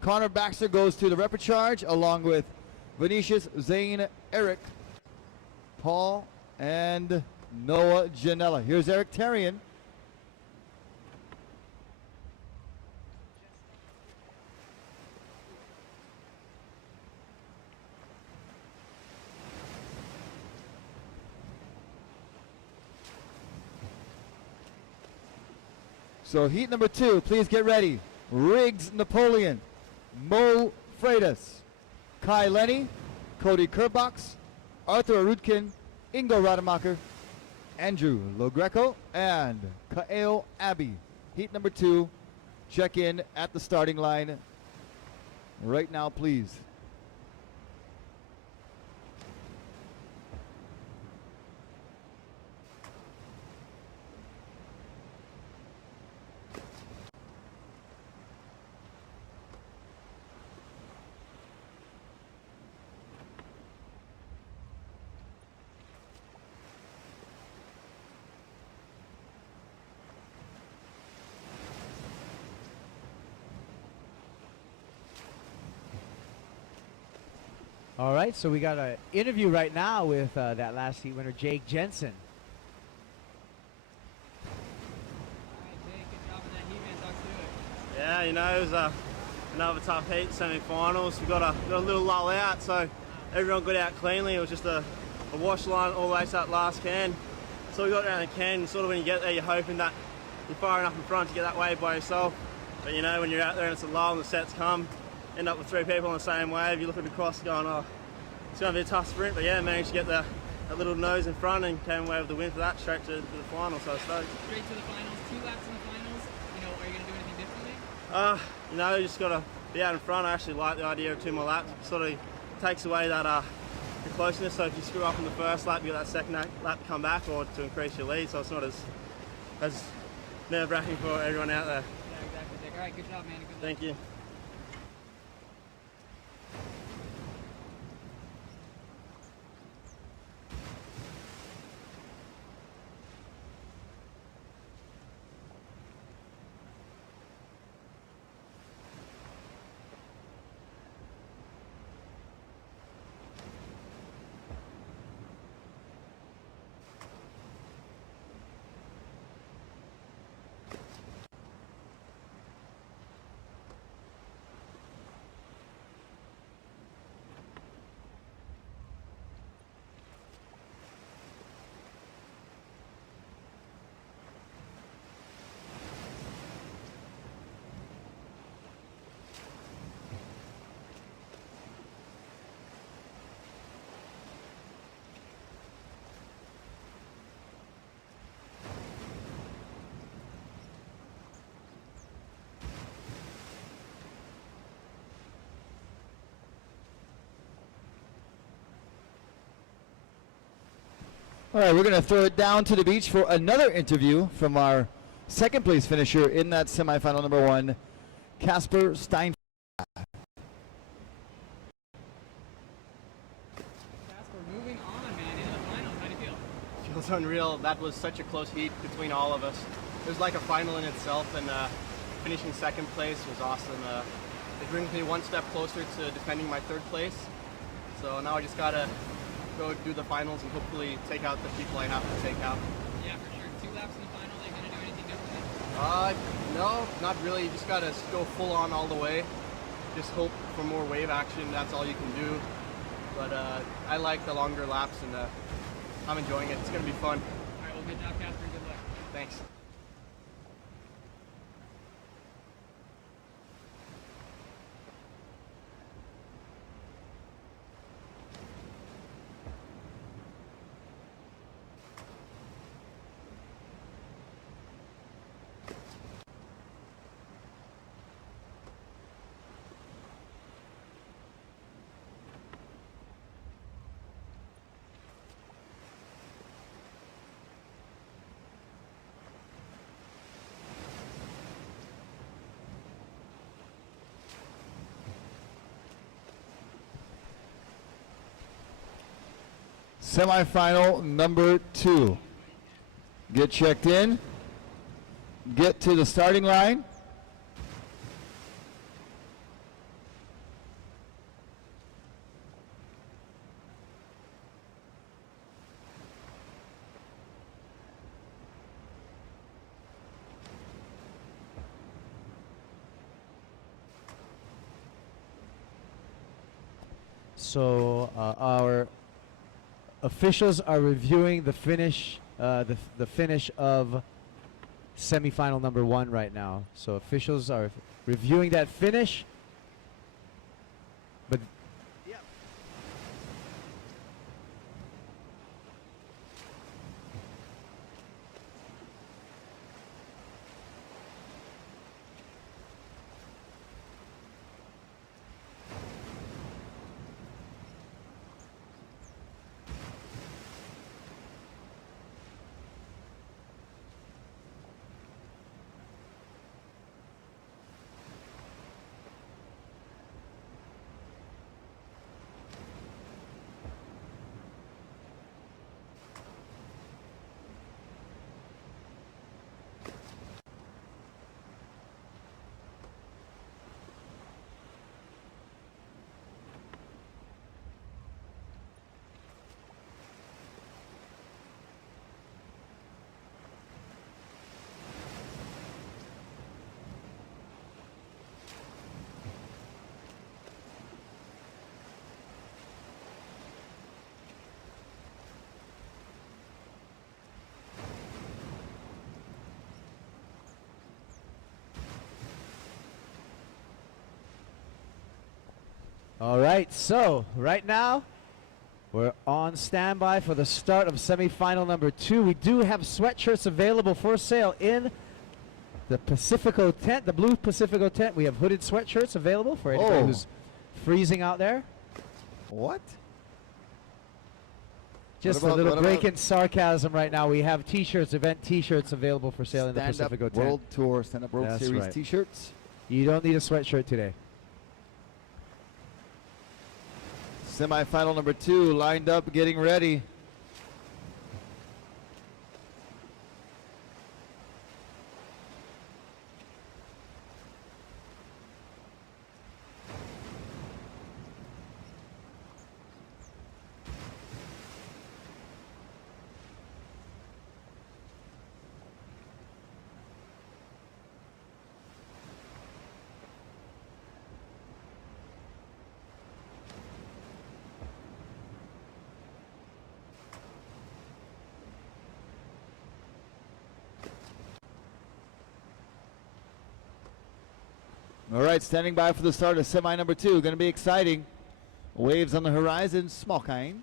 Connor Baxter goes to the repechage along with Vinicius, Zane, Eric, Paul, and Noah Janella. Here's Eric Tarian. So heat number 2, please get ready. Riggs Napoleon, Mo Freitas, Kai Lenny, Cody Kerbox, Arthur Arutkin, Ingo Rademacher, Andrew Logreco, and Kaeo Abbey. Heat number 2, check in at the starting line right now, please. All right, so we got an interview right now with that last heat winner, Jake Jensen. Yeah, you know, it was another tough heat, semi-finals. We got a little lull out, so everyone got out cleanly. It was just a wash line all the way to that last can. So we got around the can, and sort of when you get there, you're hoping that you're far enough in front to get that wave by yourself. But you know, when you're out there and it's a lull and the sets come, end up with 3 people on the same wave, you're looking across going, oh, it's going to be a tough sprint. But yeah, managed to get that little nose in front and came away with the win for that, straight to the final, so I was stoked. Straight to the finals, 2 laps in the finals. You know, are you going to do anything differently? You know, you just got to be out in front. I actually like the idea of 2 more laps. It sort of takes away that the closeness, so if you screw up in the first lap, you got that second lap to come back or to increase your lead, so it's not as nerve-wracking for everyone out there. Yeah, exactly, Dick. All right, good job, man. Good luck. Thank you. All right, we're going to throw it down to the beach for another interview from our second place finisher in that semifinal number 1, Casper Stein. Casper, moving on, man, into the finals. How do you feel? Feels unreal. That was such a close heat between all of us. It was like a final in itself, and finishing second place was awesome. It brings me one step closer to defending my third place. So now I just gotta go do the finals and hopefully take out the people I have to take out. Yeah, for sure. 2 laps in the final. Are you gonna do anything differently? No, not really. You just gotta go full on all the way. Just hope for more wave action. That's all you can do. But I like the longer laps, and I'm enjoying it. It's gonna be fun. All right, well, good job, Casper. Good luck. Thanks. Semifinal number 2. Get checked in. Get to the starting line. So our officials are reviewing the finish, the finish of semifinal number 1 right now. So officials are reviewing that finish. But all right, so right now we're on standby for the start of semifinal number 2. We do have sweatshirts available for sale in the Pacifico tent, the blue Pacifico tent. We have hooded sweatshirts available for anybody who's freezing out there. What? Just What a about- little what break about in sarcasm right now. We have t-shirts, event t-shirts available for sale in the Stand-up Pacifico tent. World Tour, Stand-up World That's Series right. t-shirts. You don't need a sweatshirt today. Semifinal number 2 lined up, getting ready. All right, standing by for the start of semi number 2. Going to be exciting. Waves on the horizon, small kind.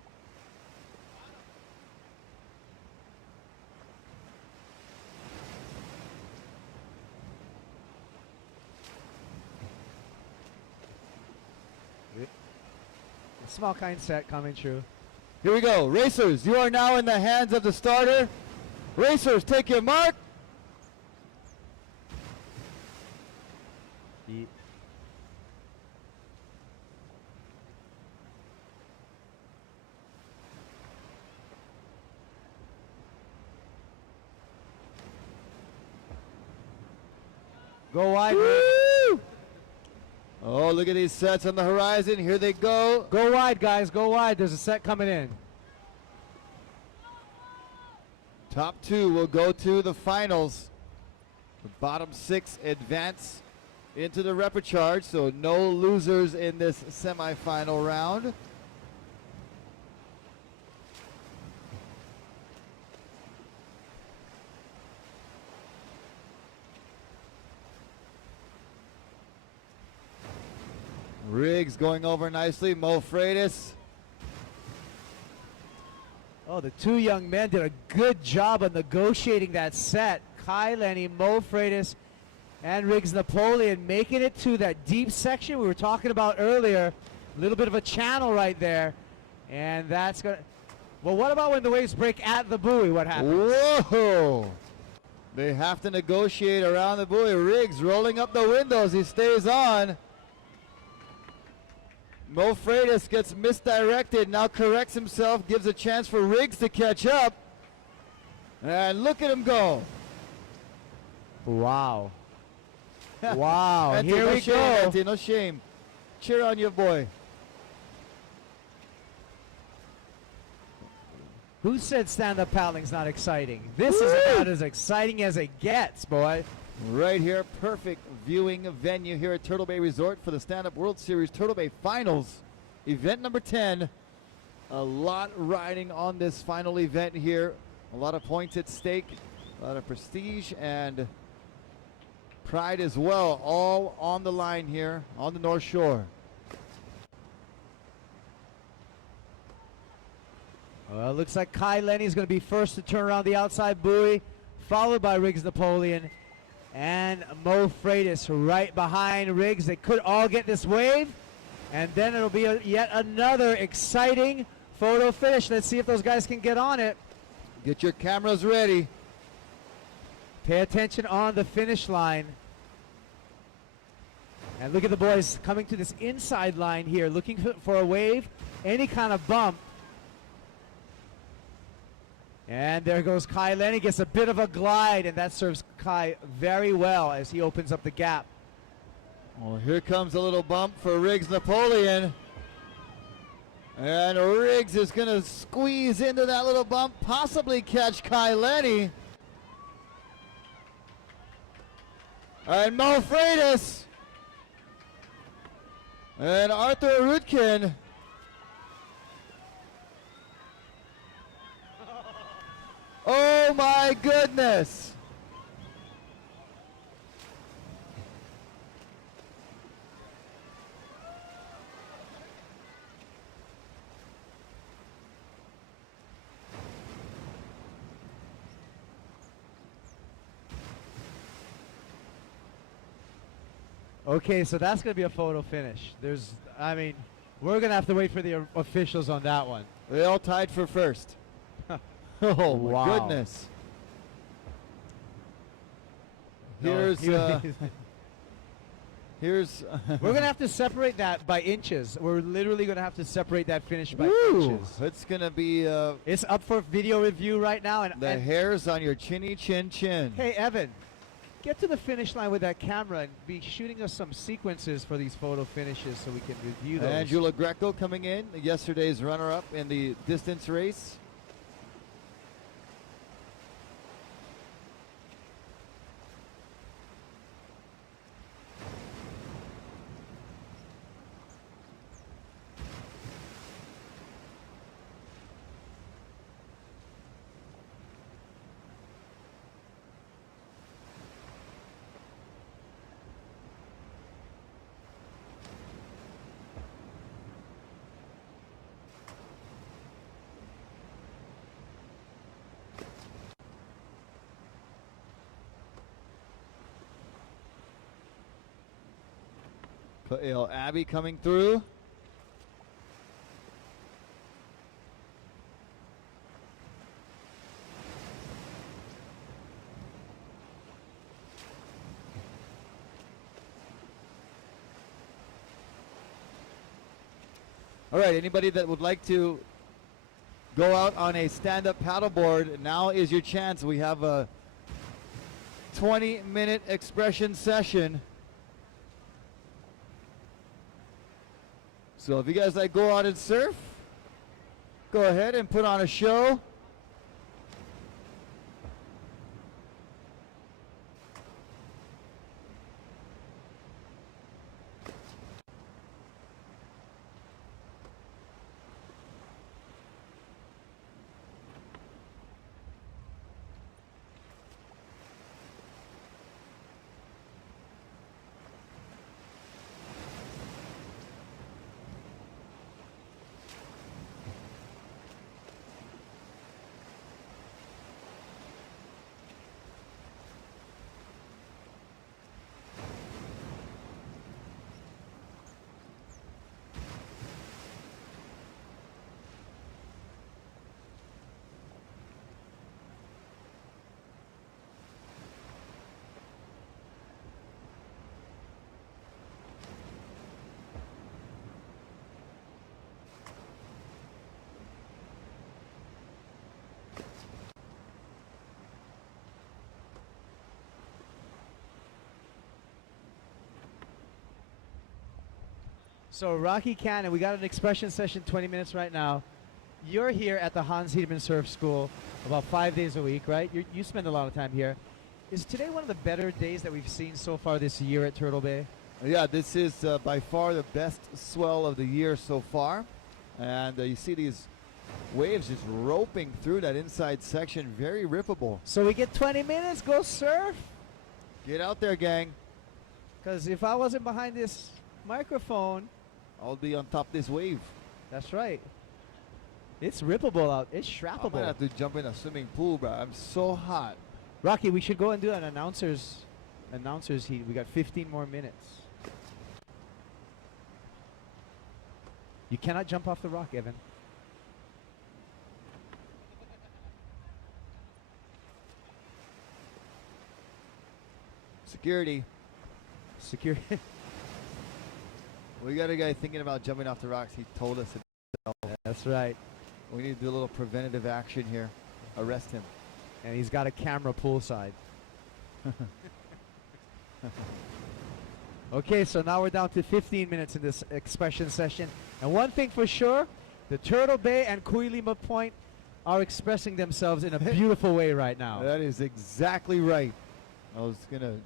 Small kind set coming true. Here we go. Racers, you are now in the hands of the starter. Racers, take your mark. Go wide. Woo! Oh, look at these sets on the horizon. Here they go. Go wide, guys. Go wide. There's a set coming in. Top 2 will go to the finals. The bottom 6 advance into the repechage, so no losers in this semifinal round. Riggs going over nicely. Mo Freitas. Oh, the two young men did a good job of negotiating that set. Kai Lenny, Mo Freitas, and Riggs Napoleon making it to that deep section we were talking about earlier. A little bit of a channel right there. And that's going to... Well, what about when the waves break at the buoy? What happens? Whoa! They have to negotiate around the buoy. Riggs rolling up the windows. He stays on. Mo Freitas gets misdirected, now corrects himself, gives a chance for Riggs to catch up. And look at him go. Wow. Wow, Ante, here no we shame, go. Ante, no shame. Cheer on your boy. Who said stand-up paddling's not exciting? This is about as exciting as it gets, boy. Right here, perfect viewing venue here at Turtle Bay Resort for the Stand-Up World Series Turtle Bay Finals, event number 10. A lot riding on this final event here. A lot of points at stake, a lot of prestige and pride as well, all on the line here on the North Shore. Well, it looks like Kai Lenny is going to be first to turn around the outside buoy, followed by Riggs Napoleon and Mo Freitas right behind Riggs. They could all get this wave, and then it'll be yet another exciting photo finish. Let's see if those guys can get on it. Get your cameras ready. Pay attention on the finish line. And look at the boys coming to this inside line here, looking for a wave, any kind of bump. And there goes Kai Lenny, gets a bit of a glide, and that serves Kai very well as he opens up the gap. Well, here comes a little bump for Riggs Napoleon. And Riggs is going to squeeze into that little bump, possibly catch Kai Lenny. And Mo Freitas. And Arthur Rudkin. Oh my goodness. Okay, so that's going to be a photo finish. I mean, we're going to have to wait for the officials on that one. They all tied for first. Oh, my Wow. goodness. No, Here's, we're going to have to separate that by inches. We're literally going to have to separate that finish by Woo! inches. It's going to be It's up for video review right now. And the hairs on your chinny chin chin. hey, Evan, get to the finish line with that camera and be shooting us some sequences for these photo finishes so we can review those. Angela Greco coming in, yesterday's runner-up in the distance race. Abby coming through. All right, anybody that would like to go out on a stand-up paddleboard, now is your chance. We have a 20-minute expression session. So if you guys like go out and surf, go ahead and put on a show. So Rocky Cannon, we got an expression session 20 minutes right now. You're here at the Hans Hedeman Surf School about 5 days a week, right? You spend a lot of time here. Is today one of the better days that we've seen so far this year at Turtle Bay? Yeah, this is by far the best swell of the year so far. And you see these waves just roping through that inside section, very rippable. So we get 20 minutes, go surf. Get out there, gang. Because if I wasn't behind this microphone, I'll be on top of this wave. That's right. It's rippable out. It's shrappable. I'm gonna have to jump in a swimming pool, bro. I'm so hot. Rocky, we should go and do an announcers heat. We got 15 more minutes. You cannot jump off the rock, Evan. Security. Security. We got a guy thinking about jumping off the rocks. He told us. That's right. We need to do a little preventative action here. Arrest him. And he's got a camera poolside. Okay, so now we're down to 15 minutes in this expression session. And one thing for sure, the Turtle Bay and Kuilima Point are expressing themselves in a beautiful way right now. That is exactly right. I was going to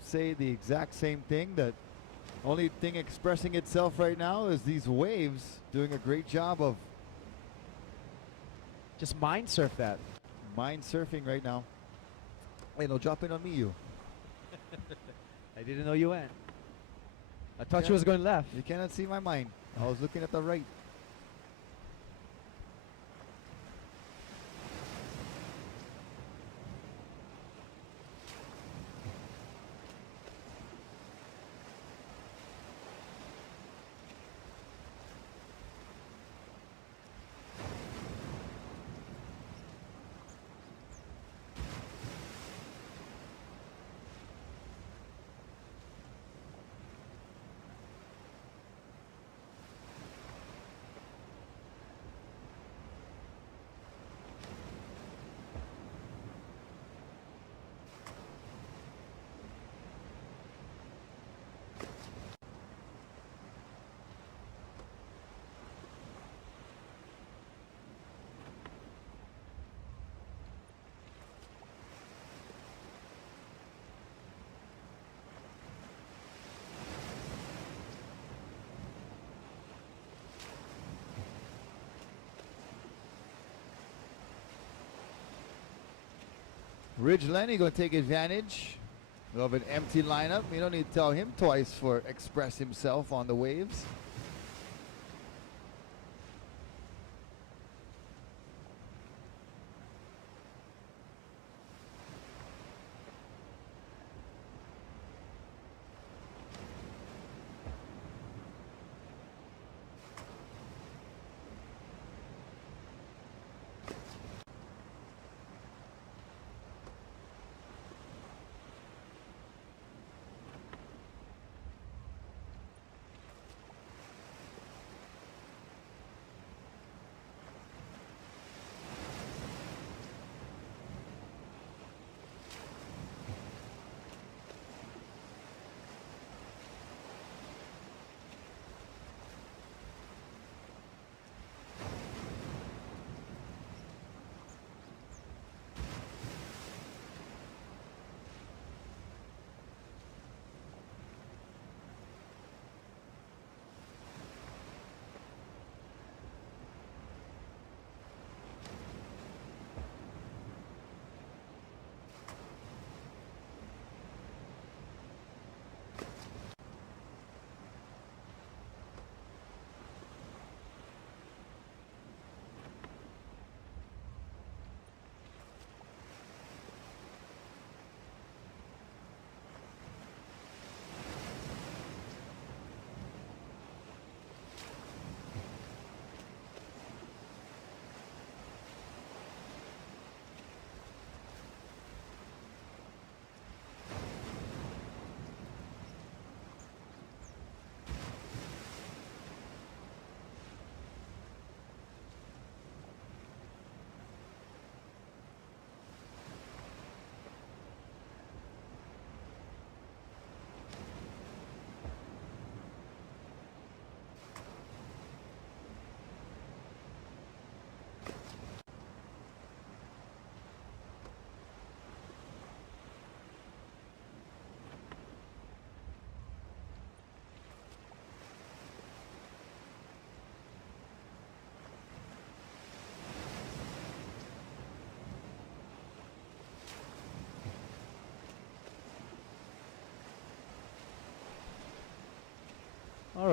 say the exact same thing. That only thing expressing itself right now is these waves doing a great job of just mind surf that. Mind surfing right now. Hey, no, drop in on me, you. I didn't know you went. I thought you was going left. You cannot see my mind. I was looking at the right. Ridge Lenny going to take advantage of an empty lineup. You don't need to tell him twice for express himself on the waves.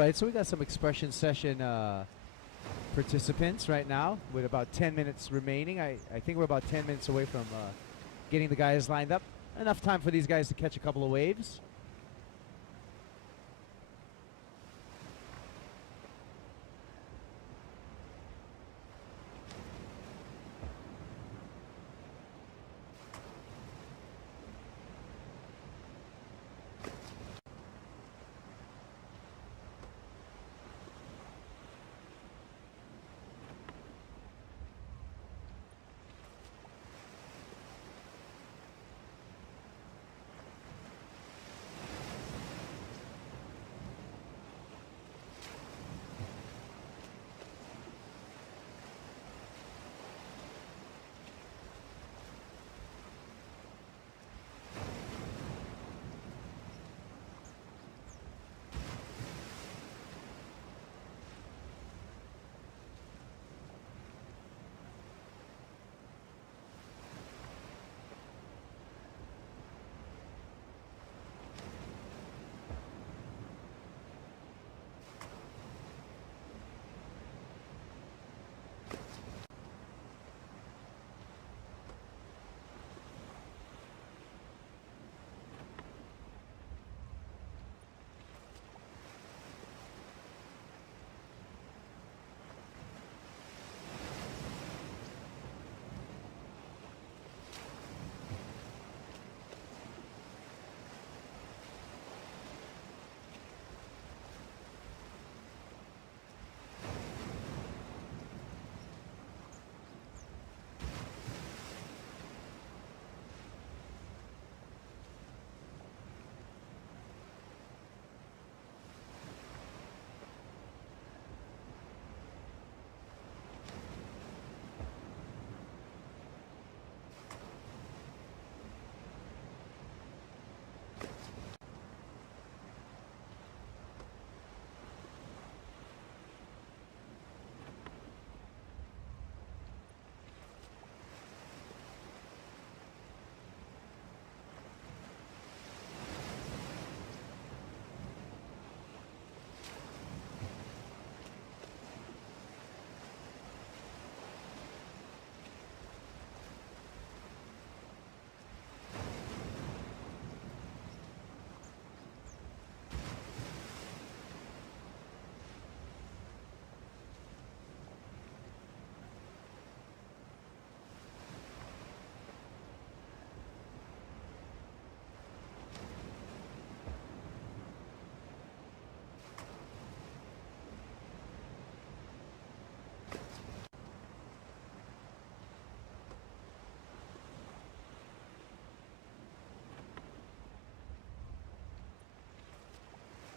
right, so we got some expression session participants right now with about 10 minutes remaining. I think we're about 10 minutes away from getting the guys lined up. Enough time for these guys to catch a couple of waves.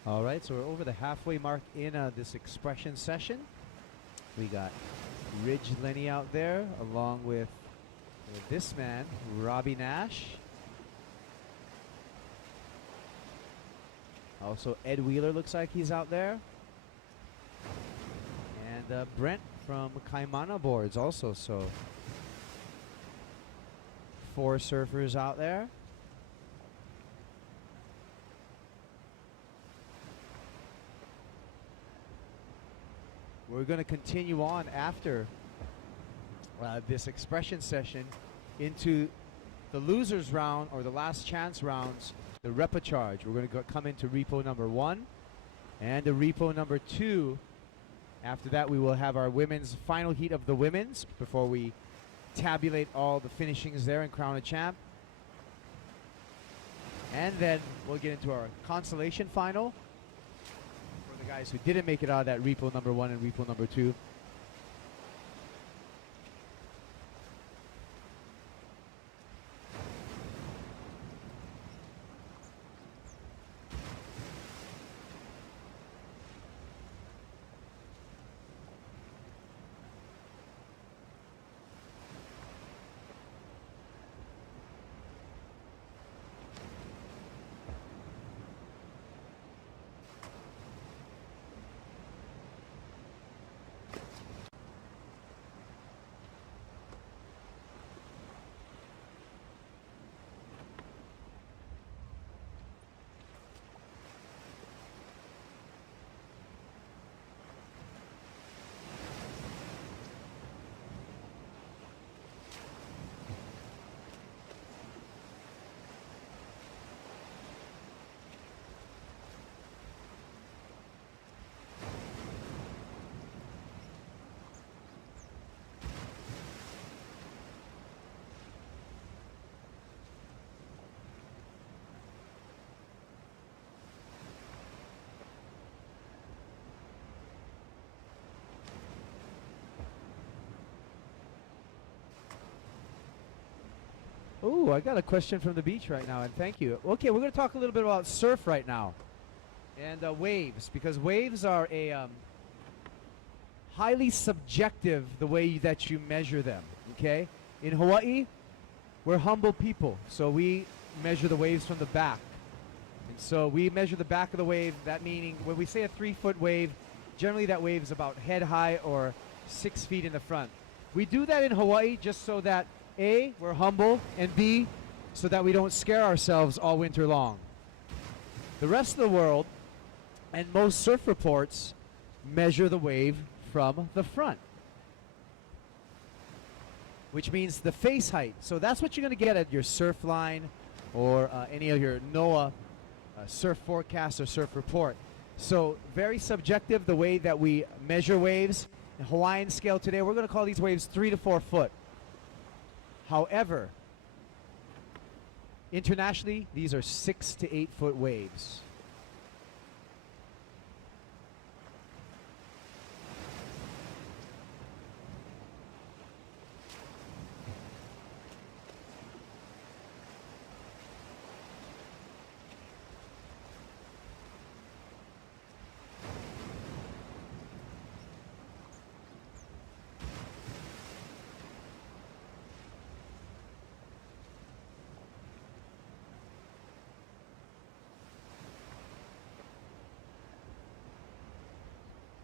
All right, so we're over the halfway mark in this expression session. We got Ridge Lenny out there, along with this man, Robbie Nash. Also, Ed Wheeler looks like he's out there. And Brent from Kaimana Boards also, so 4 surfers out there. We're going to continue on after this expression session into the losers round, or the last chance rounds, the repecharge. We're going to come into repo number 1 and the repo number 2. After that, we will have our women's final heat of the women's before we tabulate all the finishings there and crown a champ. And then we'll get into our consolation final for the guys who didn't make it out of that repo number 1 and repo number 2. Ooh, I got a question from the beach right now, and thank you. Okay, we're going to talk a little bit about surf right now and waves, because waves are a highly subjective the way that you measure them. Okay, in Hawaii, we're humble people, so we measure the waves from the back. And so we measure the back of the wave. That meaning when we say a 3-foot wave, generally that wave is about head high or 6 feet in the front. We do that in Hawaii just so that A, we're humble, and B, so that we don't scare ourselves all winter long. The rest of the world and most surf reports measure the wave from the front, which means the face height. So that's what you're going to get at your surf line or any of your NOAA surf forecast or surf report. So very subjective the way that we measure waves. In Hawaiian scale today, we're going to call these waves 3 to 4 foot. However, internationally, these are 6 to 8 foot waves.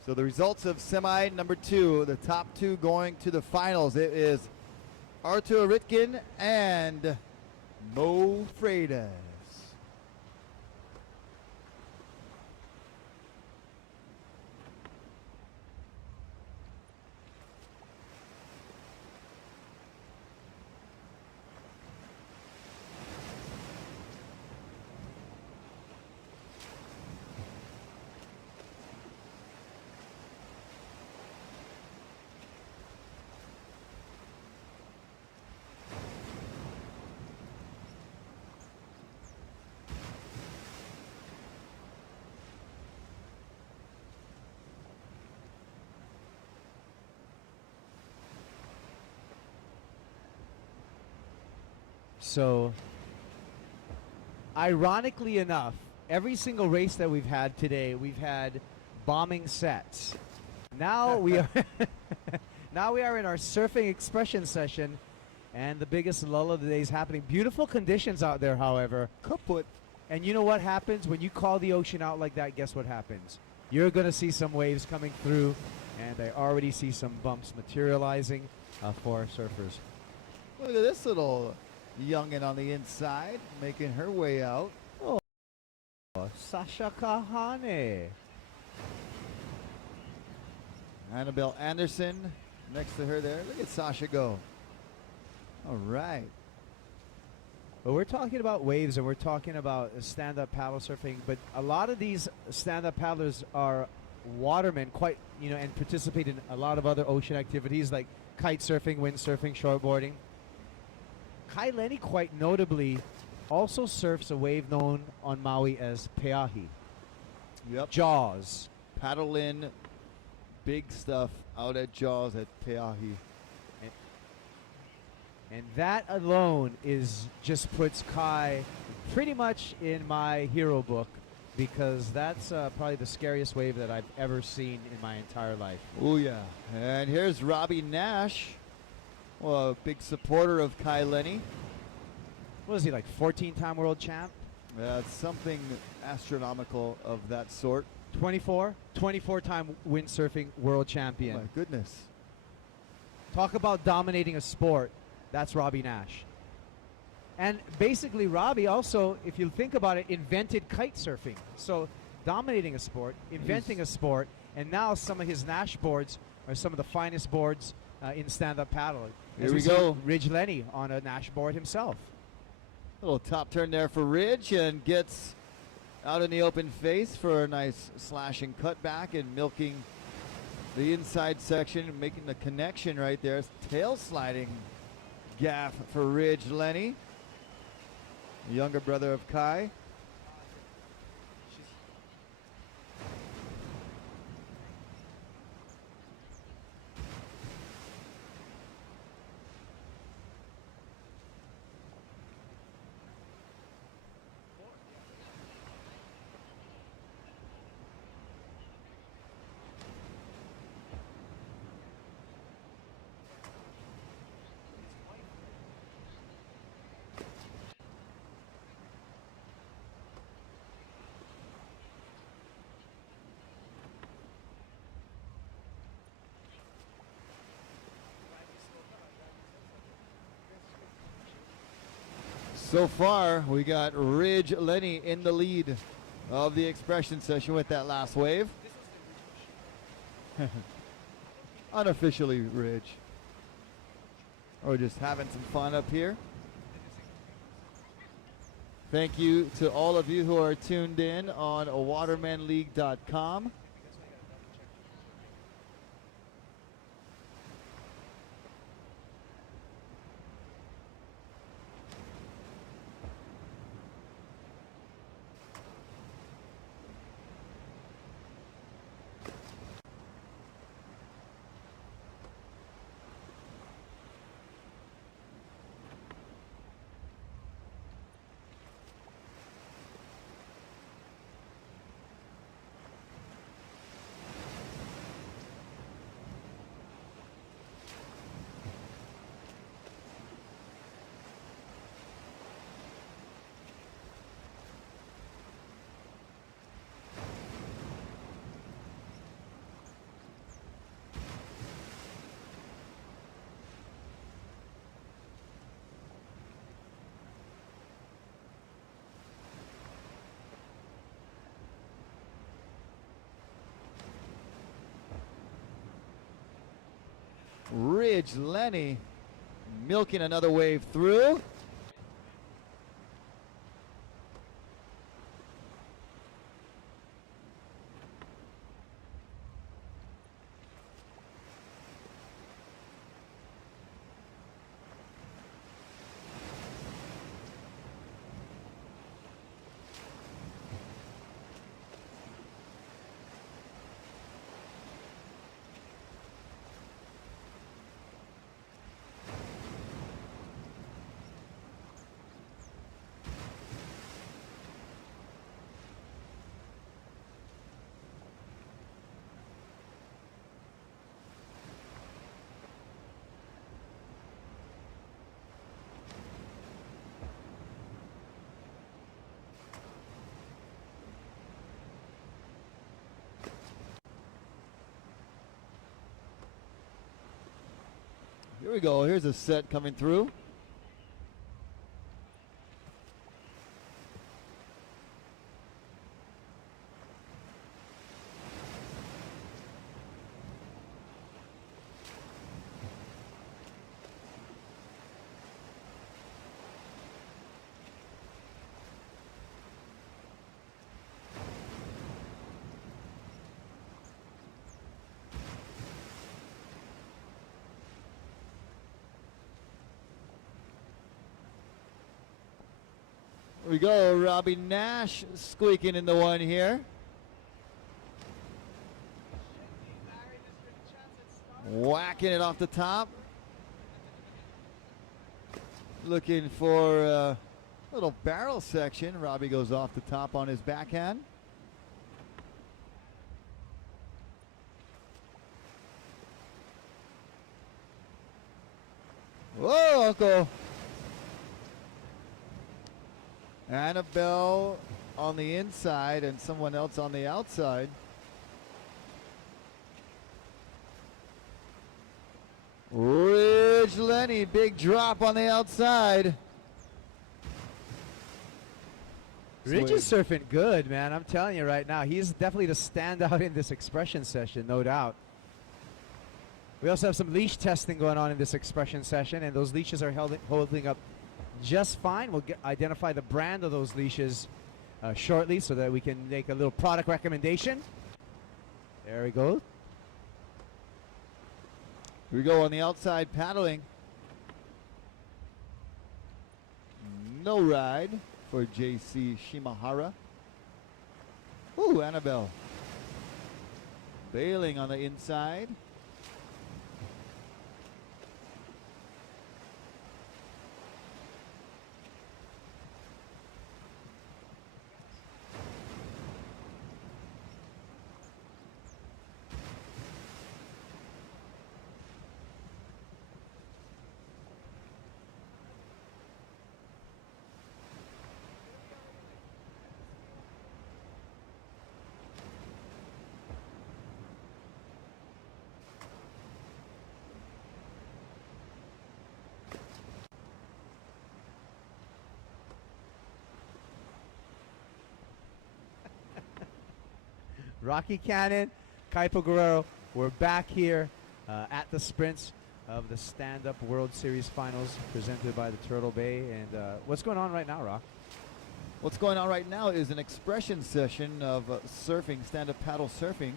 So the results of semi number 2, the top 2 going to the finals. It is Artur Ritkin and Mo Freitas. So, ironically enough, every single race that we've had today, we've had bombing sets. Now we are now we are in our surfing expression session, and the biggest lull of the day is happening. Beautiful conditions out there, however. Kaput. And you know what happens when you call the ocean out like that? Guess what happens? You're going to see some waves coming through, and I already see some bumps materializing for our surfers. Look at this little youngin' on the inside, making her way out. Oh, Sasha Kahane. Annabelle Anderson next to her there. Look at Sasha go. All right. Well, we're talking about waves and we're talking about stand-up paddle surfing, but a lot of these stand-up paddlers are watermen, and participate in a lot of other ocean activities like kite surfing, windsurfing, shortboarding. Kai Lenny, quite notably, also surfs a wave known on Maui as Peahi. Yep. Jaws. Paddle in, big stuff out at Jaws at Peahi. And that alone just puts Kai pretty much in my hero book, because that's probably the scariest wave that I've ever seen in my entire life. Oh yeah. And here's Robbie Nash, well, a big supporter of Kai Lenny. What is he, like 14-time world champ? Something astronomical of that sort. 24-time windsurfing world champion. Oh my goodness. Talk about dominating a sport. That's Robbie Nash. And basically, Robbie also, if you think about it, invented kite surfing. So dominating a sport, inventing a sport, and now some of his Nash boards are some of the finest boards in stand-up paddling. Here we go. Ridge Lenny on a Nash board himself. Little top turn there for Ridge, and gets out in the open face for a nice slash and cut back and milking the inside section, making the connection right there. Tail sliding gaff for Ridge Lenny, the younger brother of Kai. So far, we got Ridge Lenny in the lead of the expression session with that last wave. Unofficially Ridge. Or just having some fun up here. Thank you to all of you who are tuned in on watermanleague.com. Ridge Lenny milking another wave through. Here we go. Here's a set coming through. Here we go, Robbie Nash squeaking in the one here. Whacking it off the top. Looking for a little barrel section. Robbie goes off the top on his backhand. Whoa, Uncle. Annabelle on the inside and someone else on the outside. Ridge Lenny, big drop on the outside. Ridge is surfing good, man. I'm telling you right now, he's definitely the standout in this expression session, no doubt. We also have some leash testing going on in this expression session, and those leashes are holding up just fine. We'll identify the brand of those leashes shortly so that we can make a little product recommendation. There we go. Here we go on the outside paddling. No ride for JC Shimahara. Ooh, Annabelle. Bailing on the inside. Rocky Cannon, Kaipo Guerrero. We're back here at the sprints of the Stand-Up World Series Finals presented by the Turtle Bay. And what's going on right now, Rock? What's going on right now is an expression session of surfing, stand-up paddle surfing.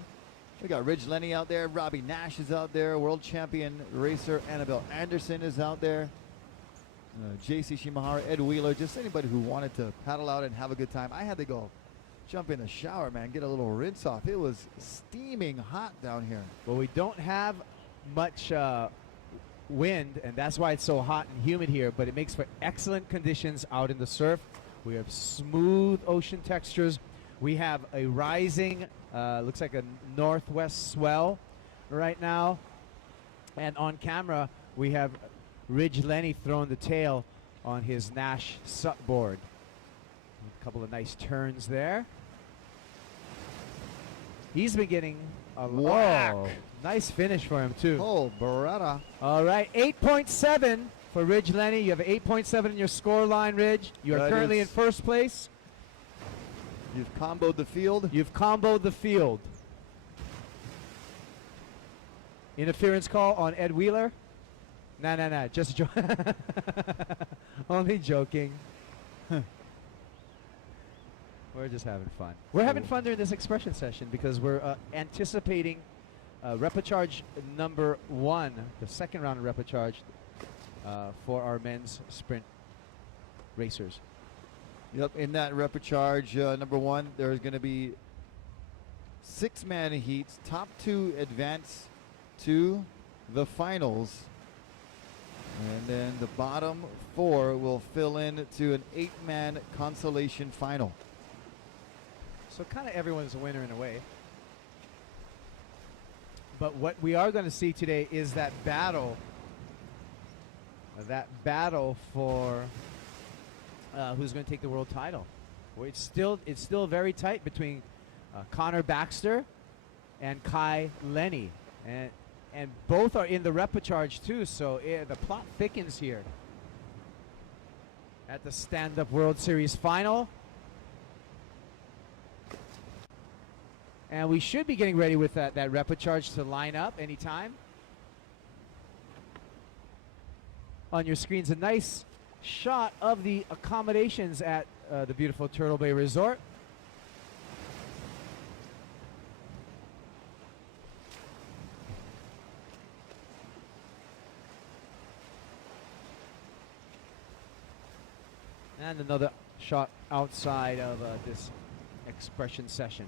We got Ridge Lenny out there, Robbie Nash is out there, world champion racer Annabelle Anderson is out there, JC Shimahara, Ed Wheeler, just anybody who wanted to paddle out and have a good time. I had to go jump in the shower, man, get a little rinse off. It was steaming hot down here. Well, we don't have much wind, and that's why it's so hot and humid here, but it makes for excellent conditions out in the surf. We have smooth ocean textures. We have a rising, looks like a northwest swell right now. And on camera, we have Ridge Lenny throwing the tail on his Nash Sut board. A couple of nice turns there. He's been getting a Whack. whoa, nice finish for him too. Oh, Beretta. All right, 8.7 for Ridge Lenny. You have 8.7 in your score line, Ridge. You are That currently in is- first place. You've comboed the field. You've comboed the field. Interference call on Ed Wheeler. Nah, just only joking. We're just having fun. We're having fun during this expression session because we're anticipating repecharge number 1, the second round of repecharge for our men's sprint racers. Yep, in that repecharge number 1, there's going to be 6-man heats. Top 2 advance to the finals. And then the bottom 4 will fill in to an 8-man consolation final. So kind of everyone's a winner in a way. But what we are going to see today is that battle for who's going to take the world title. Well, it's still very tight between Connor Baxter and Kai Lenny, and both are in the repecharge too. So the plot thickens here at the Stand-Up World Series final. And we should be getting ready with that repecharge to line up anytime. On your screens, a nice shot of the accommodations at the beautiful Turtle Bay Resort. And another shot outside of this expression session.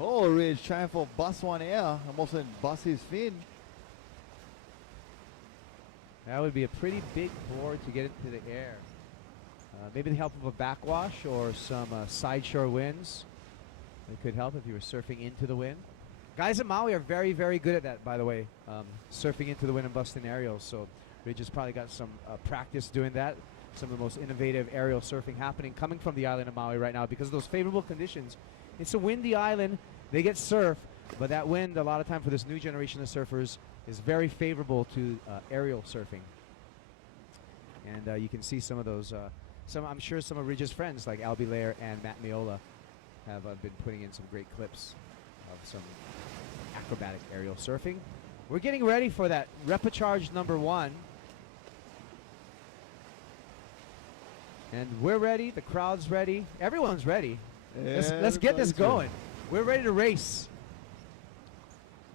Oh, Ridge trying for bus one air. Almost didn't bust his fin. That would be a pretty big board to get into the air. Maybe the help of a backwash or some side shore winds. It could help if you were surfing into the wind. Guys at Maui are very, very good at that, by the way. Surfing into the wind and busting aerials. So Ridge has probably got some practice doing that. Some of the most innovative aerial surfing happening coming from the island of Maui right now because of those favorable conditions. It's a windy island. They get surf, but that wind, a lot of time for this new generation of surfers, is very favorable to aerial surfing. And you can see some of those. I'm sure some of Ridge's friends, like Albie Lair and Matt Miola, have been putting in some great clips of some acrobatic aerial surfing. We're getting ready for that repecharge number 1. And we're ready. The crowd's ready. Everyone's ready. Let's get this going. We're ready to race.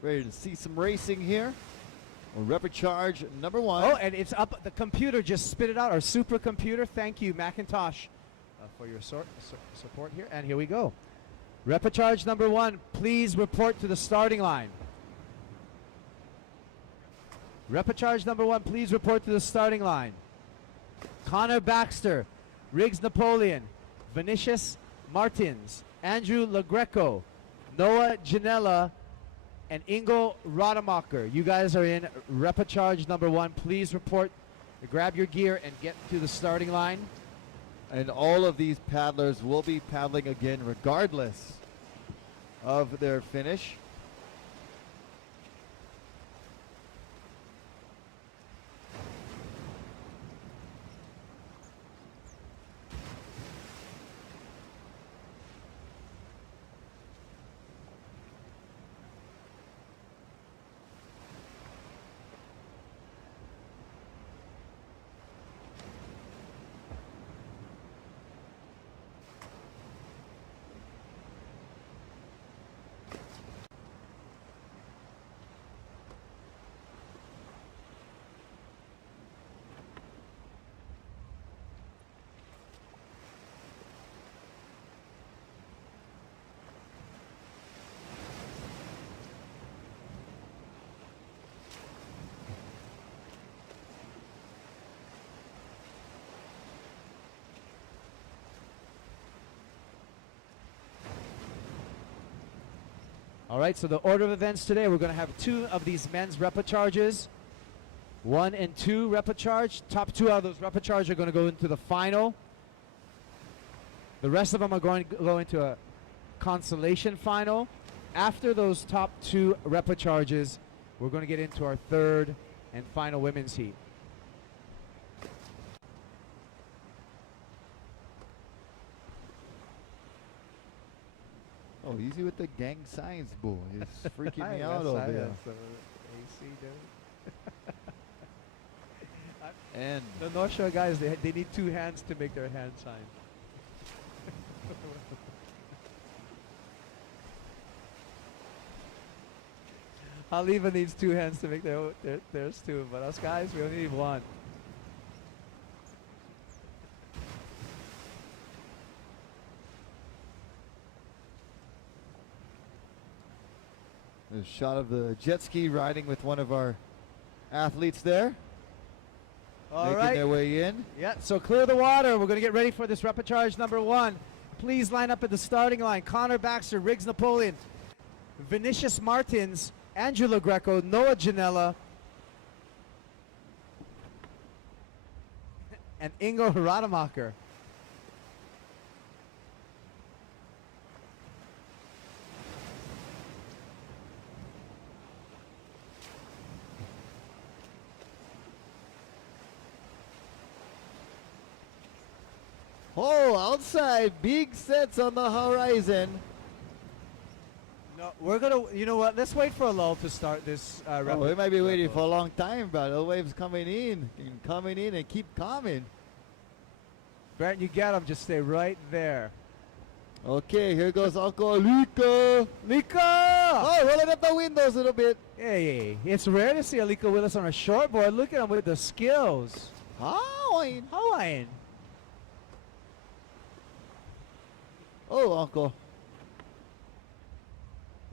Ready to see some racing here. Repecharge number 1. Oh, and it's up. The computer just spit it out. Our supercomputer. Thank you, Macintosh, for your support here. And here we go. Repecharge number 1. Please report to the starting line. Repechage number 1, please report to the starting line. Connor Baxter, Riggs Napoleon, Vinicius Martins, Andrew LaGreco, Noah Janela, and Ingo Rademacher. You guys are in repechage number 1. Please report, grab your gear, and get to the starting line. And all of these paddlers will be paddling again regardless of their finish. All right, so the order of events today, we're going to have 2 of these men's repecharges. 1 and 2 repechage. Top 2 out of those repechage are going to go into the final. The rest of them are going to go into a consolation final. After those top 2 repecharges, we're going to get into our 3rd and final women's heat. Oh, easy with the gang signs, boo. It's freaking me out over here. And the North Shore guys, they need 2 hands to make their hand sign. Haliva needs 2 hands to make theirs too, but us guys, we only need 1. a shot of the jet ski riding with one of our athletes there. All making right. their way in. Yeah, so clear the water. We're going to get ready for this repechage number 1. Please line up at the starting line. Connor Baxter, Riggs Napoleon, Vinicius Martins, Angela Greco, Noah Janela, and Ingo Rademacher. Oh, outside, big sets on the horizon. No, we're gonna. You know what? Let's wait for a lull to start this. We might be waiting for a long time, but the waves coming in and keep coming. Brent, you get them. Just stay right there. Okay, here goes Uncle Alika. Lika! Oh, rolling up the windows a little bit. Hey, it's rare to see Alika with us on a shortboard. Look at him with the skills. Hawaiian. Oh, Uncle.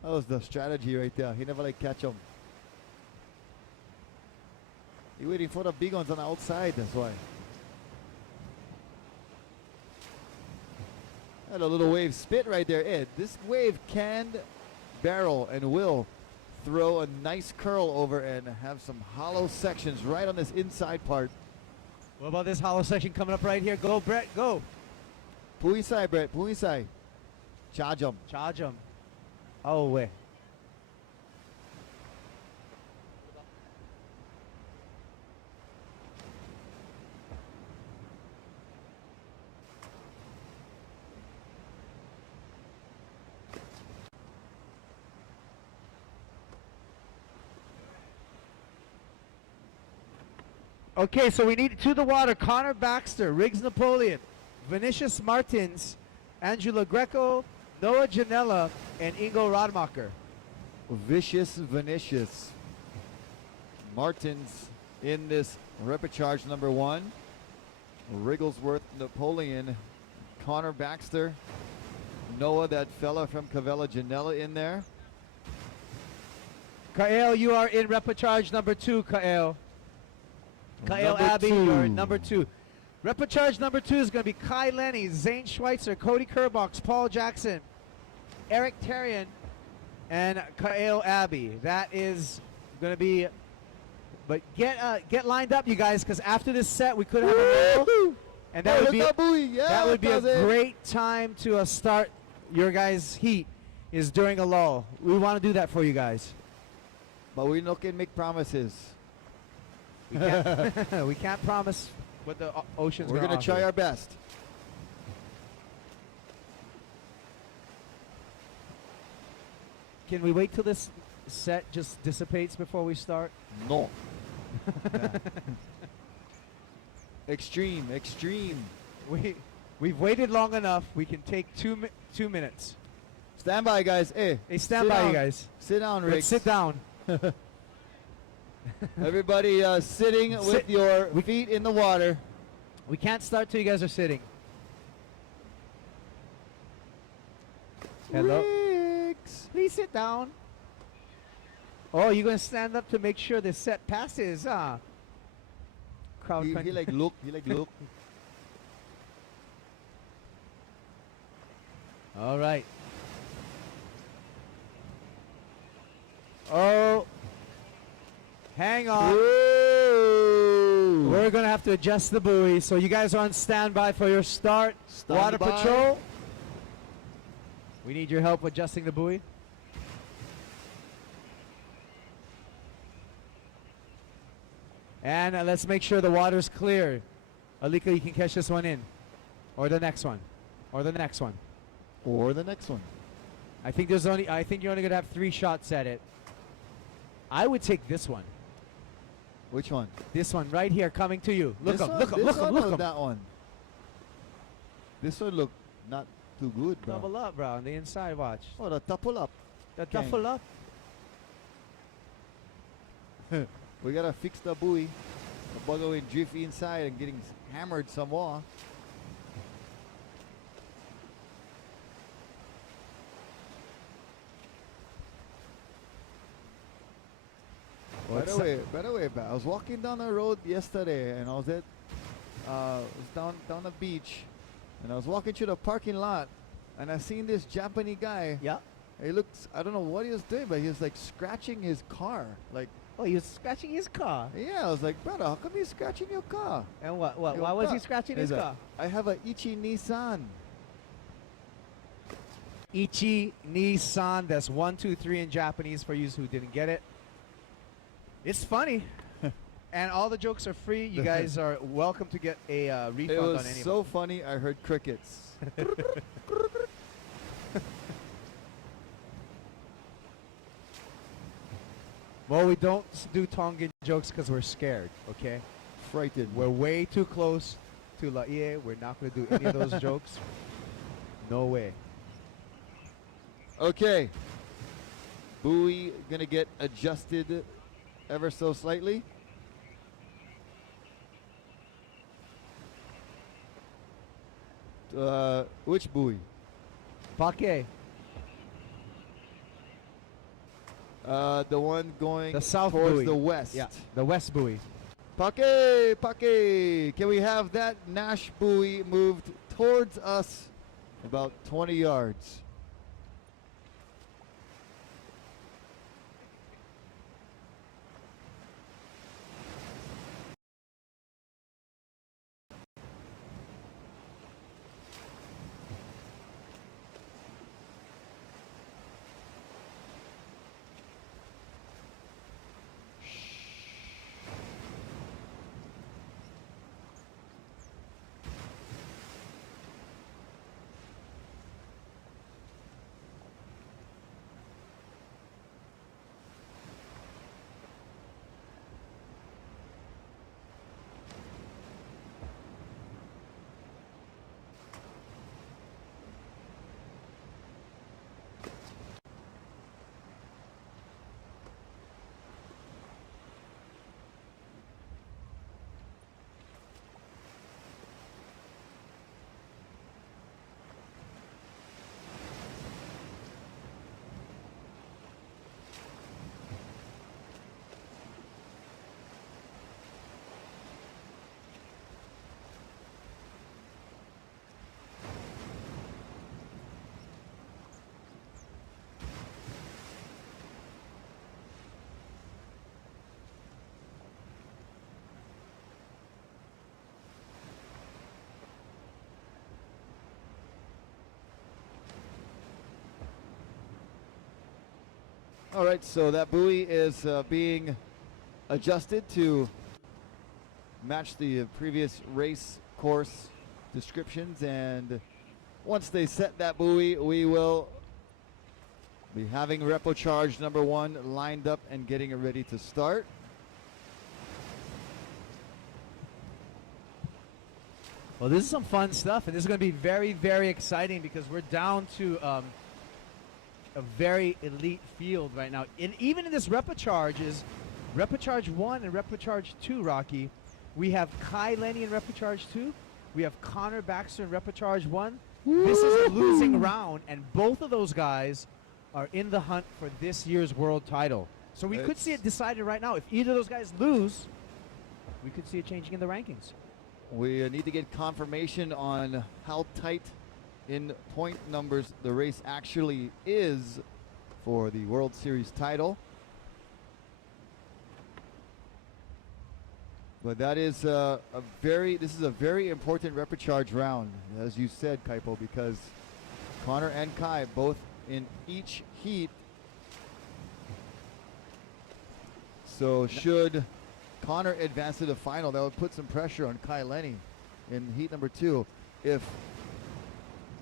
That was the strategy right there. He never like catch him. He waiting for the big ones on the outside, that's why. Had a little wave spit right there, Ed. This wave can barrel and will throw a nice curl over and have some hollow sections right on this inside part. What about this hollow section coming up right here? Go, Brett, go. Puisai, Brett, Puisai. Charge him. Charge him. Oh, wait. Okay, so we need to the water. Connor Baxter, Riggs Napoleon, Vinicius Martins, Angela Greco, Noah Janela, and Ingo Rademacher. Vicious Vinicius. Martins in this repechage number 1. Wrigglesworth Napoleon, Connor Baxter, Noah, that fella from Cavella Janela in there. Kael, you are in repechage number 2, Kael. Kael Number Abbey, 2. you're in number 2. Repechage number 2 is going to be Kai Lenny, Zane Schweitzer, Cody Kerbox, Paul Jackson, Eric Terrian, and Kael Abbey. That is going to be... But get lined up, you guys, because after this set, we could have a roll. And that would be that would be a great time to start your guys' heat, is during a lull. We want to do that for you guys. But we no can make promises. We can't, we can't promise what the ocean's We're going gonna try our best. Can we wait till this set just dissipates before we start? No. Extreme. We've waited long enough. We can take 2 minutes. Stand by, guys. Hey, stand sit by, down. you guys. Sit down, Rick. Let's sit down. Everybody sitting with your feet in the water. We can't start till you guys are sitting. Hello. Riggs. Please sit down. Oh, you're gonna stand up to make sure the set passes, huh? Crowd. He like look. He like look. All right. Oh. Hang on. Whoa. We're going to have to adjust the buoy. So you guys are on standby for your start. Stand Water by. Patrol. We need your help adjusting the buoy. And let's make sure the water's clear. Alika, you can catch this one in. Or the next one. Or the next one. Or the next one. I think you're only going to have 3 shots at it. I would take this one. Which one? This one right here coming to you. Look This up, one? look up, This look up, one look or up. that one. This one look not too good, bro. Double up, bro, on the inside, watch. Oh, the double up. The Gang. double up. We gotta fix the buoy. The bugger will drift inside and getting hammered some more. By the way, I was walking down the road yesterday, and I was down the beach, and I was walking through the parking lot, and I seen this Japanese guy. Yeah. He looks, I don't know what he was doing, but he was like scratching his car, like. Oh, he was scratching his car. Yeah, I was like, brother, how come he's scratching your car? And what? Your Why was he car. scratching He's his like, car? I have a Ichi Nissan. Ichi Nissan. That's 1, 2, 3 in Japanese for you who didn't get it. It's funny. And all the jokes are free. You guys are welcome to get a refund It on was any so funny, I heard crickets. Well, we don't do Tongan jokes because we're scared, okay? Frightened. We're way too close to Laie. We're not going to do any of those jokes. No way. Okay. Buoy gonna get adjusted ever so slightly. Which buoy? Pake. The one going The south towards buoy. the west. Yeah, the west buoy. Pake. Can we have that Nash buoy moved towards us about 20 yards? All right, so that buoy is being adjusted to match the previous race course descriptions, and once they set that buoy, we will be having Repo Charge number 1 lined up and getting it ready to start. Well, this is some fun stuff, and this is going to be very, very exciting because we're down to a very elite field right now. And even in this Repocharge 1 and Repocharge 2, Rocky, we have Kai Lenny in Repocharge 2. We have Connor Baxter in Repocharge 1. This is a losing round, and both of those guys are in the hunt for this year's world title. So we could see it decided right now. If either of those guys lose, we could see it changing in the rankings. We need to get confirmation on how tight in point numbers the race actually is for the World Series title. But that is this is a very important Repocharge round, as you said, Kaipo, because Connor and Kai both in each heat. So should Connor advance to the final, that would put some pressure on Kai Lenny in heat number 2. If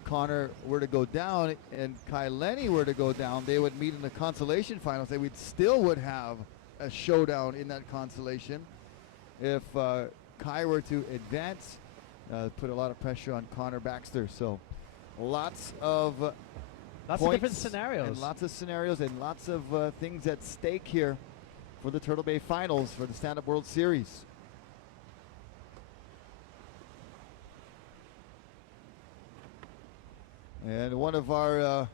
Connor were to go down and Kai Lenny were to go down, they would meet in the consolation finals. They would have a showdown in that consolation. If Kai were to advance, put a lot of pressure on Connor Baxter. So lots of different scenarios. And lots of scenarios and lots of things at stake here for the Turtle Bay Finals for the Stand-Up World Series. And one of our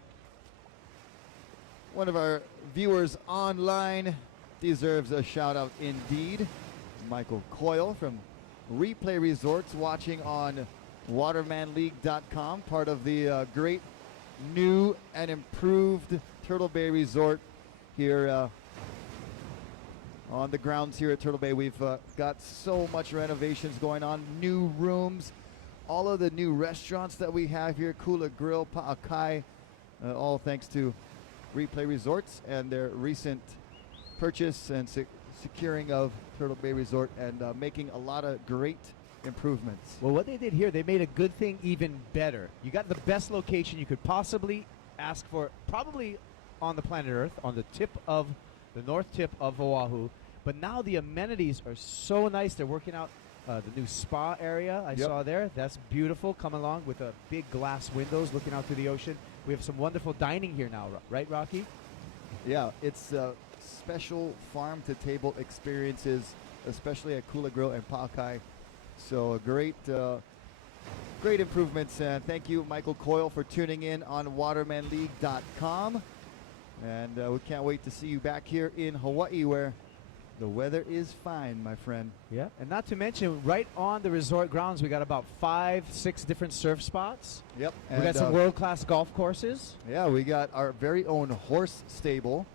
viewers online deserves a shout out indeed. Michael Coyle from Replay Resorts, watching on watermanleague.com, part of the great new and improved Turtle Bay Resort here on the grounds here at Turtle Bay. We've got so much renovations going on, new rooms, all of the new restaurants that we have here, Kula Grill, Pa'akai, all thanks to Replay Resorts and their recent purchase and securing of Turtle Bay Resort, and making a lot of great improvements. Well, what they did here, they made a good thing even better. You got the best location you could possibly ask for, probably on the planet Earth, on the north tip of Oahu. But now the amenities are so nice. They're working out the new spa area I saw there. That's beautiful. Come along with big glass windows looking out to the ocean. We have some wonderful dining here now, right, Rocky? Yeah, it's special farm-to-table experiences, especially at Kula Grill and Pa'akai. So great improvements. And thank you, Michael Coyle, for tuning in on watermanleague.com. And we can't wait to see you back here in Hawaii, where the weather is fine, my friend. Yeah, and not to mention, right on the resort grounds, we got about 5-6 different surf spots. Yep. We got some world-class golf courses. Yeah, we got our very own horse stable.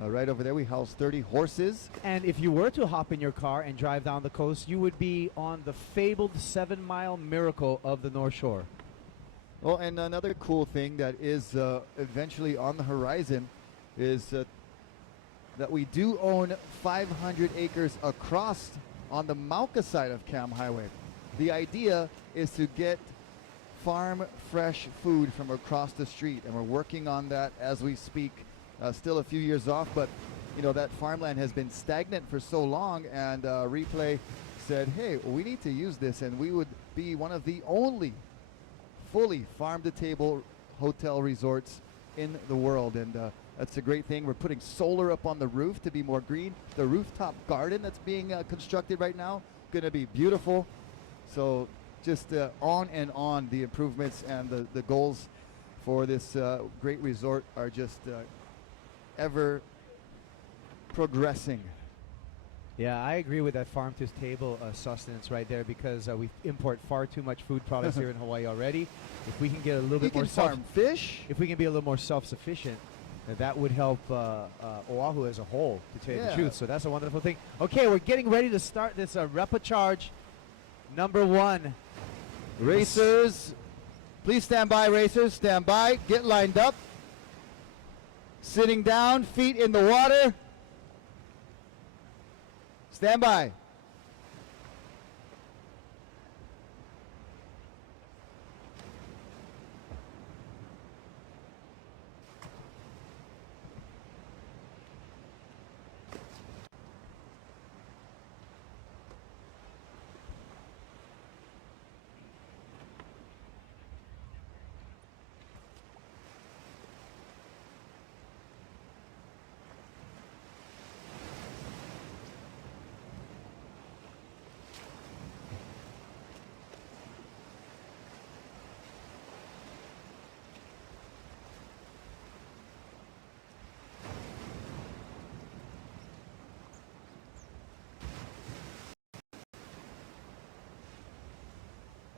Right over there, we house 30 horses. And if you were to hop in your car and drive down the coast, you would be on the fabled 7-mile miracle of the North Shore. Well, and another cool thing that is eventually on the horizon is that we do own 500 acres across on the Mauka side of Kam Highway. The idea is to get farm fresh food from across the street, and we're working on that as we speak. Still a few years off, but you know that farmland has been stagnant for so long, and Replay said, hey, we need to use this, and we would be one of the only fully farm-to-table hotel resorts in the world, and that's a great thing. We're putting solar up on the roof to be more green. The rooftop garden that's being constructed right now, going to be beautiful. So just on and on, the improvements and the goals for this great resort are just ever progressing. Yeah, I agree with that farm-to-table sustenance right there, because we import far too much food products here in Hawaii already. If we can get a little bit more farm fish. If we can be a little more self-sufficient, that would help Oahu as a whole, to tell you the truth. So that's a wonderful thing. Okay, we're getting ready to start this Repocharge number 1. Racers, please stand by, racers. Stand by. Get lined up. Sitting down, feet in the water. Stand by.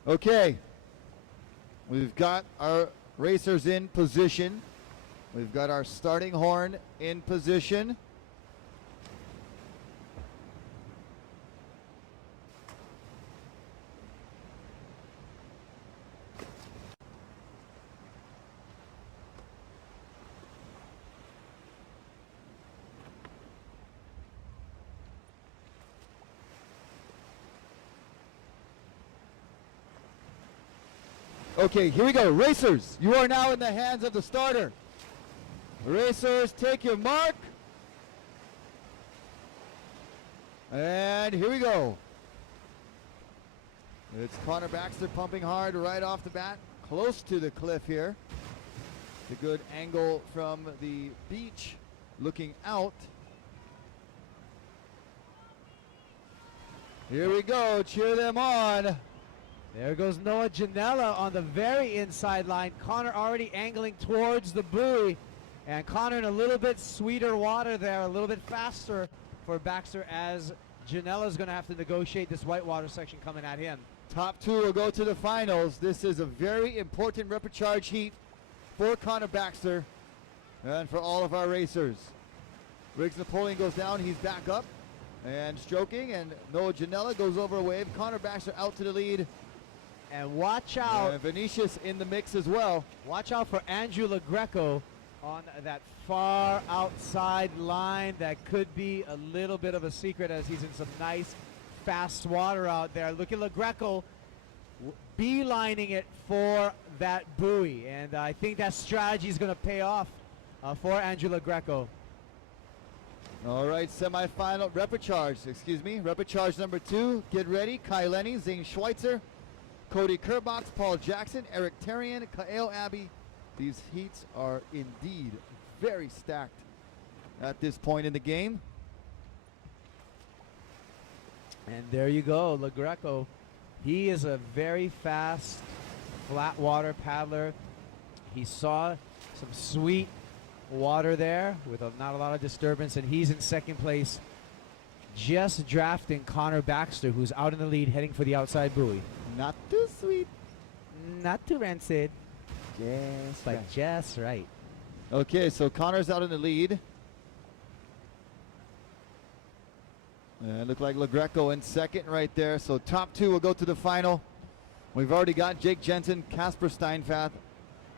Okay, we've got our racers in position. We've got our starting horn in position. Okay, here we go. Racers, you are now in the hands of the starter. Racers, take your mark. And here we go. It's Connor Baxter pumping hard right off the bat, close to the cliff here. It's a good angle from the beach looking out. Here we go, cheer them on. There goes Noah Janela on the very inside line. Connor already angling towards the buoy. And Connor in a little bit sweeter water there, a little bit faster for Baxter as Janela's going to have to negotiate this whitewater section coming at him. Top two will go to the finals. This is a very important repechage heat for Connor Baxter and for all of our racers. Riggs Napoleon goes down, he's back up and stroking, and Noah Janela goes over a wave. Connor Baxter out to the lead. And watch out. And Vinicius in the mix as well. Watch out for Andrew LaGreco on that far outside line. That could be a little bit of a secret as he's in some nice fast water out there. Look at LaGreco beelining it for that buoy. And I think that strategy is going to pay off for Andrew LaGreco. All right, semifinal repechage number 2. Get ready. Kai Lenny, Zane Schweitzer, Cody Kerbox, Paul Jackson, Eric Terrian, Kael Abbey. These heats are indeed very stacked at this point in the game. And there you go, LaGreco. He is a very fast flat water paddler. He saw some sweet water there with not a lot of disturbance, and he's in second place, just drafting Connor Baxter, who's out in the lead heading for the outside buoy. Not too sweet. Not too rancid. Just but just right. Okay, so Connor's out in the lead. And look like LaGreco in second right there. So top two will go to the final. We've already got Jake Jensen, Casper Steinfath,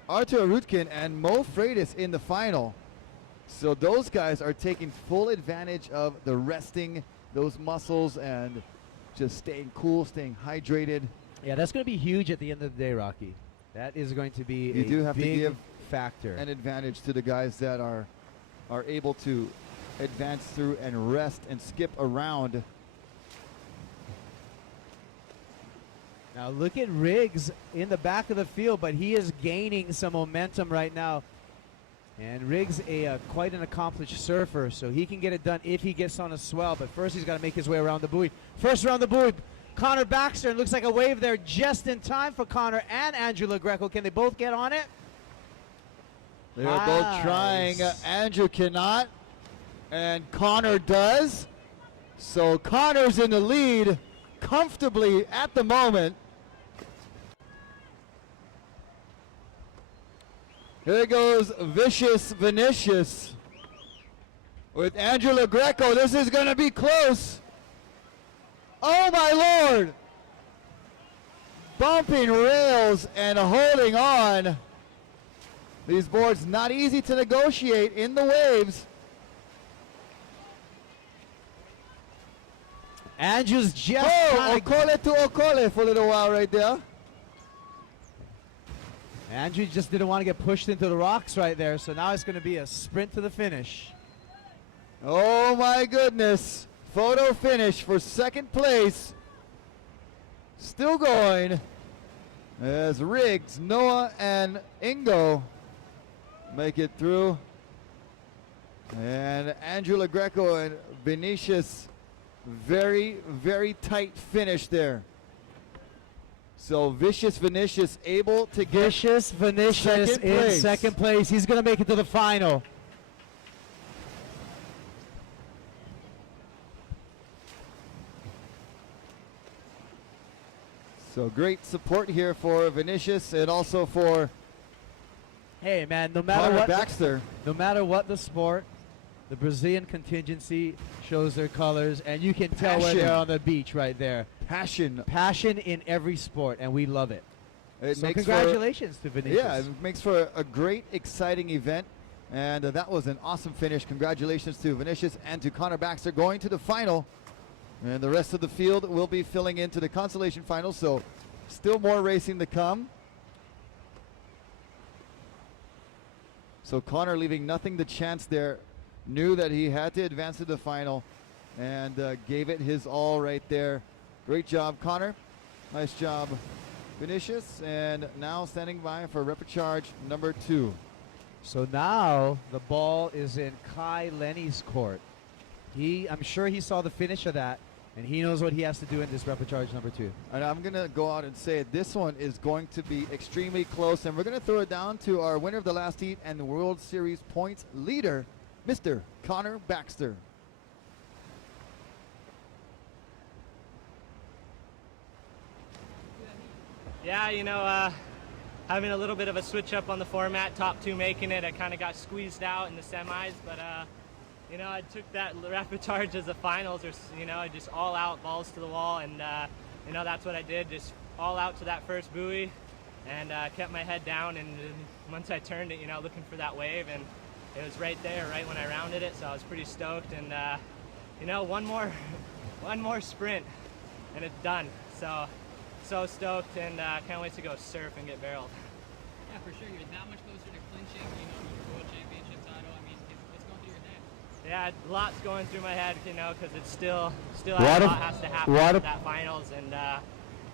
Artur Rutkin, and Mo Freitas in the final. So those guys are taking full advantage of the resting those muscles and just staying cool, staying hydrated. Yeah, that's going to be huge at the end of the day, Rocky. That is going to be You do have to big give factor. an advantage to the guys that are able to advance through and rest and skip around. Now look at Riggs in the back of the field, but he is gaining some momentum right now. And Riggs quite an accomplished surfer, so he can get it done if he gets on a swell. But first he's got to make his way around the buoy. First around the buoy, Connor Baxter. It looks like a wave there just in time for Connor and Andrew LaGreco. Can they both get on it? They're both trying. Andrew cannot, and Connor does. So Connor's in the lead comfortably at the moment. Here goes Vicious Vinicius with Andrew LaGreco. This is going to be close. Oh my Lord. Bumping rails and holding on. These boards not easy to negotiate in the waves. Andrew's just Oh, Okole to Okole for a little while right there. Andrew just didn't want to get pushed into the rocks right there, so now it's going to be a sprint to the finish. Oh my goodness. Photo finish for second place. Still going as Riggs, Noah, and Ingo make it through. And Andrew LaGreco and Vinicius, very, very tight finish there. So Vicious Vinicius able to get Vicious Vinicius second in place. second place. He's going to make it to the final. So great support here for Vinicius and also for Hey man, no matter Connor what Baxter. no matter what the sport, the Brazilian contingency shows their colors, and you can tell when Passion. they're on the beach right there. Passion. Passion in every sport, and we love it. It So makes congratulations to Vinicius. Yeah, it makes for a great, exciting event. And that was an awesome finish. Congratulations to Vinicius and to Connor Baxter going to the final. And the rest of the field will be filling into the consolation final. So still more racing to come. So Connor leaving nothing to chance there. Knew that he had to advance to the final and gave it his all right there. Great job, Connor. Nice job, Vinicius. And now standing by for repechage number 2. So now the ball is in Kai Lenny's court. I'm sure he saw the finish of that, and he knows what he has to do in this repechage number 2. And I'm going to go out and say this one is going to be extremely close. And we're going to throw it down to our winner of the last heat and the World Series points leader, Mr. Connor Baxter. Yeah, you know, having a little bit of a switch up on the format, top 2 making it. I kind of got squeezed out in the semis, but you know, I took that rapid charge as the finals, or you know, just all out, balls to the wall, and you know, that's what I did, just all out to that first buoy, and kept my head down, and once I turned it, you know, looking for that wave, and it was right there, right when I rounded it, so I was pretty stoked, and you know, one more sprint, and it's done. So stoked, and can't wait to go surf and get barreled. Yeah, for sure. You're that much closer to clinching, you know, your world championship title. I mean, it's going through your head. Yeah, lots going through my head, you know, because it's still a lot has to happen at that finals, and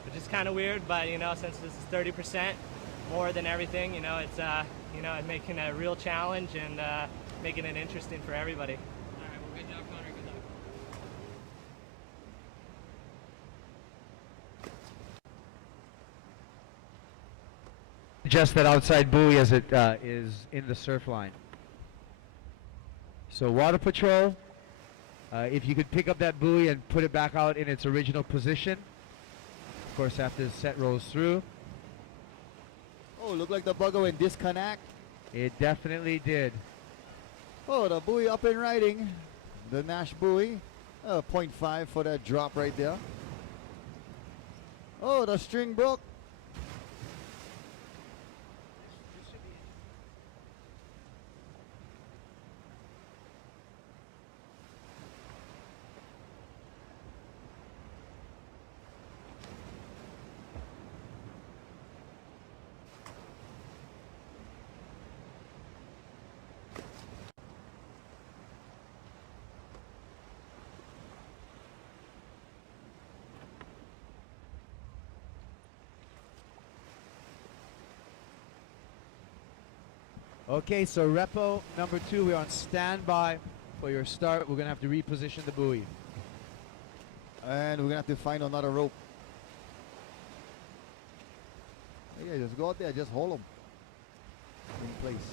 which is kind of weird. But you know, since this is 30% more than everything, you know, it's you know, making a real challenge and making it interesting for everybody. All right, well, good job, Connor. Good luck. Just that outside buoy as it is in the surf line. So Water Patrol, if you could pick up that buoy and put it back out in its original position. Of course, after the set rolls through. Oh, look like the bugger went disconnect. It definitely did. Oh, the buoy up and riding. The Nash buoy. 0.5 for that drop right there. Oh, the string broke. Okay, so repo number 2, we're on standby for your start. We're going to have to reposition the buoy. And we're going to have to find another rope. Yeah, just go out there, just hold them in place.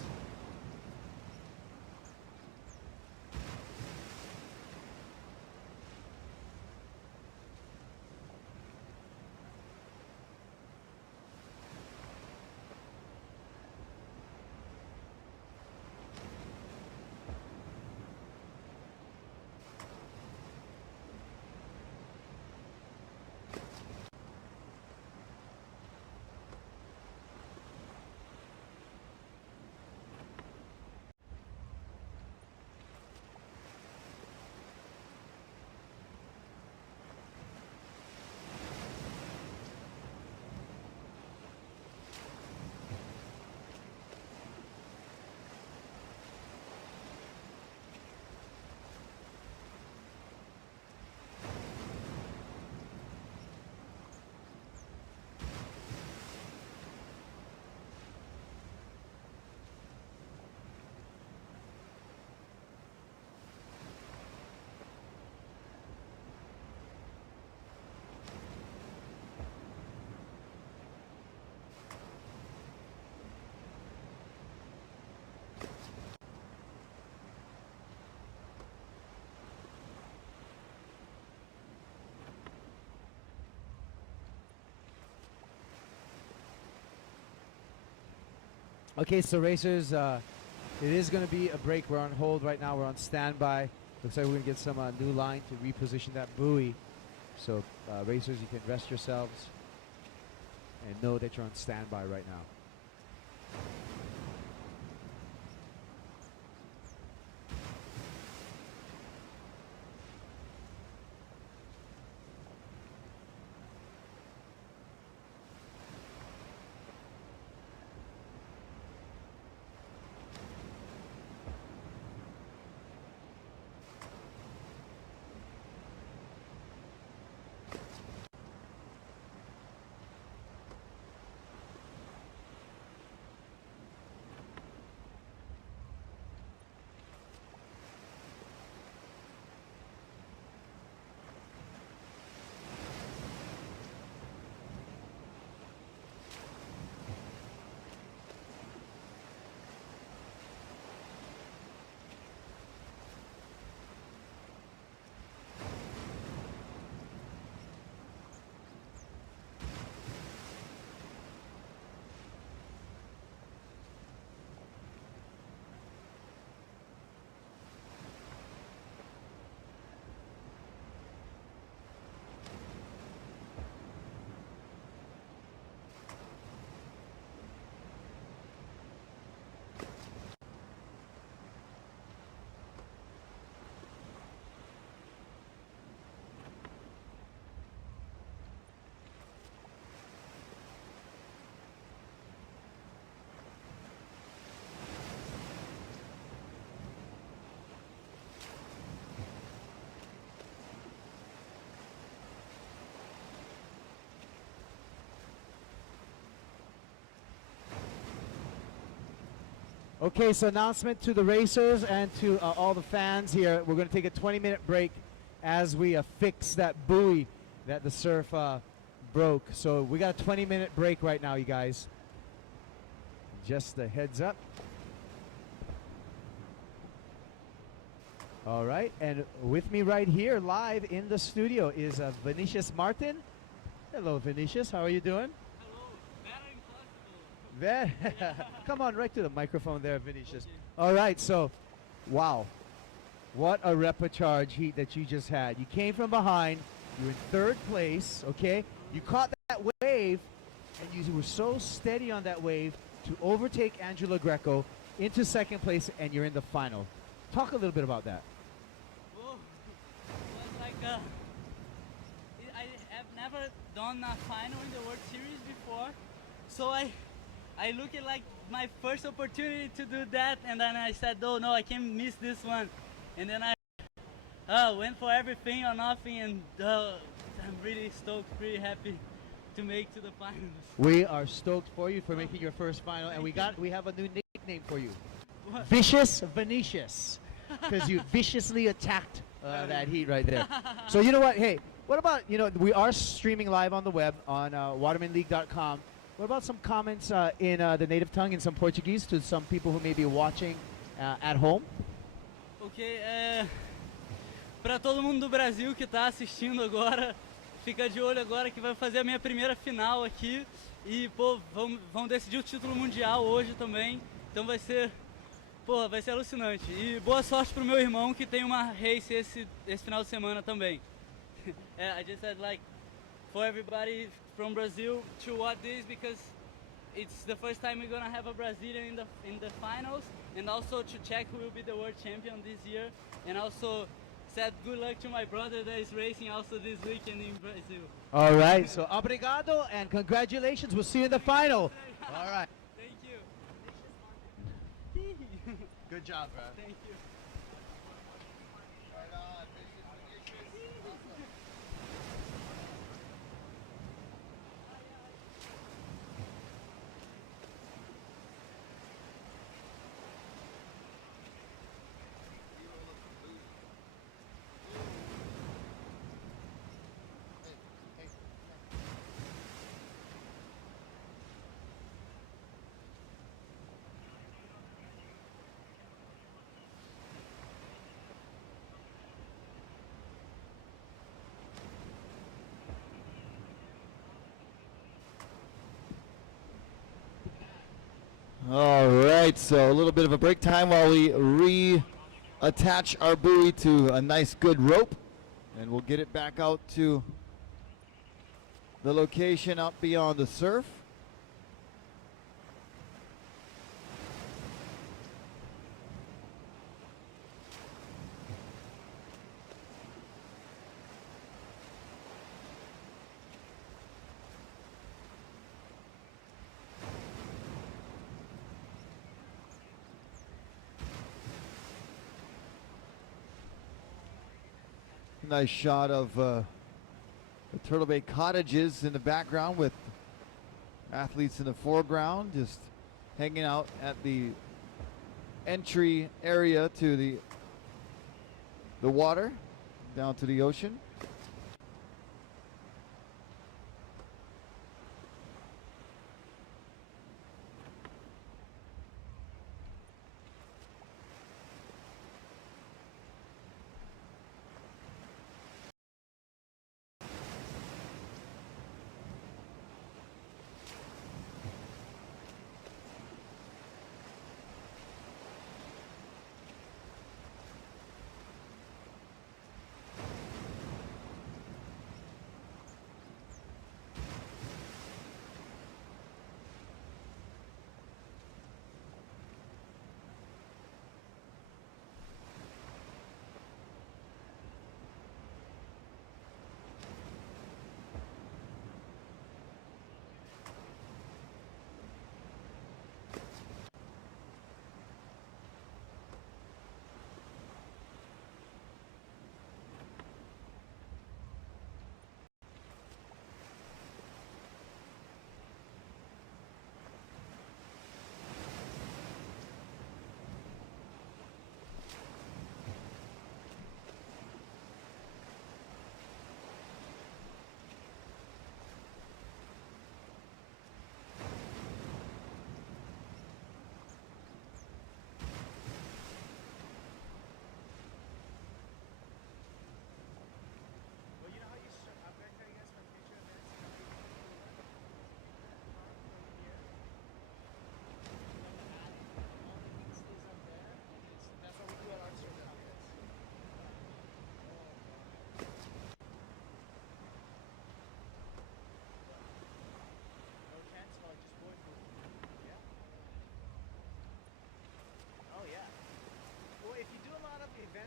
Okay, so racers, it is going to be a break. We're on hold right now. We're on standby. Looks like we're going to get some new line to reposition that buoy. So racers, you can rest yourselves and know that you're on standby right now. Okay, so announcement to the racers and to all the fans here. We're going to take a 20-minute break as we fix that buoy that the surf broke. So we got a 20-minute break right now, you guys. Just a heads up. All right, and with me right here live in the studio is Vinicius Martin. Hello, Vinicius. How are you doing? There. Come on, right to the microphone there, Vinicius. Okay. All right, so, wow. What a repechage heat that you just had. You came from behind. You were in third place, okay? You caught that wave, and you were so steady on that wave to overtake Angelo Greco into second place, and you're in the final. Talk a little bit about that. Whoa. It was like, I have never done a final in the World Series before, so I look at like my first opportunity to do that, and then I said, oh no, I can't miss this one. And then I went for everything or nothing, and I'm really stoked, pretty happy to make to the finals. We are stoked for you for making your first final, and we have a new nickname for you. What? Vicious Vinicius, because you viciously attacked that heat right there. So you know what? Hey, what about, we are streaming live on the web on watermanleague.com. What about some comments in the native tongue, in some Portuguese, to some people who may be watching at home? Ok, para todo mundo do Brasil que está assistindo agora, fica de olho agora que vai fazer a minha primeira final aqui e pô, vão decidir o título mundial hoje também. Então vai ser alucinante. E boa sorte pro meu irmão que tem uma race esse final de semana também. I just said like for everybody from Brazil to watch this because it's the first time we're gonna have a Brazilian in the finals, and also to check who will be the world champion this year, and also said good luck to my brother that is racing also this weekend in Brazil. All right, so obrigado and congratulations. We'll see you in the final. All right. Thank you. Good job, bro. Thank you. All right, so a little bit of a break time while we reattach our buoy to a nice good rope, and we'll get it back out to the location up beyond the surf. Nice shot of the Turtle Bay cottages in the background with athletes in the foreground, just hanging out at the entry area to the water, down to the ocean.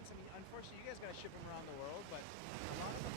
I mean, unfortunately, you guys got to ship them around the world, but a lot of them.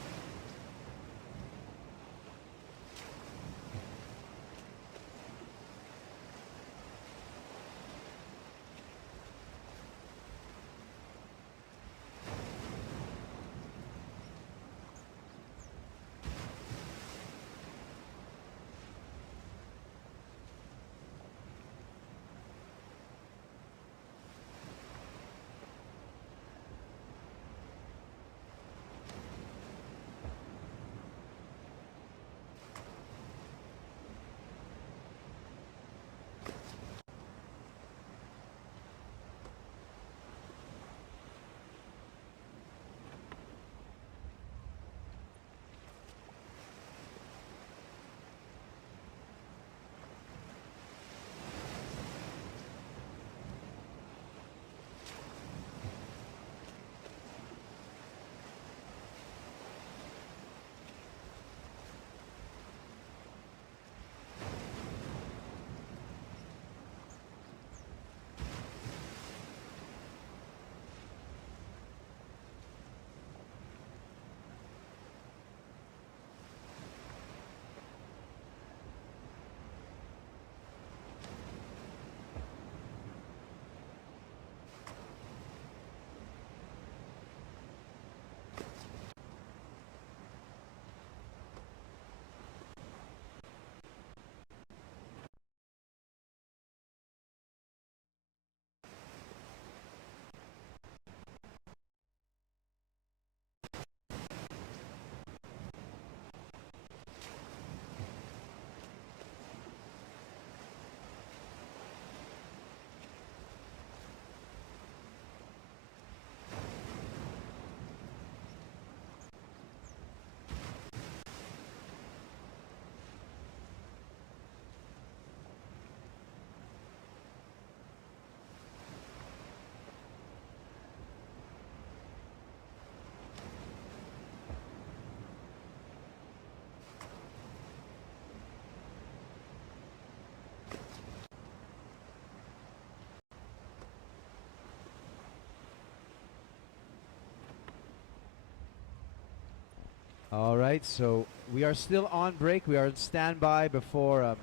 All right, so we are still on break. We are on standby before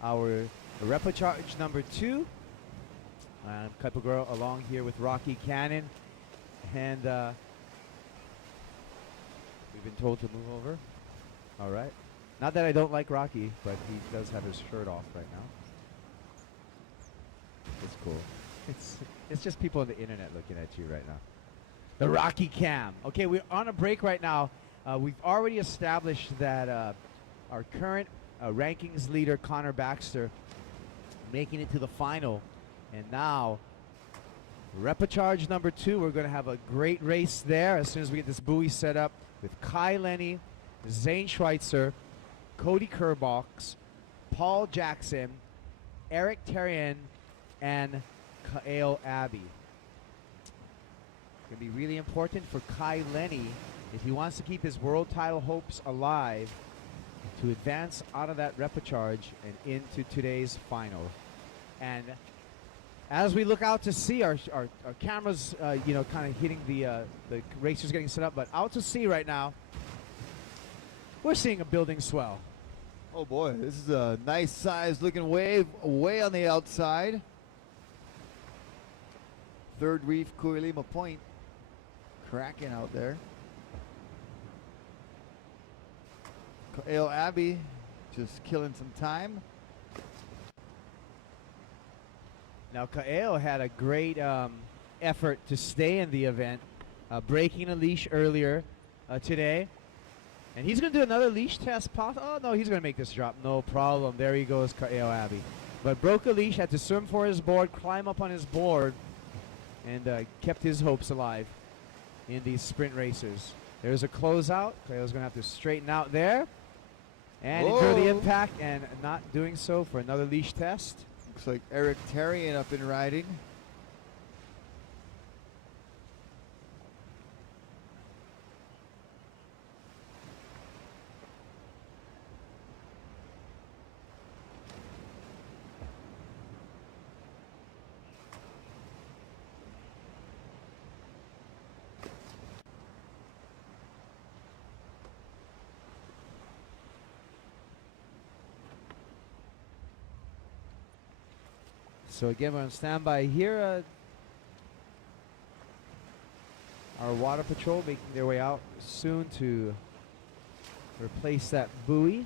our repechage number 2. I'm Kuiper along here with Rocky Cannon, and we've been told to move over. All right. Not that I don't like Rocky, but he does have his shirt off right now. It's cool. It's just people on the internet looking at you right now. The Rocky Cam. Okay, we're on a break right now. We've already established that our current rankings leader, Connor Baxter, making it to the final. And now, repechage number 2, we're going to have a great race there as soon as we get this buoy set up with Kai Lenny, Zane Schweitzer, Cody Kerbox, Paul Jackson, Eric Terrien, and Kael Abbey. It's going to be really important for Kai Lenny if he wants to keep his world title hopes alive to advance out of that repechage and into today's final. And as we look out to see our cameras, kind of hitting the racers getting set up, but out to sea right now, we're seeing a building swell. Oh boy, this is a nice size looking wave way on the outside. Third reef, Kuilima Point, cracking out there. Kael Abbey just killing some time. Now Kael had a great effort to stay in the event, breaking a leash earlier today. And he's going to do another leash test. Oh, no, he's going to make this drop. No problem. There he goes, Kael Abbey. But broke a leash, had to swim for his board, climb up on his board, and kept his hopes alive in these sprint races. There's a closeout. Kael's going to have to straighten out there. And endure the impact, and not doing so for another leash test. Looks like Eric Terrien up and riding. So again, we're on standby here. Our water patrol making their way out soon to replace that buoy.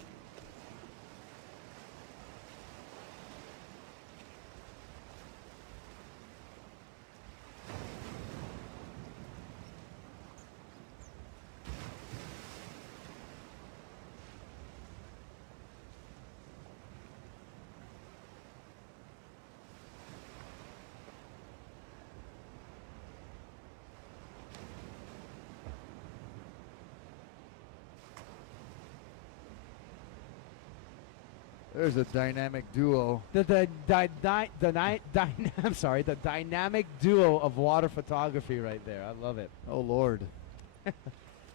There's a dynamic duo. The dynamic duo of water photography right there. I love it. Oh Lord.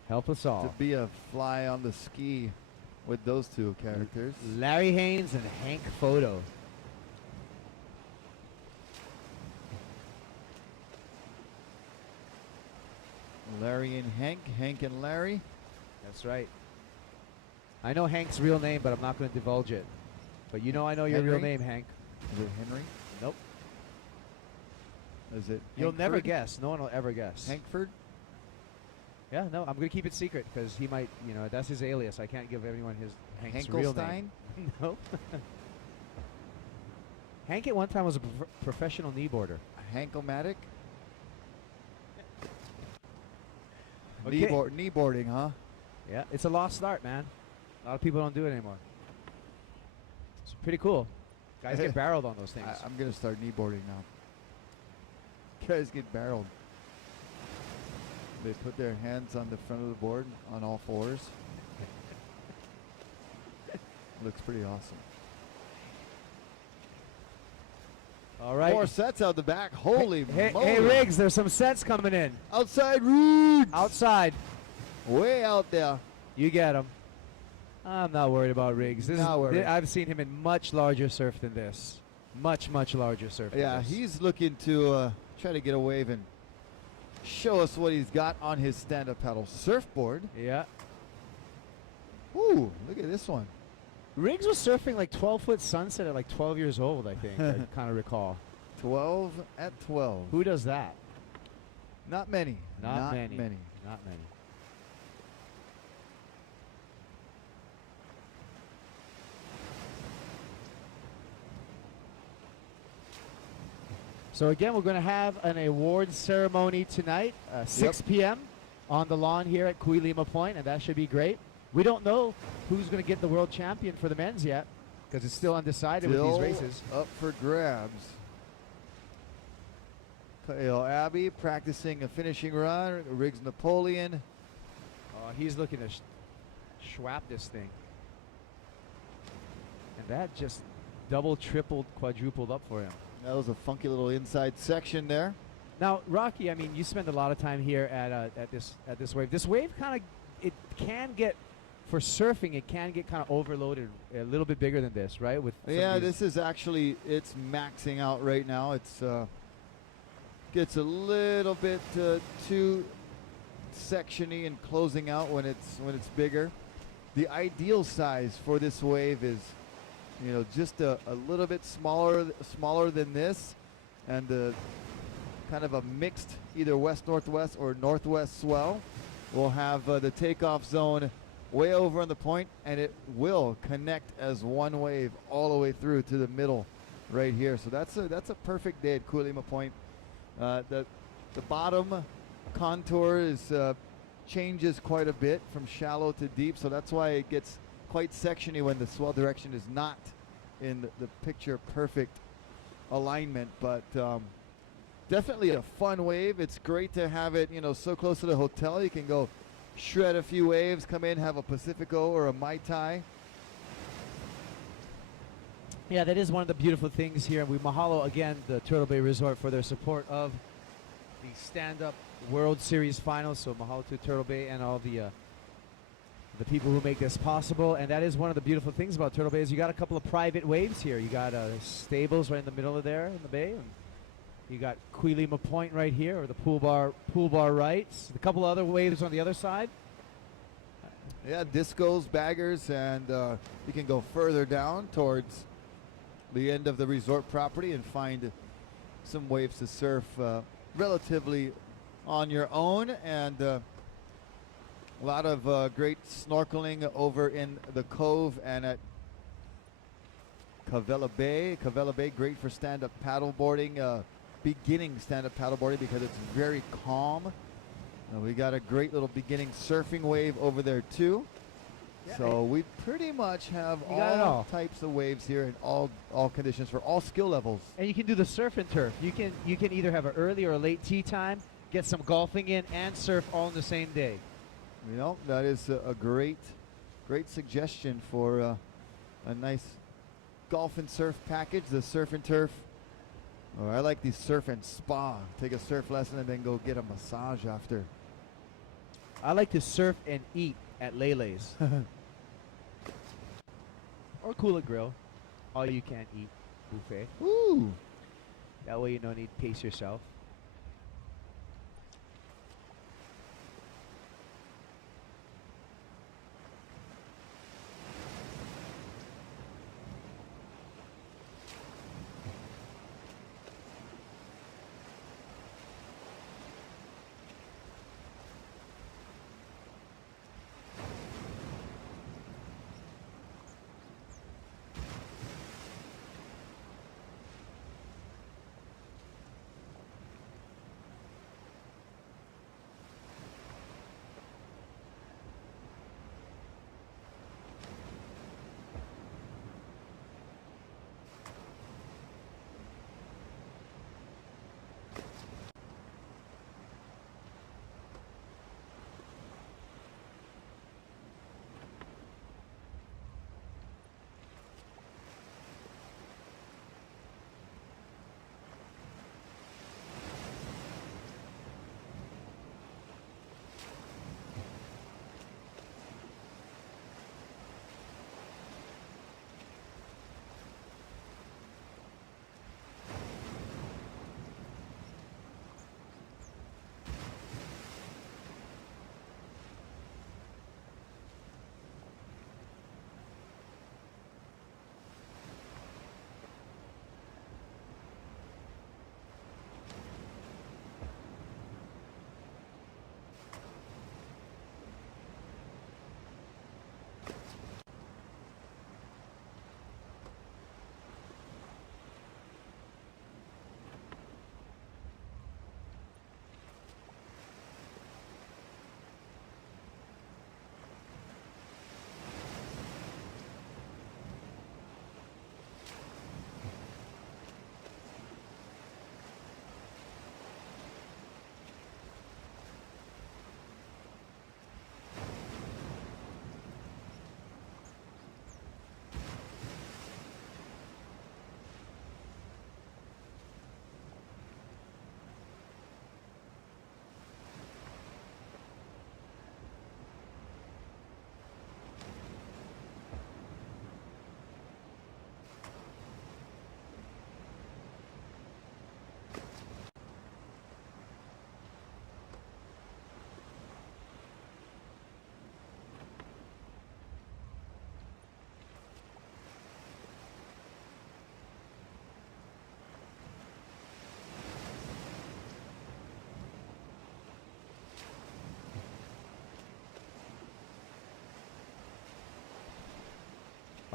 Help us all. To be a fly on the ski with those two characters. Larry Haynes and Hank Photo. Larry and Hank, Hank and Larry. That's right. I know Hank's real name, but I'm not going to divulge it. But you know I know your real name, Hank. Is it Henry? Nope. Is it You'll never Hankford? guess. No one will ever guess. Hankford? Yeah, no, I'm going to keep it secret because he might, that's his alias. I can't give everyone Hank's real name. Nope. Hank at one time was a professional kneeboarder. Hank-O-Matic? Okay. Kneeboarding, huh? Yeah, it's a lost art, man. A lot of people don't do it anymore. It's pretty cool. Guys get barreled on those things. I'm going to start kneeboarding now. Guys get barreled. They put their hands on the front of the board on all fours. Looks pretty awesome. All right. More sets out the back. Holy moly. Hey, Riggs, there's some sets coming in. Outside Riggs. Outside. Way out there. You get them. I'm not worried about Riggs. Not worried. I've seen him in much larger surf than this. Much, much larger surf than Yeah, this. he's looking to try to get a wave and show us what he's got on his stand-up paddle surfboard. Yeah. Ooh, look at this one. Riggs was surfing like 12-foot sunset at like 12 years old, I think. I kind of recall. 12 at 12. Who does that? Not many. Not many. many. Not many. So again, we're going to have an awards ceremony tonight, 6 p.m. on the lawn here at Kuilima Point, and that should be great. We don't know who's going to get the world champion for the men's yet, because it's still undecided with these races. Up for grabs. Kyle Abbey practicing a finishing run. Riggs Napoleon. He's looking to schwap this thing. And that just double, tripled, quadrupled up for him. That was a funky little inside section there. Now, Rocky, I mean, you spend a lot of time here at this wave. This wave kind of, it can get, for surfing, it can get kind of overloaded, a little bit bigger than this, right? With Yeah, this is actually, it's maxing out right now. It's gets a little bit too sectiony and closing out when it's bigger. The ideal size for this wave is, you know, just a little bit smaller than this, and kind of a mixed either west-northwest or northwest swell. We'll have the takeoff zone way over on the point, and it will connect as one wave all the way through to the middle right here. So that's a perfect day at Kuilima Point. The bottom contour is changes quite a bit from shallow to deep, so that's why it gets quite sectiony when the swell direction is not in the picture perfect alignment. But definitely a fun wave. It's great to have it, you know, so close to the hotel. You can go shred a few waves, come in, have a Pacifico or a Mai Tai. Yeah, that is one of the beautiful things here. And we mahalo again the Turtle Bay Resort for their support of the stand-up World Series finals. So mahalo to Turtle Bay and all the people who make this possible. And that is one of the beautiful things about Turtle Bay is you got a couple of private waves here. You got stables right in the middle of there in the bay. And you got Kuilima Point right here, or the pool bar right. A couple other waves on the other side. Yeah, discos, baggers, and you can go further down towards the end of the resort property and find some waves to surf relatively on your own, and a lot of great snorkeling over in the Cove and at Cavella Bay. Cavella Bay, great for stand-up paddleboarding, beginning stand-up paddleboarding because it's very calm. We got a great little beginning surfing wave over there too. Yeah, so we pretty much have all types of waves here in all conditions for all skill levels. And you can do the surf and turf. You can either have an early or a late tee time, get some golfing in, and surf all in the same day. You know, that is a great suggestion for a nice golf and surf package. The surf and turf. Oh, I like the surf and spa. Take a surf lesson and then go get a massage after. I like to surf and eat at Lele's. Or Kula Grill. All you can eat buffet. Ooh. That way you don't need to pace yourself.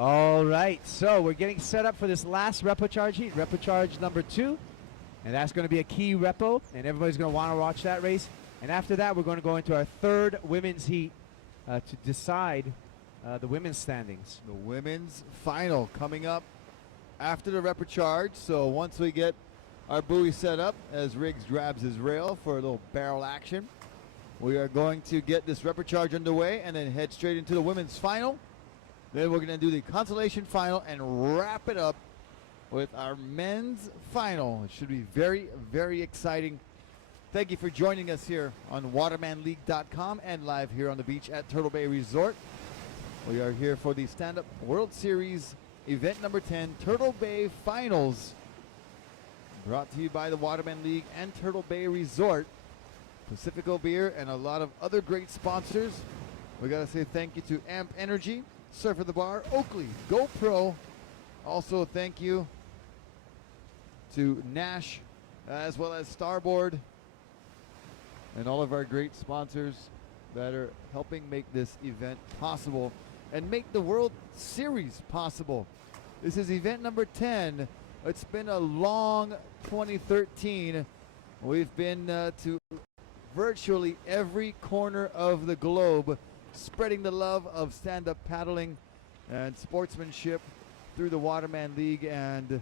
All right, so we're getting set up for this last repo charge heat, repo charge number 2. And that's going to be a key repo, and everybody's going to want to watch that race. And after that, we're going to go into our third women's heat to decide the women's standings. The women's final coming up after the repo charge. So once we get our buoy set up, as Riggs grabs his rail for a little barrel action, we are going to get this repo charge underway and then head straight into the women's final. Then we're going to do the consolation final and wrap it up with our men's final. It should be very, very exciting. Thank you for joining us here on watermanleague.com and live here on the beach at Turtle Bay Resort. We are here for the Stand-Up World Series event number 10, Turtle Bay Finals, brought to you by the Waterman League and Turtle Bay Resort, Pacifico Beer, and a lot of other great sponsors. We got to say thank you to Amp Energy, Surf at the Bar, Oakley, GoPro. Also thank you to Nash, as well as Starboard, and all of our great sponsors that are helping make this event possible and make the World Series possible. This is event number 10. It's been a long 2013. We've been to virtually every corner of the globe, spreading the love of stand-up paddling and sportsmanship through the Waterman League, and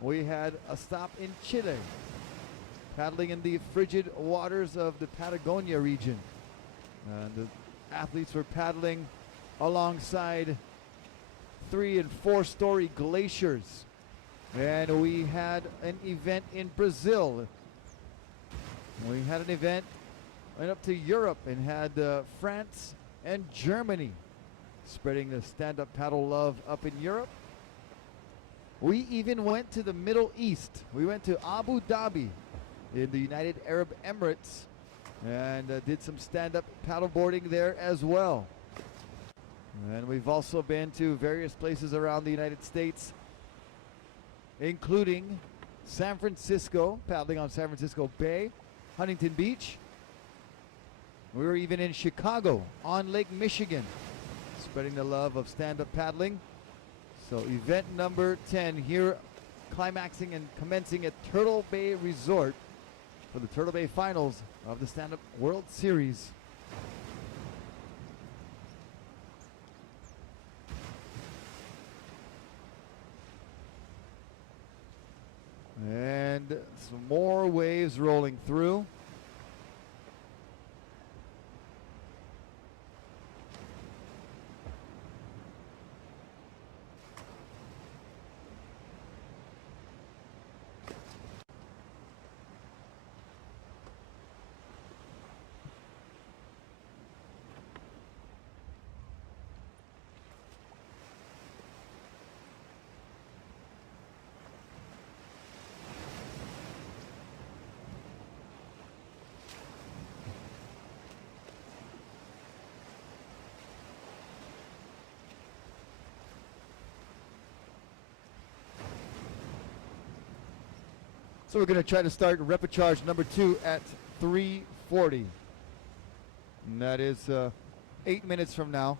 we had a stop in Chile, paddling in the frigid waters of the Patagonia region. And the athletes were paddling alongside 3- and 4-story glaciers. And we had an event in Brazil. We had an event, went up to Europe and had France and Germany spreading the stand-up paddle love up in Europe. We even went to the Middle East. We went to Abu Dhabi in the United Arab Emirates and did some stand-up paddleboarding there as well. And we've also been to various places around the United States, including San Francisco, paddling on San Francisco Bay, Huntington Beach. We were even in Chicago on Lake Michigan, spreading the love of stand-up paddling. So event number 10 here, climaxing and commencing at Turtle Bay Resort for the Turtle Bay Finals of the Stand-Up World Series. And some more waves rolling through. So we're going to try to start repo charge number 2 at 3:40. And that is 8 minutes from now.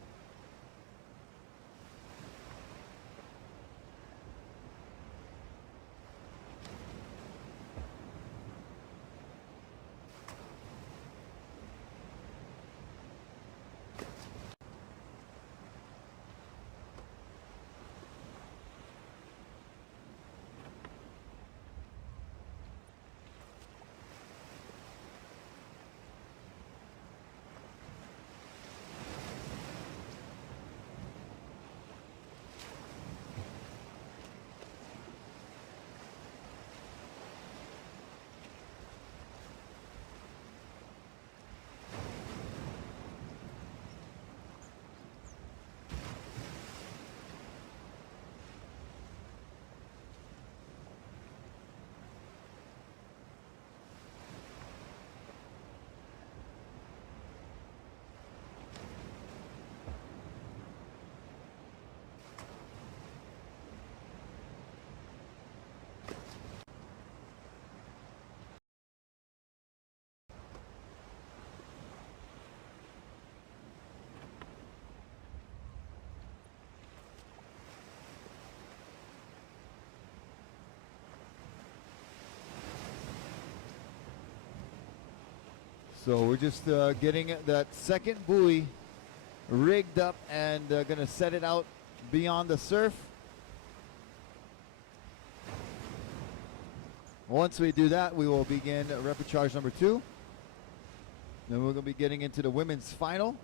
So we're just getting that second buoy rigged up and going to set it out beyond the surf. Once we do that, we will begin repechage number 2. Then we're going to be getting into the women's final.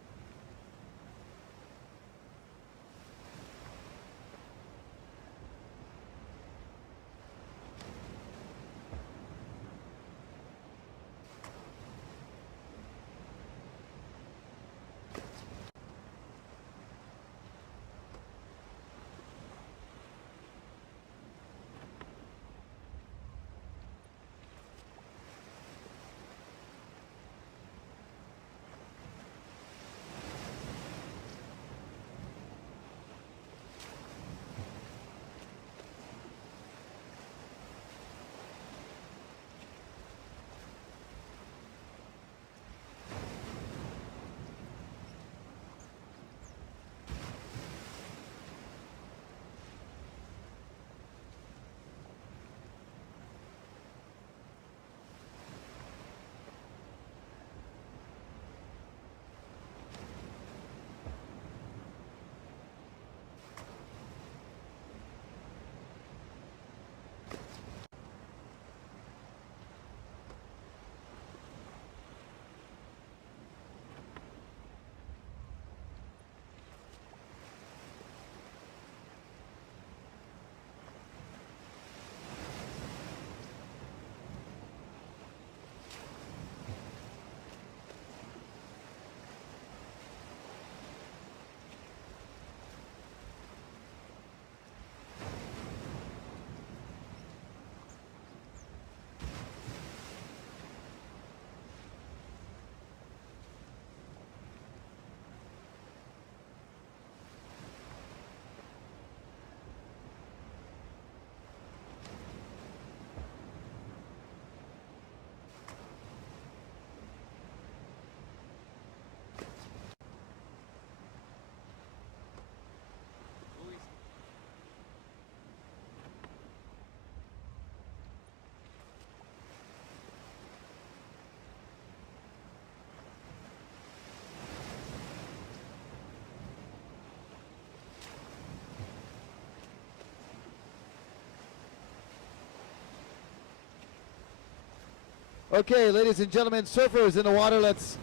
Okay, ladies and gentlemen, surfers in the water, let's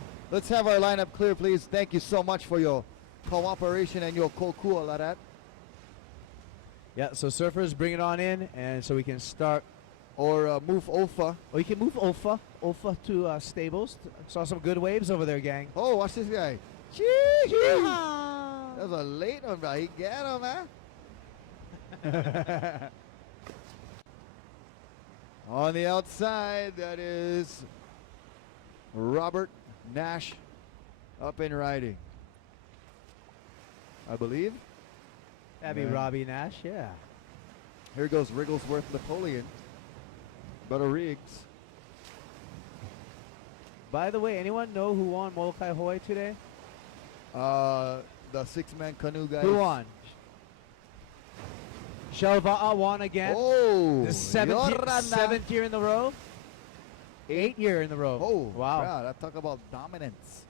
have our lineup clear, please. Thank you so much for your cooperation and your kokua, Larat. Yeah, so surfers, bring it on in, and so we can start. Or move Ofa. Or you can move Ofa to stables. Saw some good waves over there, gang. Oh, watch this guy. That was a late one, bro. He got him, man. On the outside, that is Robert Nash up and riding, I believe. That'd be Robbie Nash, yeah. Here goes Wrigglesworth Napoleon. Butter Riggs. By the way, anyone know who won Molokai Hawaii today? The 6-man canoe guys. Who won? Shalva'a won again. Oh, the seventh year in the row. 8th year in the row. Oh, wow. Yeah, that talk about dominance.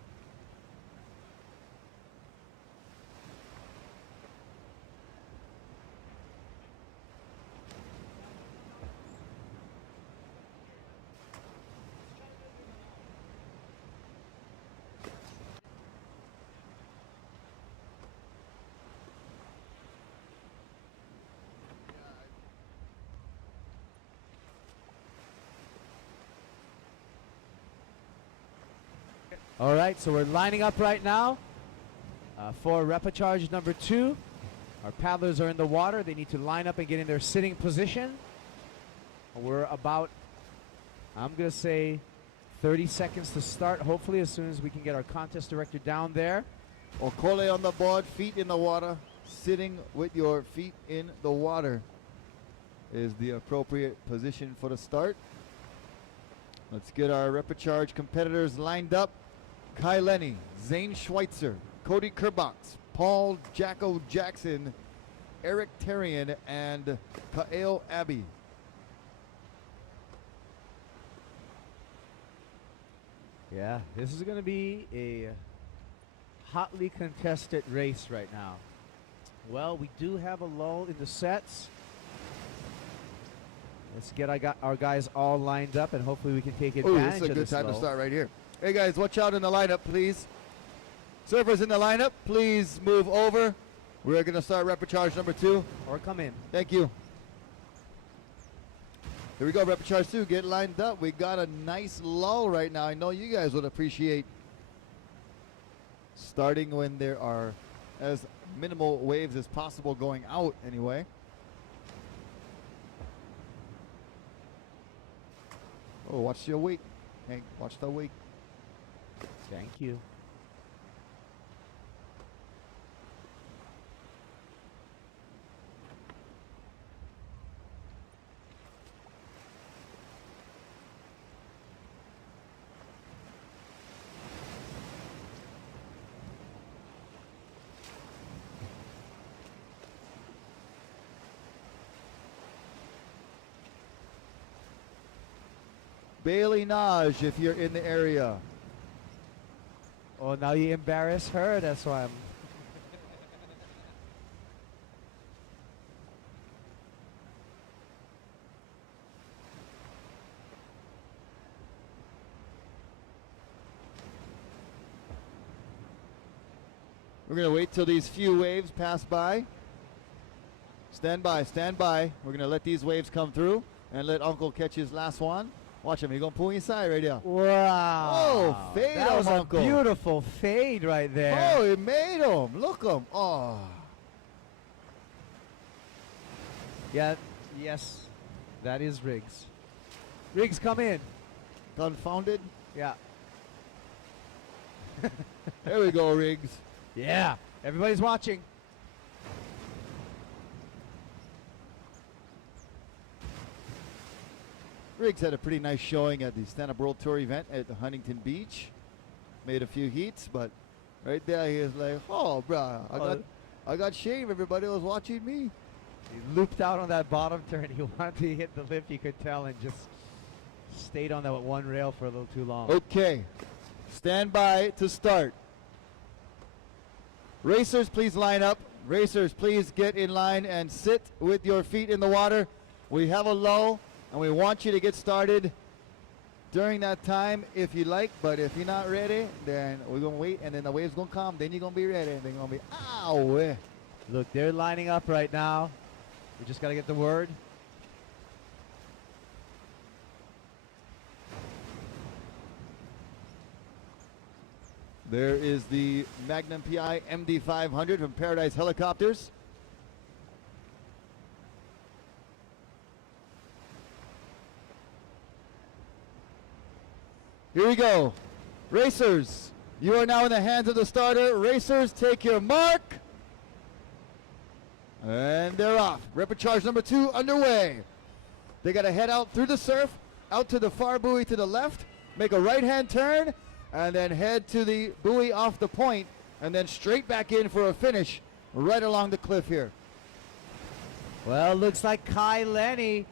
All right, so we're lining up right now for repechage number 2. Our paddlers are in the water. They need to line up and get in their sitting position. We're about, I'm going to say, 30 seconds to start, hopefully, as soon as we can get our contest director down there. Okole on the board, feet in the water. Sitting with your feet in the water is the appropriate position for the start. Let's get our repechage competitors lined up. Kai Lenny, Zane Schweitzer, Cody Kerbox, Paul Jacko Jackson, Eric Terrian, and Kael Abbey. Yeah, this is going to be a hotly contested race right now. Well, we do have a lull in the sets. Let's get our guys all lined up, and hopefully we can take Oh, advantage this is a of good this time to lull. start right here. Hey guys, watch out in the lineup, please. Surfers in the lineup, please move over. We're going to start repechage number 2. Or come in. Thank you. Here we go, repechage 2. Get lined up. We got a nice lull right now. I know you guys would appreciate starting when there are as minimal waves as possible going out anyway. Oh, watch your wake. Hank, watch the wake. Thank you. Bailey Naj, if you're in the area. Oh, now you embarrass her. That's why I'm. We're going to wait till these few waves pass by. Stand by, stand by. We're going to let these waves come through and let Uncle catch his last one. Watch him. He's going to pull inside right there. Wow. Oh, fade That him, was Uncle. a beautiful fade right there. Oh, he made him. Look him. Oh. Yeah, yes, that is Riggs. Riggs, come in. Confounded. Yeah. There we go, Riggs. Yeah, everybody's watching. Riggs had a pretty nice showing at the Stand Up World Tour event at the Huntington Beach. Made a few heats, but right there he was like, oh, bruh, I got shame. Everybody was watching me. He looped out on that bottom turn. He wanted to hit the lift, you could tell, and just stayed on that one rail for a little too long. Okay, stand by to start. Racers, please line up. Racers, please get in line and sit with your feet in the water. We have a lull, and we want you to get started during that time if you like, but if you're not ready, then we're going to wait, and then the wave's going to come. Then you're going to be ready. They're going to be, ow. Look, they're lining up right now. We just got to get the word. There is the Magnum PI MD500 from Paradise Helicopters. Here we go. Racers, you are now in the hands of the starter. Racers, take your mark. And they're off. Repechage number 2 underway. They got to head out through the surf, out to the far buoy to the left, make a right-hand turn, and then head to the buoy off the point, and then straight back in for a finish right along the cliff here. Well, looks like Kai Lenny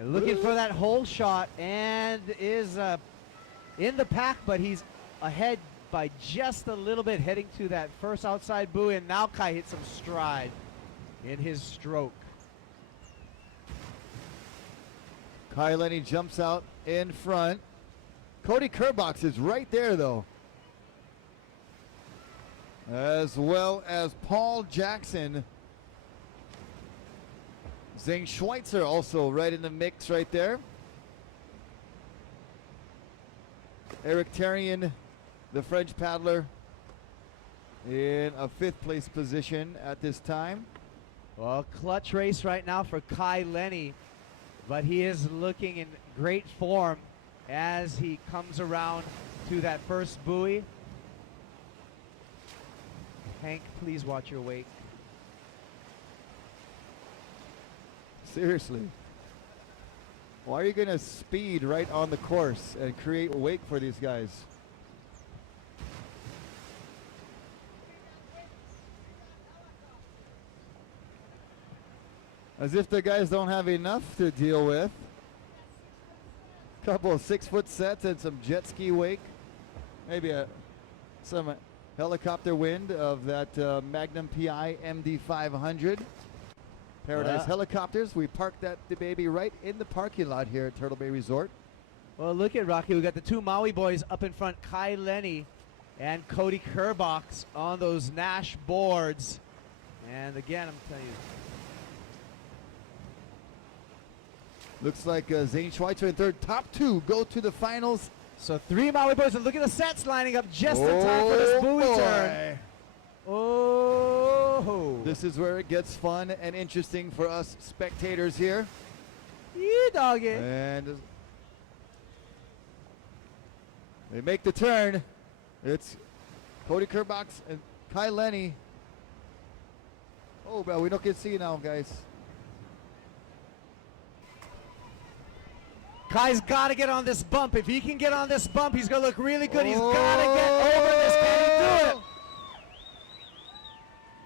looking for that hole shot and is in the pack, but he's ahead by just a little bit, heading to that first outside buoy, and now Kai hits some stride in his stroke. Kai Lenny jumps out in front. Cody Kerbox is right there, though, as well as Paul Jackson. Zane Schweitzer also right in the mix right there. Eric Terrien, the French paddler, in a 5th place position at this time. Well, clutch race right now for Kai Lenny, but he is looking in great form as he comes around to that first buoy. Hank, please watch your wake. Seriously. Why are you going to speed right on the course and create a wake for these guys? As if the guys don't have enough to deal with. Couple of 6-foot sets and some jet ski wake. maybe some helicopter wind of that Magnum PI MD500. Paradise Yeah. Helicopters. We parked that the baby right in the parking lot here at Turtle Bay Resort. Well, look at Rocky. We got the two Maui boys up in front, Kai Lenny and Cody Kerbox on those Nash boards. And again, I'm telling you, looks like Zane Schweitzer in third. Top two go to the finals. so three Maui boys, and look at the sets lining up just in time for this buoy boy. turn. Oh, This is where it gets fun and interesting for us spectators here. yeah, doggy. And they make the turn. It's Cody Kerbox and Kai Lenny. Oh, well, we don't get to see now, guys. Kai's got to get on this bump. If he can get on this bump, he's going to look really good. He's got to get over this. Can he do it?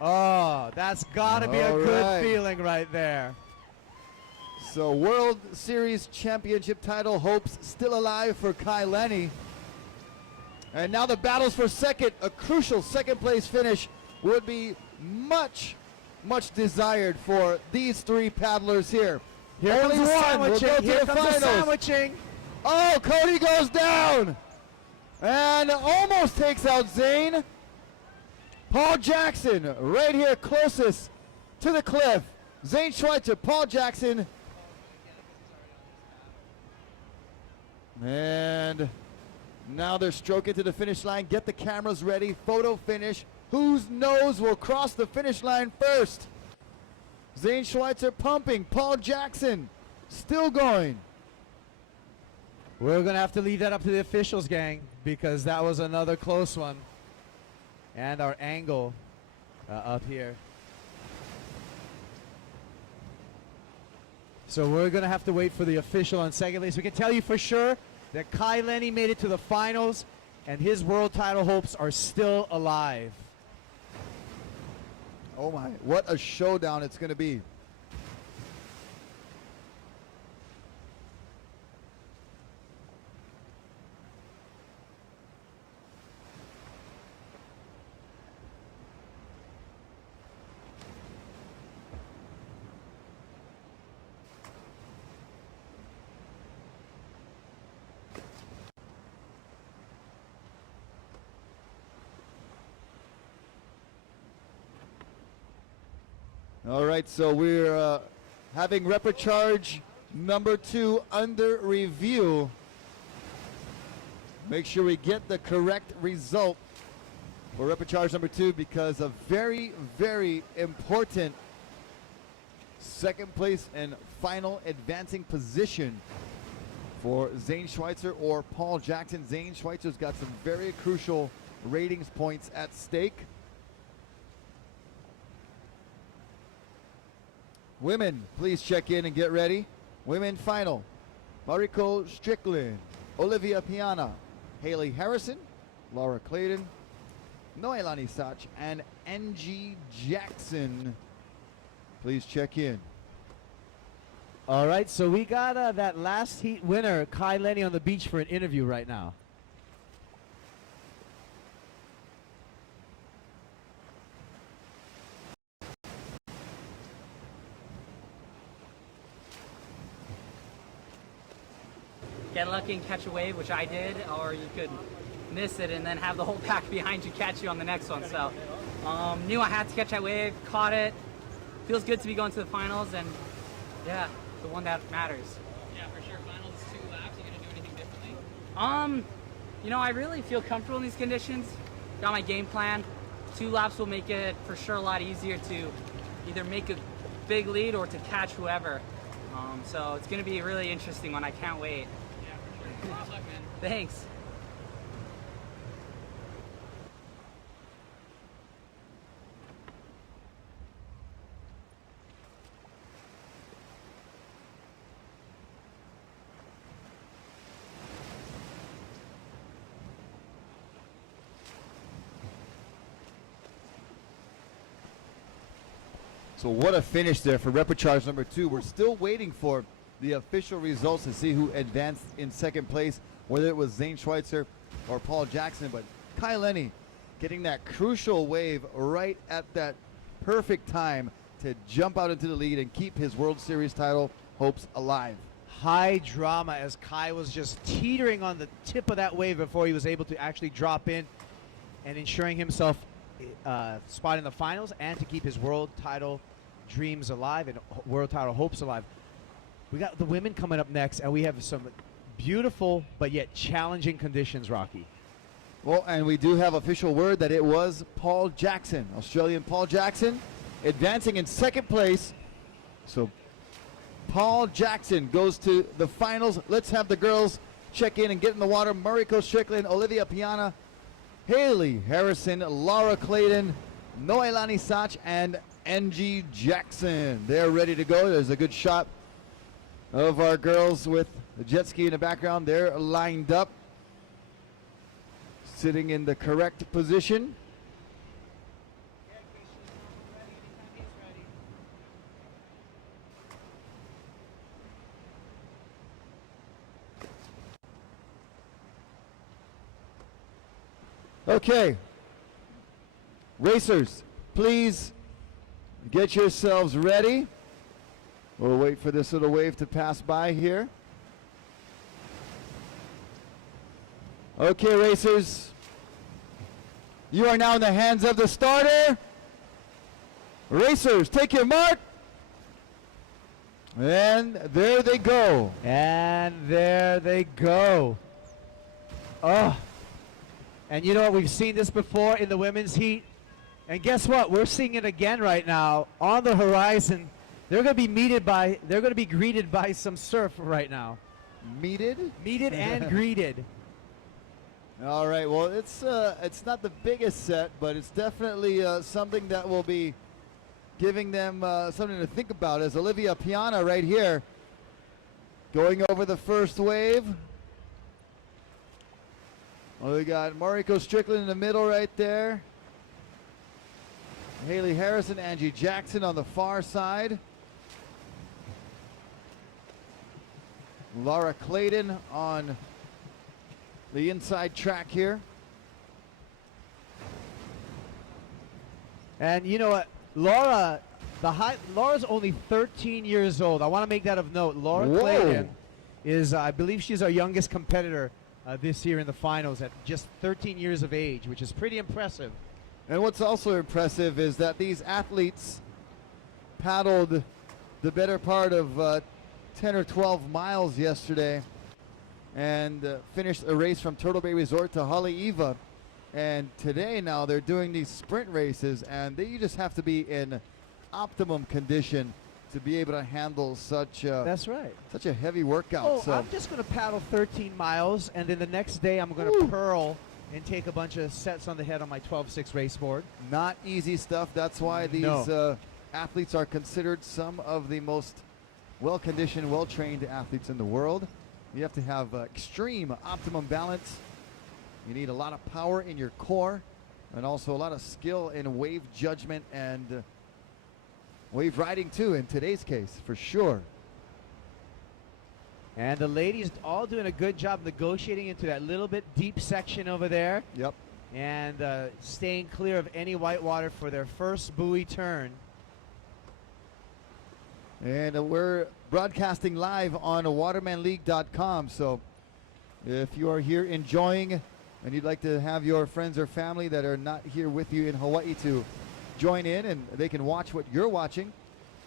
Oh, that's got to be a All good right. feeling right there. So World Series Championship title hopes still alive for Kai Lenny. And now the battles for second, a crucial second place finish would be much desired for these three paddlers here. Here Only comes the one will go sandwiching. to Here the comes the finals. sandwiching. Oh, Cody goes down and almost takes out Zane. Paul Jackson right here closest to the cliff. Zane Schweitzer, Paul Jackson. And now they're stroking to the finish line. Get the cameras ready. Photo finish. Whose nose will cross the finish line first? Zane Schweitzer pumping. Paul Jackson still going. We're going to have to leave that up to the officials, gang, because that was another close one. And our angle up here. So we're going to have to wait for the official on second place. We can tell you for sure that Kai Lenny made it to the finals, and his world title hopes are still alive. Oh my, what a showdown it's going to be. All right, so we're having Reprecharge number 2 under review. Make sure we get the correct result for Reprecharge number 2 because a very, very important second place and final advancing position for Zane Schweitzer or Paul Jackson. Zane Schweitzer's got some very crucial ratings points at stake. Women, please check in and get ready. Women final. Mariko Strickland, Olivia Piana, Haley Harrison, Laura Clayton, Noelani Sach, and Angie Jackson. Please check in. All right, so we got that last heat winner, Kai Lenny, on the beach for an interview right now. Get lucky and catch a wave, which I did, or you could miss it and then have the whole pack behind you catch you on the next one. So knew I had to catch that wave, caught it. Feels good to be going to the finals, and yeah, the one that matters. Yeah, for sure. Finals is 2 laps. You gonna do anything differently? You know, I really feel comfortable in these conditions. Got my game plan. 2 laps will make it for sure a lot easier to either make a big lead or to catch whoever. So it's gonna be a really interesting one. I can't wait. Yeah, for sure. Good luck, man. Thanks. So what a finish there for Reprecharge number 2. We're still waiting for the official results to see who advanced in second place, whether it was Zane Schweitzer or Paul Jackson, but Kai Lenny getting that crucial wave right at that perfect time to jump out into the lead and keep his World Series title hopes alive. High drama as Kai was just teetering on the tip of that wave before he was able to actually drop in and ensuring himself spot in the finals and to keep his world title dreams alive and world title hopes alive. We got the women coming up next, and we have some beautiful but yet challenging conditions, Rocky. Well, and we do have official word that it was Paul Jackson, Australian Paul Jackson, advancing in second place. So Paul Jackson goes to the finals. Let's have the girls check in and get in the water. Mariko Strickland, Olivia Piana, Haley Harrison, Laura Clayton, Noelani Sach, and Angie Jackson. They're ready to go. There's a good shot of our girls with the jet ski in the background. They're lined up, sitting in the correct position. Okay, racers, please get yourselves ready. We'll wait for this little wave to pass by here. Okay, racers, you are now in the hands of the starter. Racers, take your mark. And there they go. And there they go. Oh. And you know what? We've seen this before in the women's heat. And guess what? We're seeing it again right now on the horizon. They're going to be greeted by some surf right now. Meted? Meted and greeted. All right. Well, it's not the biggest set, but it's definitely something that will be giving them something to think about. As Olivia Piana right here going over the first wave. Well, we got Mariko Strickland in the middle right there. Haley Harrison, Angie Jackson on the far side. Laura Clayton on the inside track here. And you know what? Laura's only 13 years old. I want to make that of note. Laura Clayton is, I believe she's our youngest competitor this year in the finals at just 13 years of age, which is pretty impressive. And what's also impressive is that these athletes paddled the better part of 10 or 12 miles yesterday and finished a race from Turtle Bay Resort to Haleiwa. And today now they're doing these sprint races, and you just have to be in optimum condition to be able to handle such That's right. such a heavy workout. Oh, so I'm just going to paddle 13 miles, and then the next day I'm going to pearl and take a bunch of sets on the head on my 12.6 race board. not easy stuff. That's why these athletes are considered some of the most well-conditioned, well-trained athletes in the world. You have to have extreme optimum balance. You need a lot of power in your core and also a lot of skill in wave judgment and wave riding too in today's case, for sure. And the ladies all doing a good job negotiating into that little bit deep section over there. Yep. And staying clear of any whitewater for their first buoy turn. And we're broadcasting live on watermanleague.com. So if you are here enjoying and you'd like to have your friends or family that are not here with you in Hawaii to join in and they can watch what you're watching,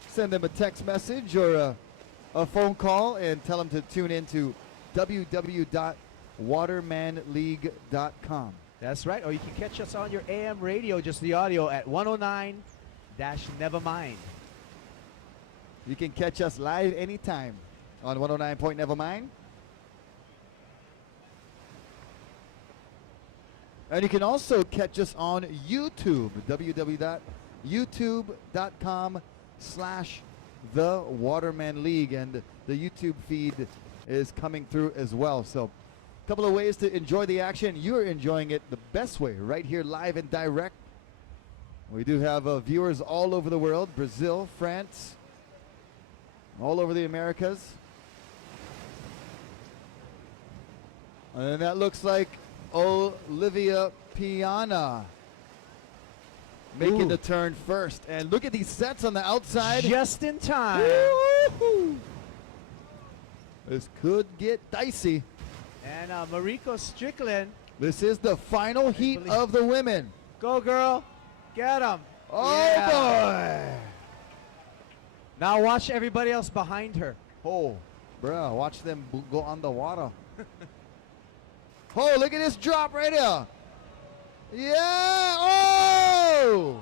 send them a text message or a phone call and tell them to tune in to www.watermanleague.com. That's right. Or you can catch us on your AM radio, just the audio at 109-Nevermind. You can catch us live anytime on 109.Nevermind. And you can also catch us on YouTube, www.youtube.com/The Waterman League. And the YouTube feed is coming through as well. So a couple of ways to enjoy the action. You're enjoying it the best way, right here live and direct. We do have viewers all over the world, Brazil, France, all over the Americas. And that looks like Olivia Piana making Ooh. the turn first. And look at these sets on the outside. Just in time. Woo-hoo. This could get dicey. And Mariko Strickland. This is the final heat believe- of the women. Go, girl. Get him. Oh, boy. Now watch everybody else behind her. Oh, bro, watch them go on the water. Oh, look at this drop right here. Yeah. Oh!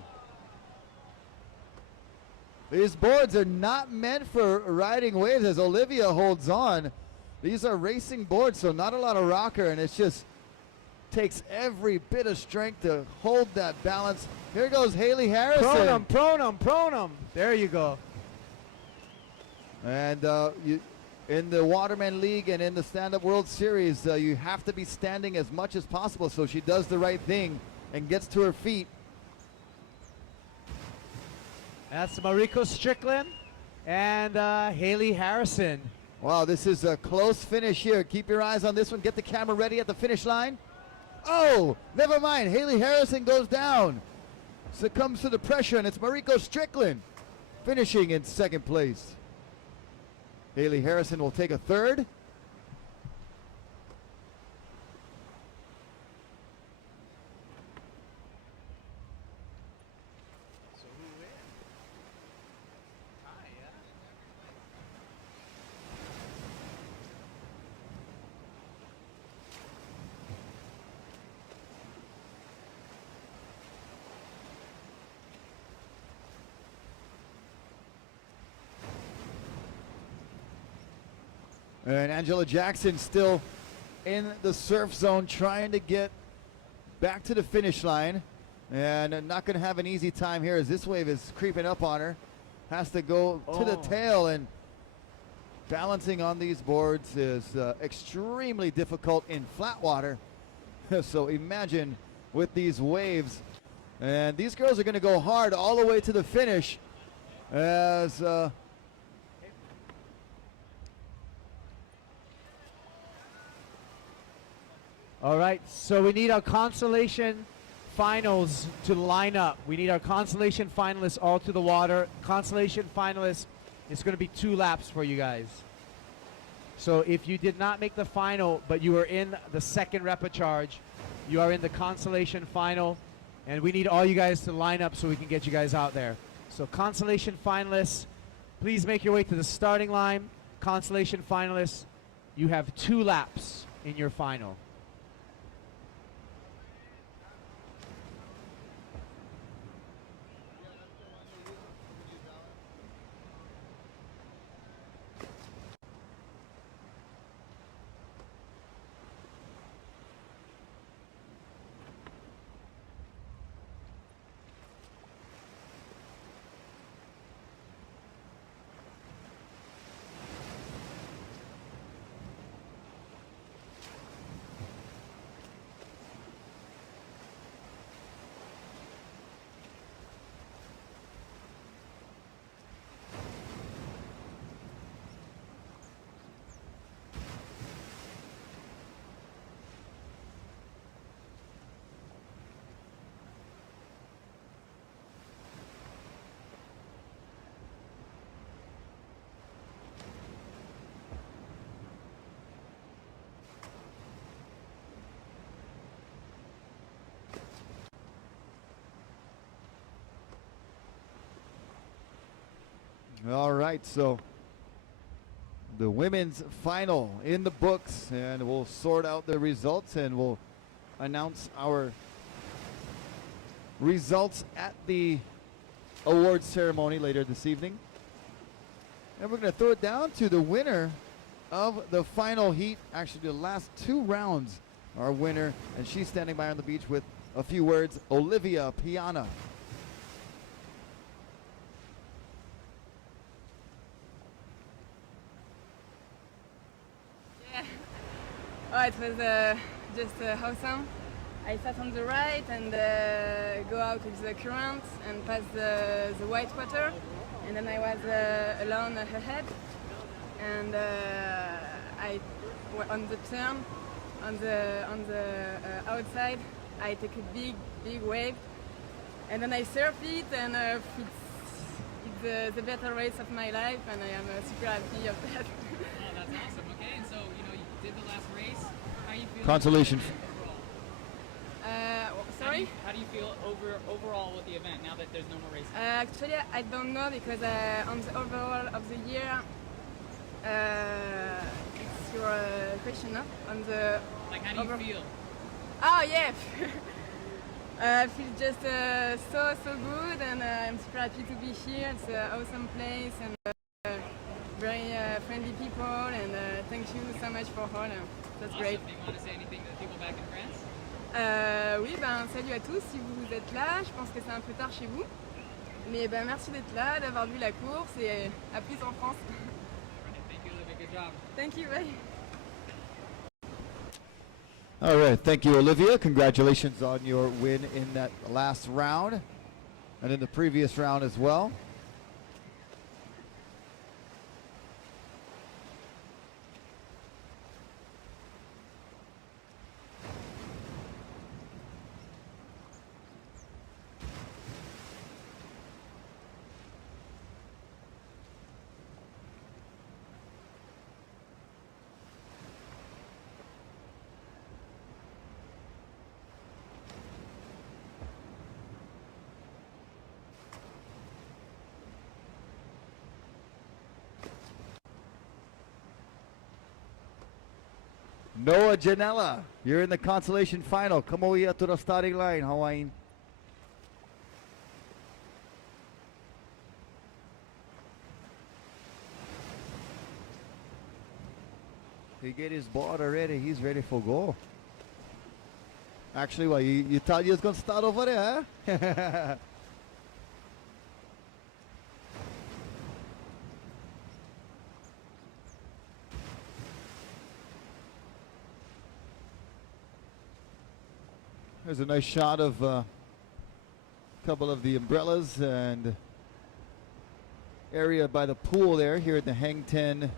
These boards are not meant for riding waves as Olivia holds on. These are racing boards, so not a lot of rocker, and it's just takes every bit of strength to hold that balance. Here goes Haley Harrison. Pronum. There you go. And in the Waterman League and in the Stand-Up World Series, you have to be standing as much as possible, so she does the right thing and gets to her feet. That's Mariko Strickland and Haley Harrison. Wow, this is a close finish here. Keep your eyes on this one. Get the camera ready at the finish line. Oh, never mind. Haley Harrison goes down. Succumbs to the pressure, and it's Mariko Strickland finishing in second place. Haley Harrison will take a third. And Angela Jackson still in the surf zone trying to get back to the finish line. And not going to have an easy time here as this wave is creeping up on her. Has to go to the tail, and balancing on these boards is extremely difficult in flat water. So imagine with these waves. And these girls are going to go hard all the way to the finish as... All right, so we need our consolation finals to line up. We need our consolation finalists all to the water. Consolation finalists, it's going to be 2 laps for you guys. So if you did not make the final, but you were in the second repechage, you are in the consolation final, and we need all you guys to line up so we can get you guys out there. So consolation finalists, please make your way to the starting line. Consolation finalists, you have 2 laps in your final. All right, so the women's final in the books, and we'll sort out the results and we'll announce our results at the awards ceremony later this evening. And we're going to throw it down to the winner of the final heat, actually the last 2 rounds, our winner, and she's standing by on the beach with a few words, Olivia Piana. Oh, it was just awesome. I sat on the right and go out with the current and pass the white water, and then I was alone ahead. And on the turn, on the outside. I take a big wave, and then I surf it, and it's the better race of my life, and I am super happy of that. Oh, that's awesome. Okay, and so you did the last race. How you feeling? Consolation. Sorry? How do you feel overall with the event now that there's no more races? Actually, I don't know because on the overall of the year, it's your question, no? On the Like, how do you feel? Oh yeah, I feel just so good, and I'm super happy to be here. It's an awesome place and very friendly people, and thank you so much for all. That's Awesome. great. Do you want to say anything to the people back in France? Oui, salut à tous. Si vous êtes là, je pense que c'est un peu tard chez vous, mais merci d'être là, d'avoir vu la course, et à plus en France. Thank you, Olivia. Good job. Thank you, bye. All right, thank you, Olivia. Congratulations on your win in that last round and in the previous round as well. Noah Janela, you're in the consolation final. Come over here to the starting line, Hawaiian. He get his board already. He's ready for goal. Actually, what, you thought you was going to start over there, huh? There's a nice shot of a couple of the umbrellas and area by the pool there here at the Hang Ten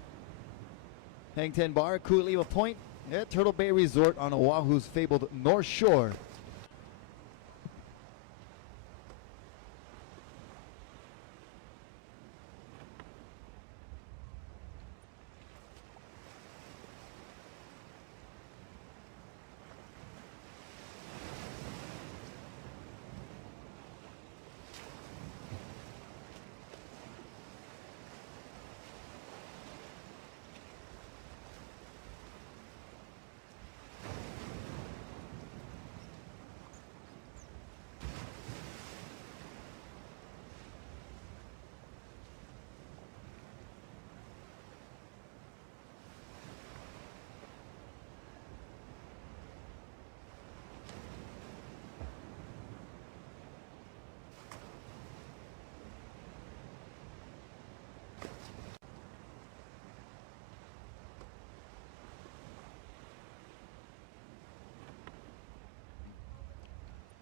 Bar, Kuilima Point at Turtle Bay Resort on Oahu's fabled North Shore.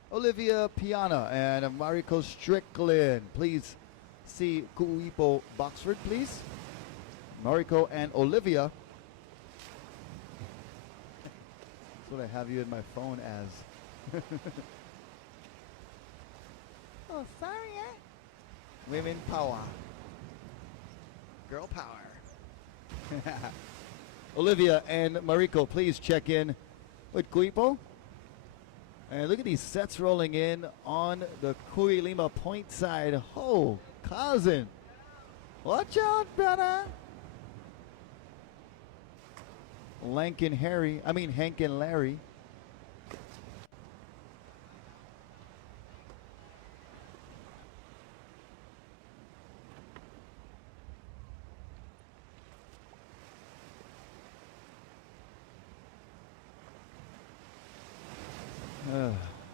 Olivia Piana and Mariko Strickland. Please see Kuipo Boxford, please. Mariko and Olivia. That's what I have you in my phone as. Oh, sorry, eh? Women power. Girl power. Olivia and Mariko, please check in with Kuipo. And look at these sets rolling in on the Kuilima Point side. Oh, cousin. Watch out, brother. Hank and Larry.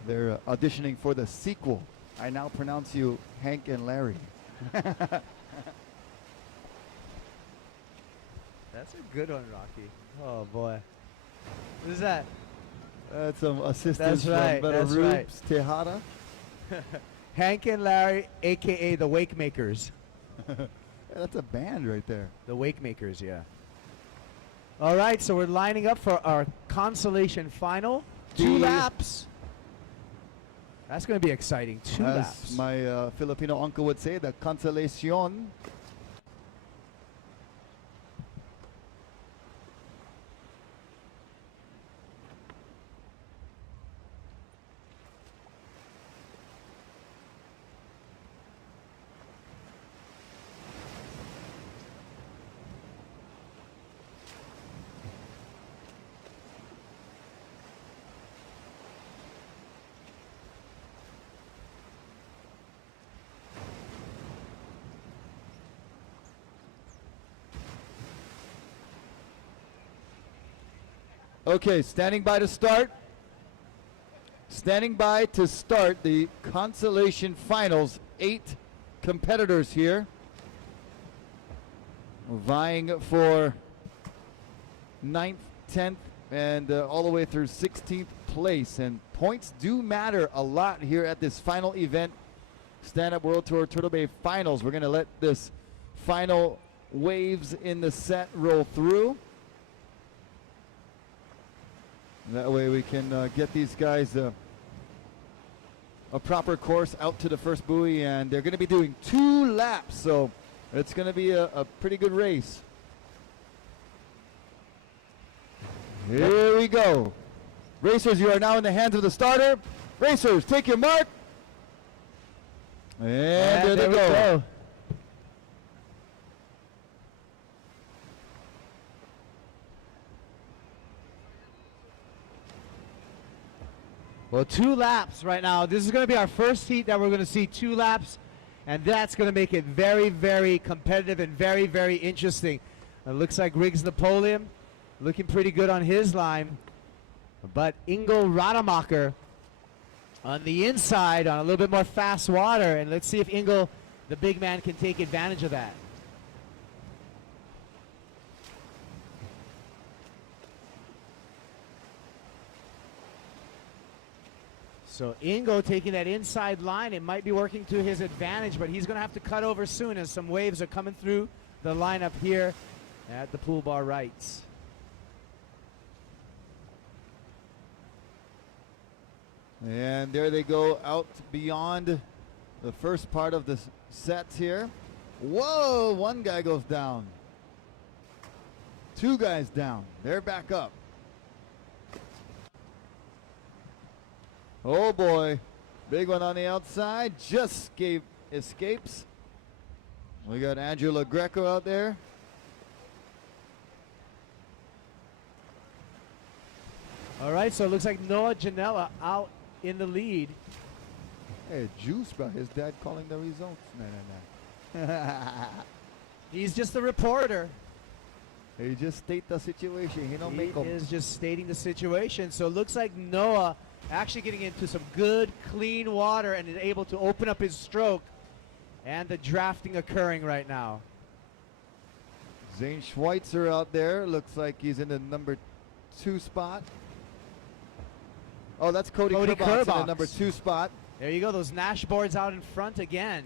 They're auditioning for the sequel. I now pronounce you Hank and Larry. That's a good one, Rocky. Oh boy. What is that? That's some assistance That's right, from that's Belarus right. Tejada. Hank and Larry, aka the Wake Makers. That's a band right there. The Wake Makers, yeah. All right, so we're lining up for our consolation final. 2 The- laps. That's going to be exciting. 2 As laps. my Filipino uncle would say, the consolacion. Okay, standing by to start. Standing by to start the consolation finals. 8 competitors here vying for 9th, 10th, and all the way through 16th place. And points do matter a lot here at this final event, Stand Up World Tour Turtle Bay Finals. We're going to let this final waves in the set roll through. That way we can get these guys a proper course out to the first buoy, and they're going to be doing 2 laps, so it's going to be a pretty good race. Here we go. Racers, you are now in the hands of the starter. Racers, take your mark. And there they go. Well, 2 laps right now. This is going to be our first heat that we're going to see 2 laps, and that's going to make it very, very competitive and very, very interesting. It looks like Riggs Napoleon looking pretty good on his line, but Ingo Rademacher on the inside on a little bit more fast water, and let's see if Ingo, the big man, can take advantage of that. So Ingo taking that inside line, it might be working to his advantage, but he's going to have to cut over soon as some waves are coming through the lineup here at the pool bar rights. And there they go out beyond the first part of the sets here. Whoa, 1 guy goes down. 2 guys down. They're back up. Oh boy, big one on the outside, just escapes. We got Andrew LaGreco out there. All right, so it looks like Noah Janela out in the lead. Hey, Juice, bro, his dad calling the results. No. He's just a reporter. He just state the situation. He don't He make them. is just stating the situation. So it looks like Noah actually getting into some good, clean water and is able to open up his stroke. And the drafting occurring right now. Zane Schweitzer out there. Looks like he's in the number 2 spot. Oh, that's Cody Kerbox in the number 2 spot. There you go. Those Nash boards out in front again.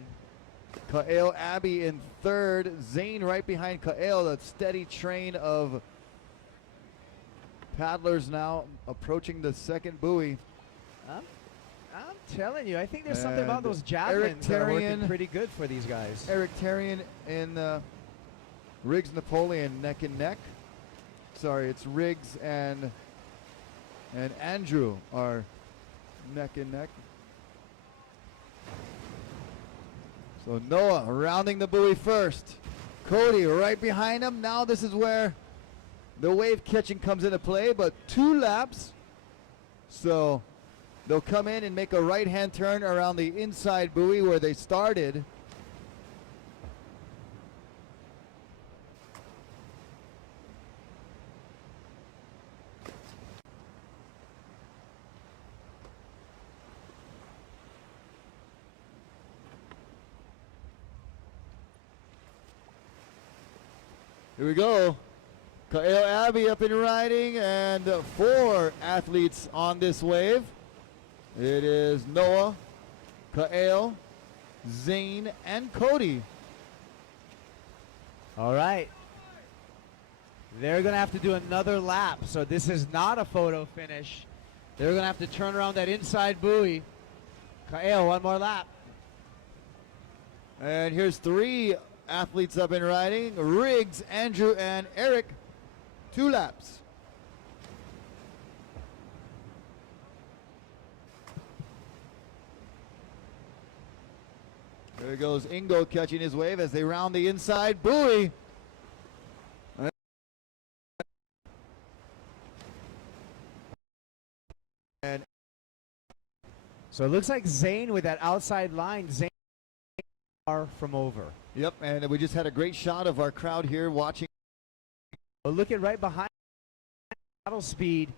Kael Abbey in 3rd. Zane right behind Kael. A steady train of paddlers now approaching the 2nd buoy. I'm telling you, I think there's something about And those javelins that are working pretty good for these guys. Eric Tarian and Riggs Napoleon neck and neck. Sorry, it's Riggs and Andrew are neck and neck. So Noah rounding the buoy first. Cody right behind him. Now this is where the wave catching comes into play, but 2 laps. So they'll come in and make a right-hand turn around the inside buoy where they started. Here we go. Kael Abbey up and riding, and 4 athletes on this wave. It is Noah, Kael, Zane, and Cody. All right. They're going to have to do another lap. So this is not a photo finish. They're going to have to turn around that inside buoy. Kaeo, one more lap. And here's 3 athletes up and riding. Riggs, Andrew, and Eric. 2 laps. There goes Ingo catching his wave as they round the inside buoy. And so it looks like Zane with that outside line. Zane far from over. Yep, and we just had a great shot of our crowd here watching. But look at right behind battle speed.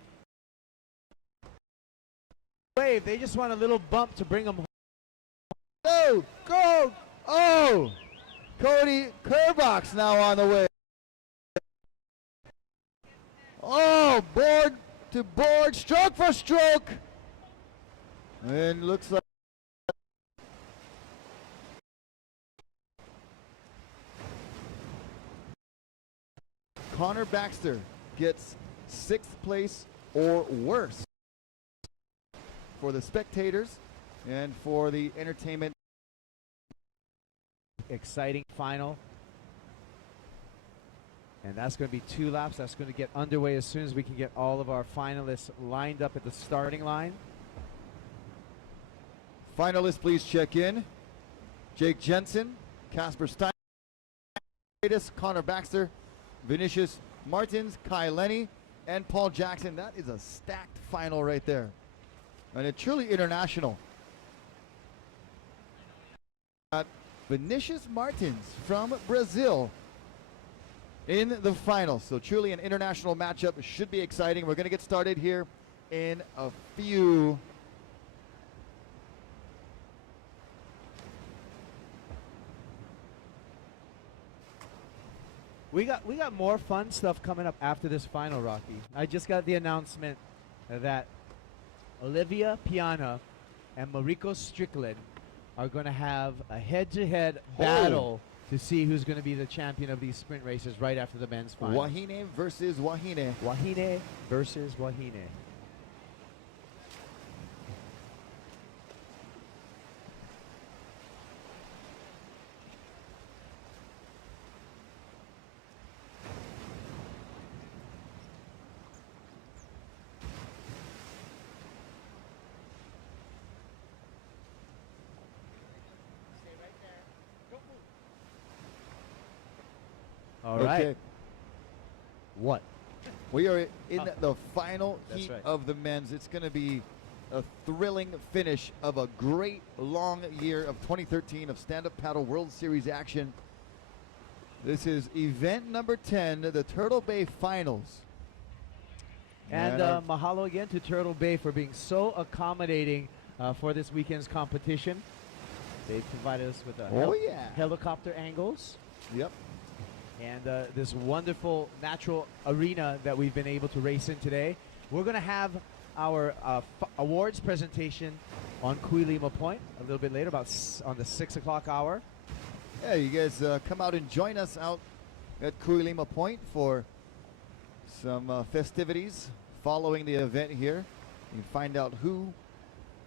Wave, they just want a little bump to bring them home. Go, go, oh! Cody Kerbox now on the way. Oh, board to board, stroke for stroke. And looks like Connor Baxter gets 6th place or worse for the spectators and for the entertainment. Exciting final. And that's going to be 2 laps. That's going to get underway as soon as we can get all of our finalists lined up at the starting line. Finalists, please check in. Jake Jensen, Casper Stein, Connor Baxter, Vinicius Martins, Kai Lenny, and Paul Jackson. That is a stacked final right there. And a truly international. Vinicius Martins from Brazil in the final. So truly an international matchup. Should be exciting. We're going to get started here in a few. We got more fun stuff coming up after this final, Rocky. I just got the announcement that Olivia Piana and Mariko Strickland are going to have a head-to-head battle to see who's going to be the champion of these sprint races right after the men's final. Wahine versus Wahine. Wahine versus Wahine. All right. Okay. What? We are in the final That's heat right. of the men's. It's going to be a thrilling finish of a great long year of 2013 of stand-up paddle World Series action. This is event number 10, the Turtle Bay Finals. And mahalo again to Turtle Bay for being so accommodating for this weekend's competition. They provided us with helicopter angles. Yep. And this wonderful natural arena that we've been able to race in today. We're going to have our awards presentation on Kuilima Point a little bit later, about on the 6 o'clock hour. Yeah, you guys come out and join us out at Kuilima Point for some festivities following the event here. You can find out who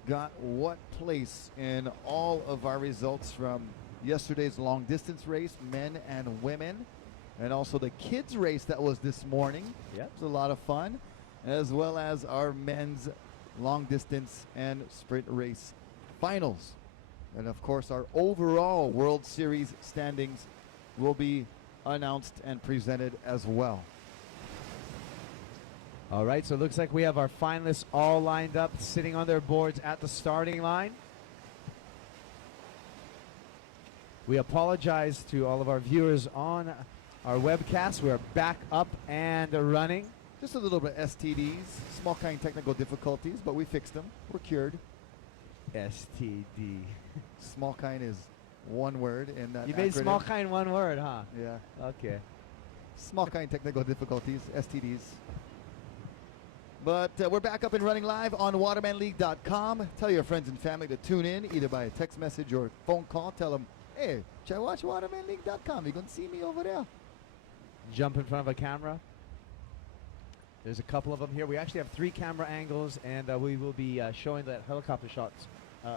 got what place in all of our results from yesterday's long distance race, men and women, and also the kids race that was this morning. Yep. It was a lot of fun, as well as our men's long distance and sprint race finals. And of course, our overall World Series standings will be announced and presented as well. All right, so it looks like we have our finalists all lined up, sitting on their boards at the starting line. We apologize to all of our viewers on our webcast. We're back up and running. Just a little bit STDs, small kind technical difficulties, but we fixed them. We're cured. STD. Small kind is one word in that You made acronym. small kind one word, huh? Yeah. Okay. Small kind technical difficulties, STDs. But we're back up and running live on watermanleague.com. Tell your friends and family to tune in either by a text message or phone call. Tell them, hey, should I watch watermanleague.com? You're going to see me over there. Jump in front of a camera. There's a couple of them here. We actually have 3 camera angles, and we will be showing the helicopter shots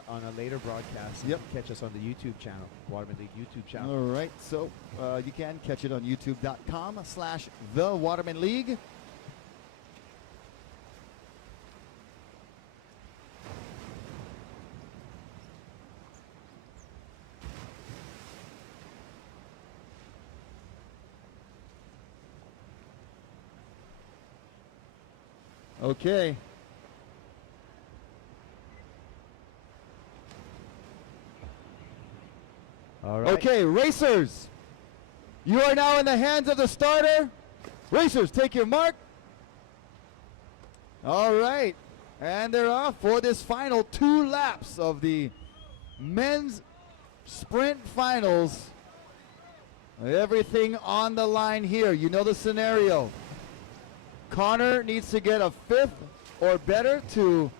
on a later broadcast. Yep. You can catch us on the YouTube channel, Waterman League YouTube channel. All right, so you can catch it on youtube.com/The Waterman League. Okay. All right. Okay, racers. You are now in the hands of the starter. Racers, take your mark. All right. And they're off for this final 2 laps of the men's sprint finals. Everything on the line here. You know the scenario. Connor needs to get a 5th or better to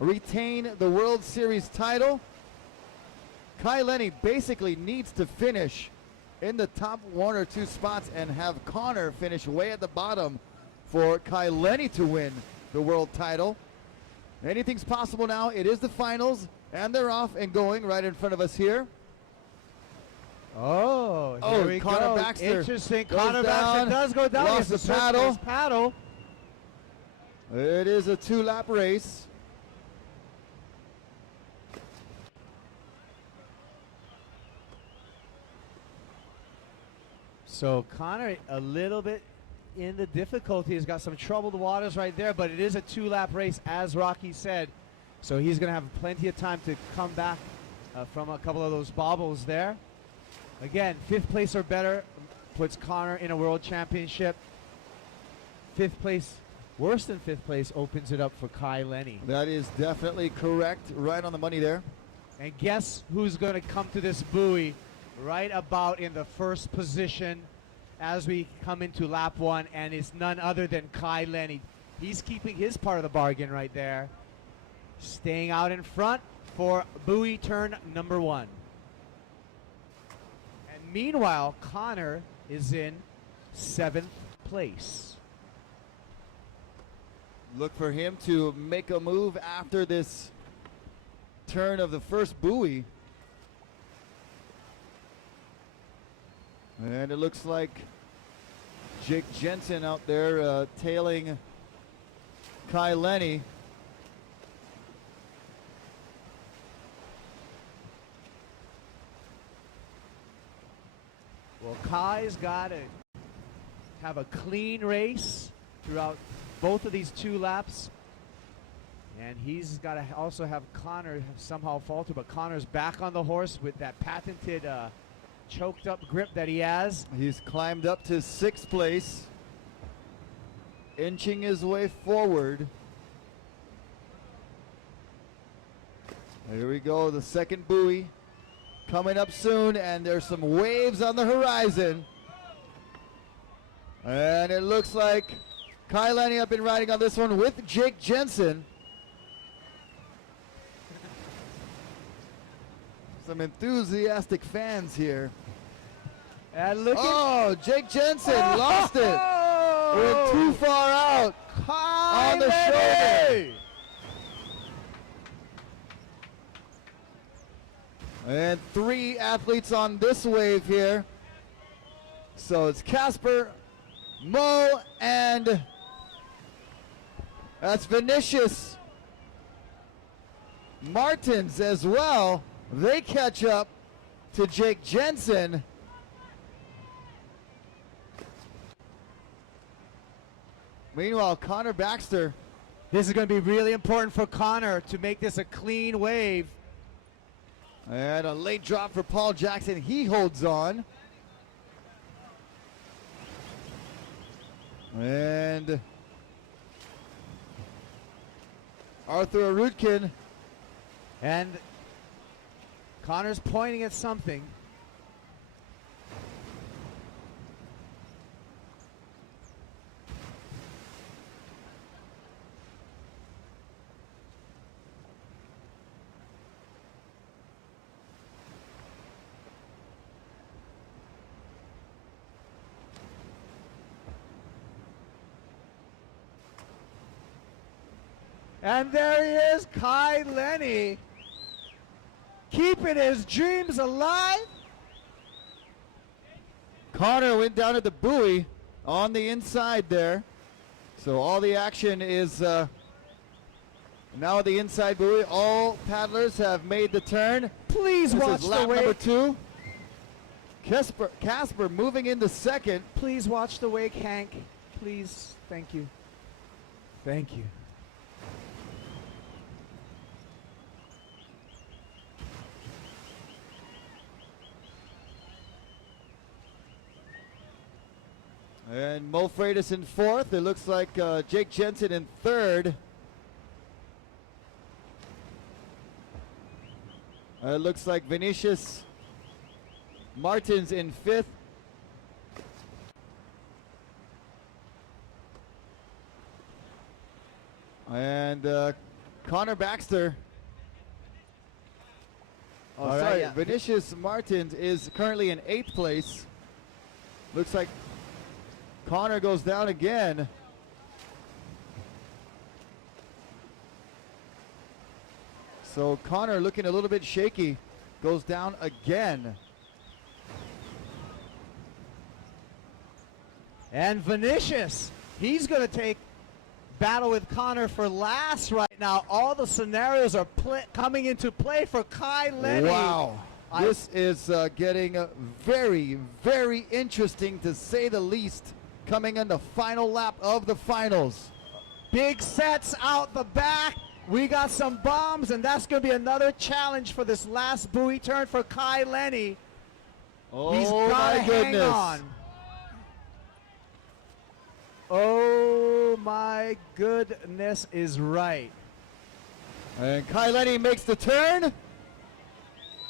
retain the World Series title. Kai Lenny basically needs to finish in the top 1 or 2 spots and have Connor finish way at the bottom for Kai Lenny to win the world title. Anything's possible now. It is the finals, and they're off and going right in front of us here. Oh, here we Connor go. Baxter Interesting. goes Connor down, Baxter does go down. lost He has the to search for paddle. his paddle. It is a 2-lap race. So Connor a little bit in the difficulty. He's got some troubled waters right there, but it is a 2-lap race, as Rocky said. So he's going to have plenty of time to come back from a couple of those bobbles there. Again, 5th place or better puts Connor in a world championship. 5th place, worse than 5th place, opens it up for Kai Lenny. That is definitely correct. Right on the money there. And guess who's going to come to this buoy right about in the first position as we come into lap 1, and it's none other than Kai Lenny. He's keeping his part of the bargain right there, staying out in front for buoy turn number 1. And meanwhile, Connor is in 7th place. Look for him to make a move after this turn of the first buoy. And it looks like Jake Jensen out there tailing Kai Lenny. Well, Kai's got to have a clean race throughout both of these 2 laps. And he's got to also have Connor somehow falter, but Connor's back on the horse with that patented choked up grip that he has. He's climbed up to 6th place, inching his way forward. Here we go, the second buoy coming up soon, and there's some waves on the horizon. And it looks like Kai Lenny have been riding on this one with Jake Jensen. Some enthusiastic fans here. And look Jake Jensen lost it. Went too far out on the shoulder. And 3 athletes on this wave here. So it's Casper, Mo, and that's Vinicius Martins as well. They catch up to Jake Jensen. Meanwhile, Connor Baxter. This is going to be really important for Connor to make this a clean wave. And a late drop for Paul Jackson. He holds on. And Arthur Arutkin. And Connor's pointing at something. And there he is, Kai Lenny, keeping his dreams alive. Connor went down at the buoy on the inside there. So all the action is now at the inside buoy. All paddlers have made the turn. Please This watch is the lap wake. number 2. Casper moving into second. Please watch the wake, Hank. Please. Thank you. Thank you. And Mo Freitas in fourth. It looks like Jake Jensen in third. It looks like Vinicius Martins in fifth. And Connor Baxter. Oh, All right, sorry. yeah. Vinicius Martins is currently in 8th place. Looks like Connor goes down again. So Connor looking a little bit shaky. Goes down again. And Vinicius, he's going to take battle with Connor for last right now. All the scenarios are coming into play for Kai Lenny. Wow. This is getting very, very interesting to say the least, coming in the final lap of the finals. Big sets out the back. We got some bombs, and that's going to be another challenge for this last buoy turn for Kai Lenny. Oh, He's gotta my goodness. hang on. Oh my goodness is right. And Kai Lenny makes the turn.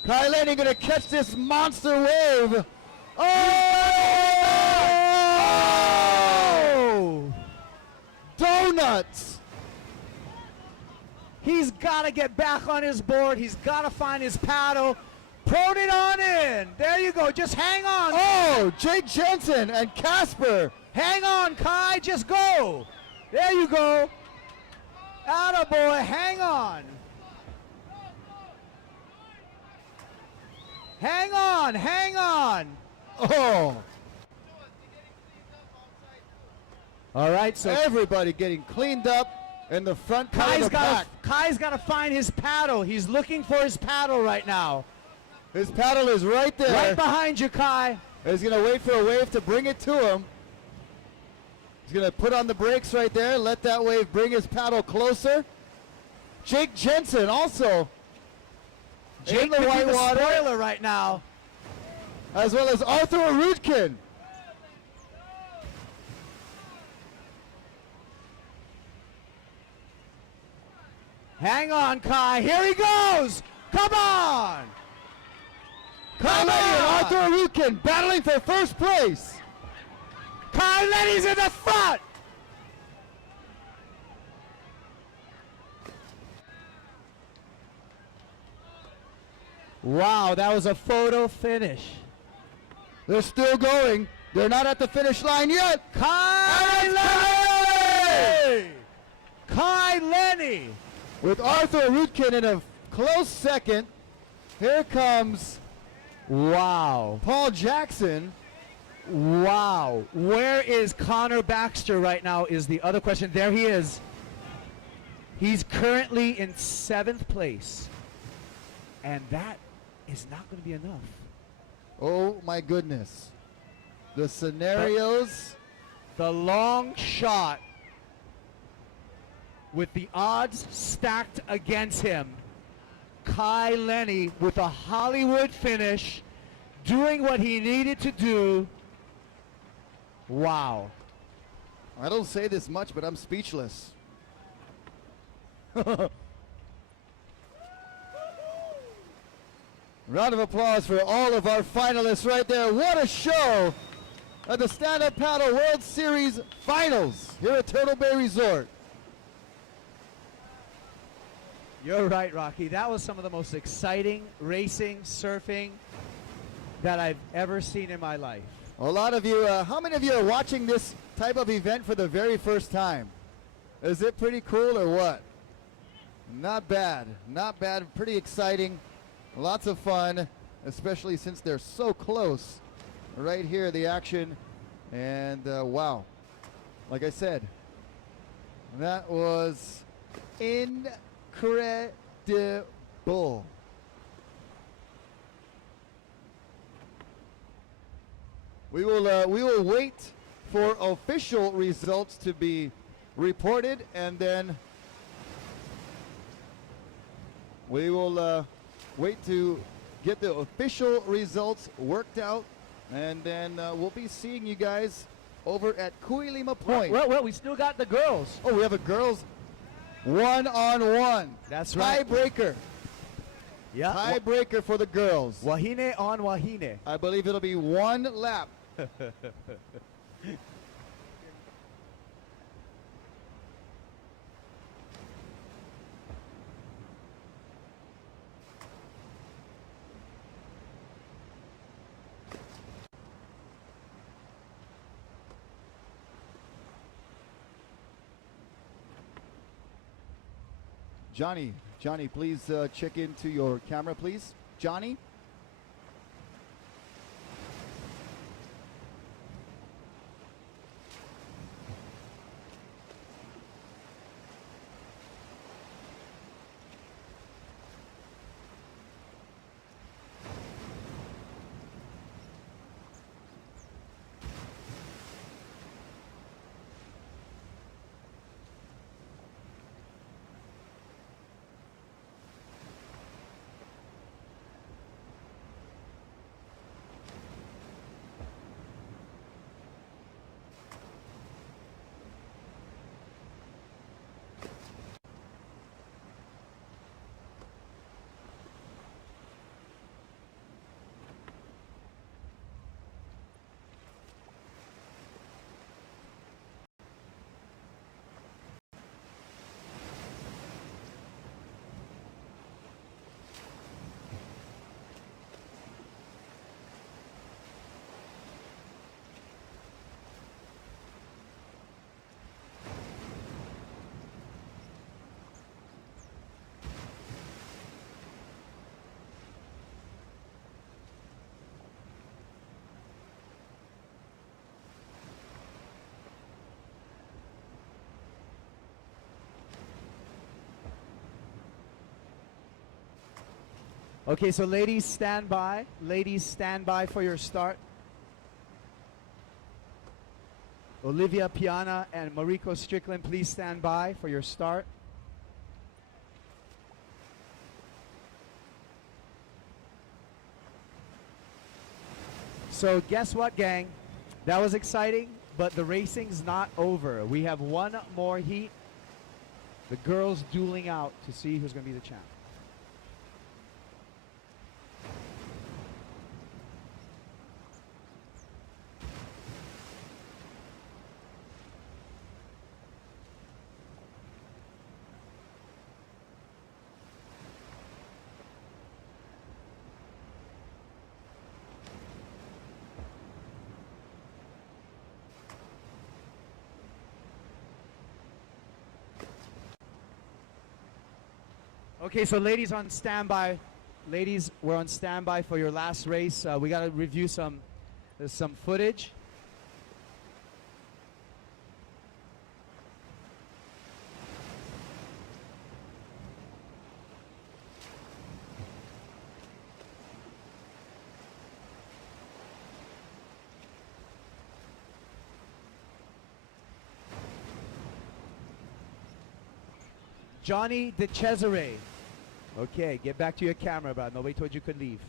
Kai Lenny gonna catch this monster wave. Oh! Donuts! He's got to get back on his board. He's got to find his paddle. Prone it on in. There you go. Just hang on. Oh, Jake Jensen and Casper. Hang on, Kai. Just go. There you go. Attaboy. Hang on. Hang on. Hang on. Oh. All right, so everybody getting cleaned up in the front part of the back. Kai's got to find his paddle. He's looking for his paddle right now. His paddle is right there. Right behind you, Kai. He's going to wait for a wave to bring it to him. He's going to put on the brakes right there, let that wave bring his paddle closer. Jake Jensen also Jake in the could be white the water, spoiler right now. as well as Arthur Arudkin. Hang on, Kai. Here he goes. Come on. Kai Lenny and Arthur Arudkin battling for first place. Kai Lenny's in the front. Wow, that was a photo finish. They're still going. They're not at the finish line yet. Kai Lenny! Kai Lenny! With Arthur Arudkin in a close second. Here comes Wow. Paul Jackson. Wow. Where is Connor Baxter right now is the other question. There he is. He's currently in 7th place. And that is not going to be enough. Oh my goodness. The scenarios. The long shot with the odds stacked against him. Kai Lenny with a Hollywood finish, doing what he needed to do. Wow. I don't say this much, but I'm speechless. Round of applause for all of our finalists right there. What a show at the Stand-Up Paddle World Series Finals here at Turtle Bay Resort. You're right, Rocky. That was some of the most exciting racing, surfing that I've ever seen in my life. A lot of you, how many of you are watching this type of event for the very first time? Is it pretty cool or what? Not bad. Not bad. Pretty exciting. Lots of fun, especially since they're so close. Right here, the action. And wow. Like I said, that was incredible. We will wait for official results to be reported, and then we will wait to get the official results worked out, and then we'll be seeing you guys over at Kuilima Point. Well, we still got the girls. Oh, we have a girls one-on-one. That's right. Tiebreaker. Yeah. Tiebreaker for the girls. Wahine on Wahine. I believe it'll be one lap. Johnny, please check into your camera, please. Johnny? Okay, so ladies, stand by. Ladies, stand by for your start. Olivia Piana and Mariko Strickland, please stand by for your start. So guess what, gang? That was exciting, but the racing's not over. We have one more heat. The girls dueling out to see who's going to be the champ. Okay, so ladies on standby. Ladies, we're on standby for your last race. We got to review some footage. Johnny De Cesare. Okay, get back to your camera, bro. Nobody told you could leave.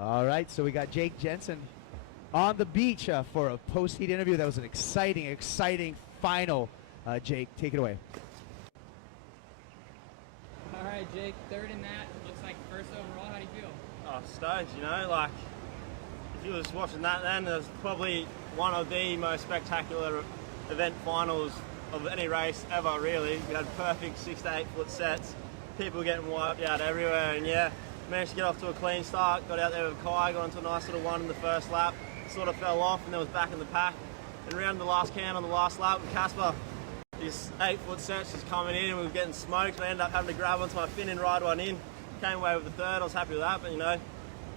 All right, so we got Jake Jensen on the beach for a post-heat interview. That was an exciting final. Jake, take it away. All right, Jake, third in that. Looks like first overall. How do you feel? Oh, stoked, you know, like, if you was watching that then, there's probably one of the most spectacular event finals of any race ever, really. We had perfect 6 to 8 foot sets, people getting wiped out everywhere, and yeah, managed to get off to a clean start, got out there with Kai, got onto a nice little one in the first lap, sort of fell off and then was back in the pack. And around the last can on the last lap with Casper, this 8-foot set just coming in and we were getting smoked. I ended up having to grab onto my fin and ride one in. Came away with the third. I was happy with that, but you know,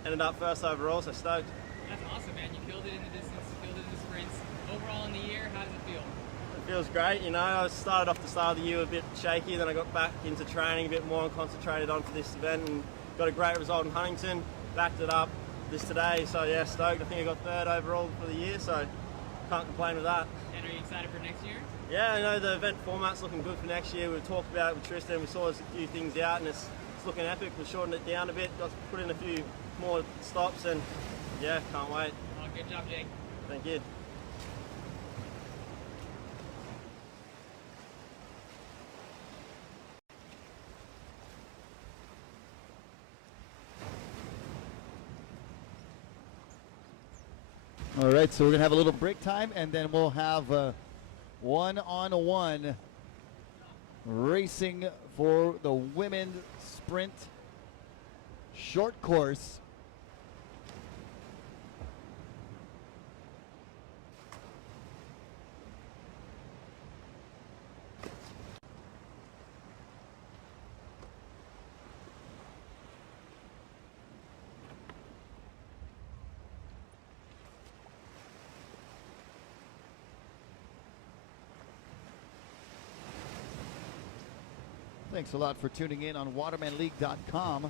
ended up first overall, so stoked. That's awesome, man. You killed it in the distance, you killed it in the sprints. Overall in the year, how does it feel? It feels great, you know. I started off the start of the year a bit shaky, then I got back into training a bit more and concentrated on for this event and got a great result in Huntington. Backed it up this today, so yeah, stoked. I think I got third overall for the year, so can't complain with that. And are you excited for next year? Yeah, I know the event format's looking good for next year. We've talked about it with Tristan, we saw a few things out and it's looking epic. We've shortened it down a bit, got to put in a few more stops and yeah, can't wait. Oh, good job, Jake. Thank you. All right, so we're going to have a little break time, and then we'll have one-on-one racing for the women's sprint short course. Thanks a lot for tuning in on watermanleague.com.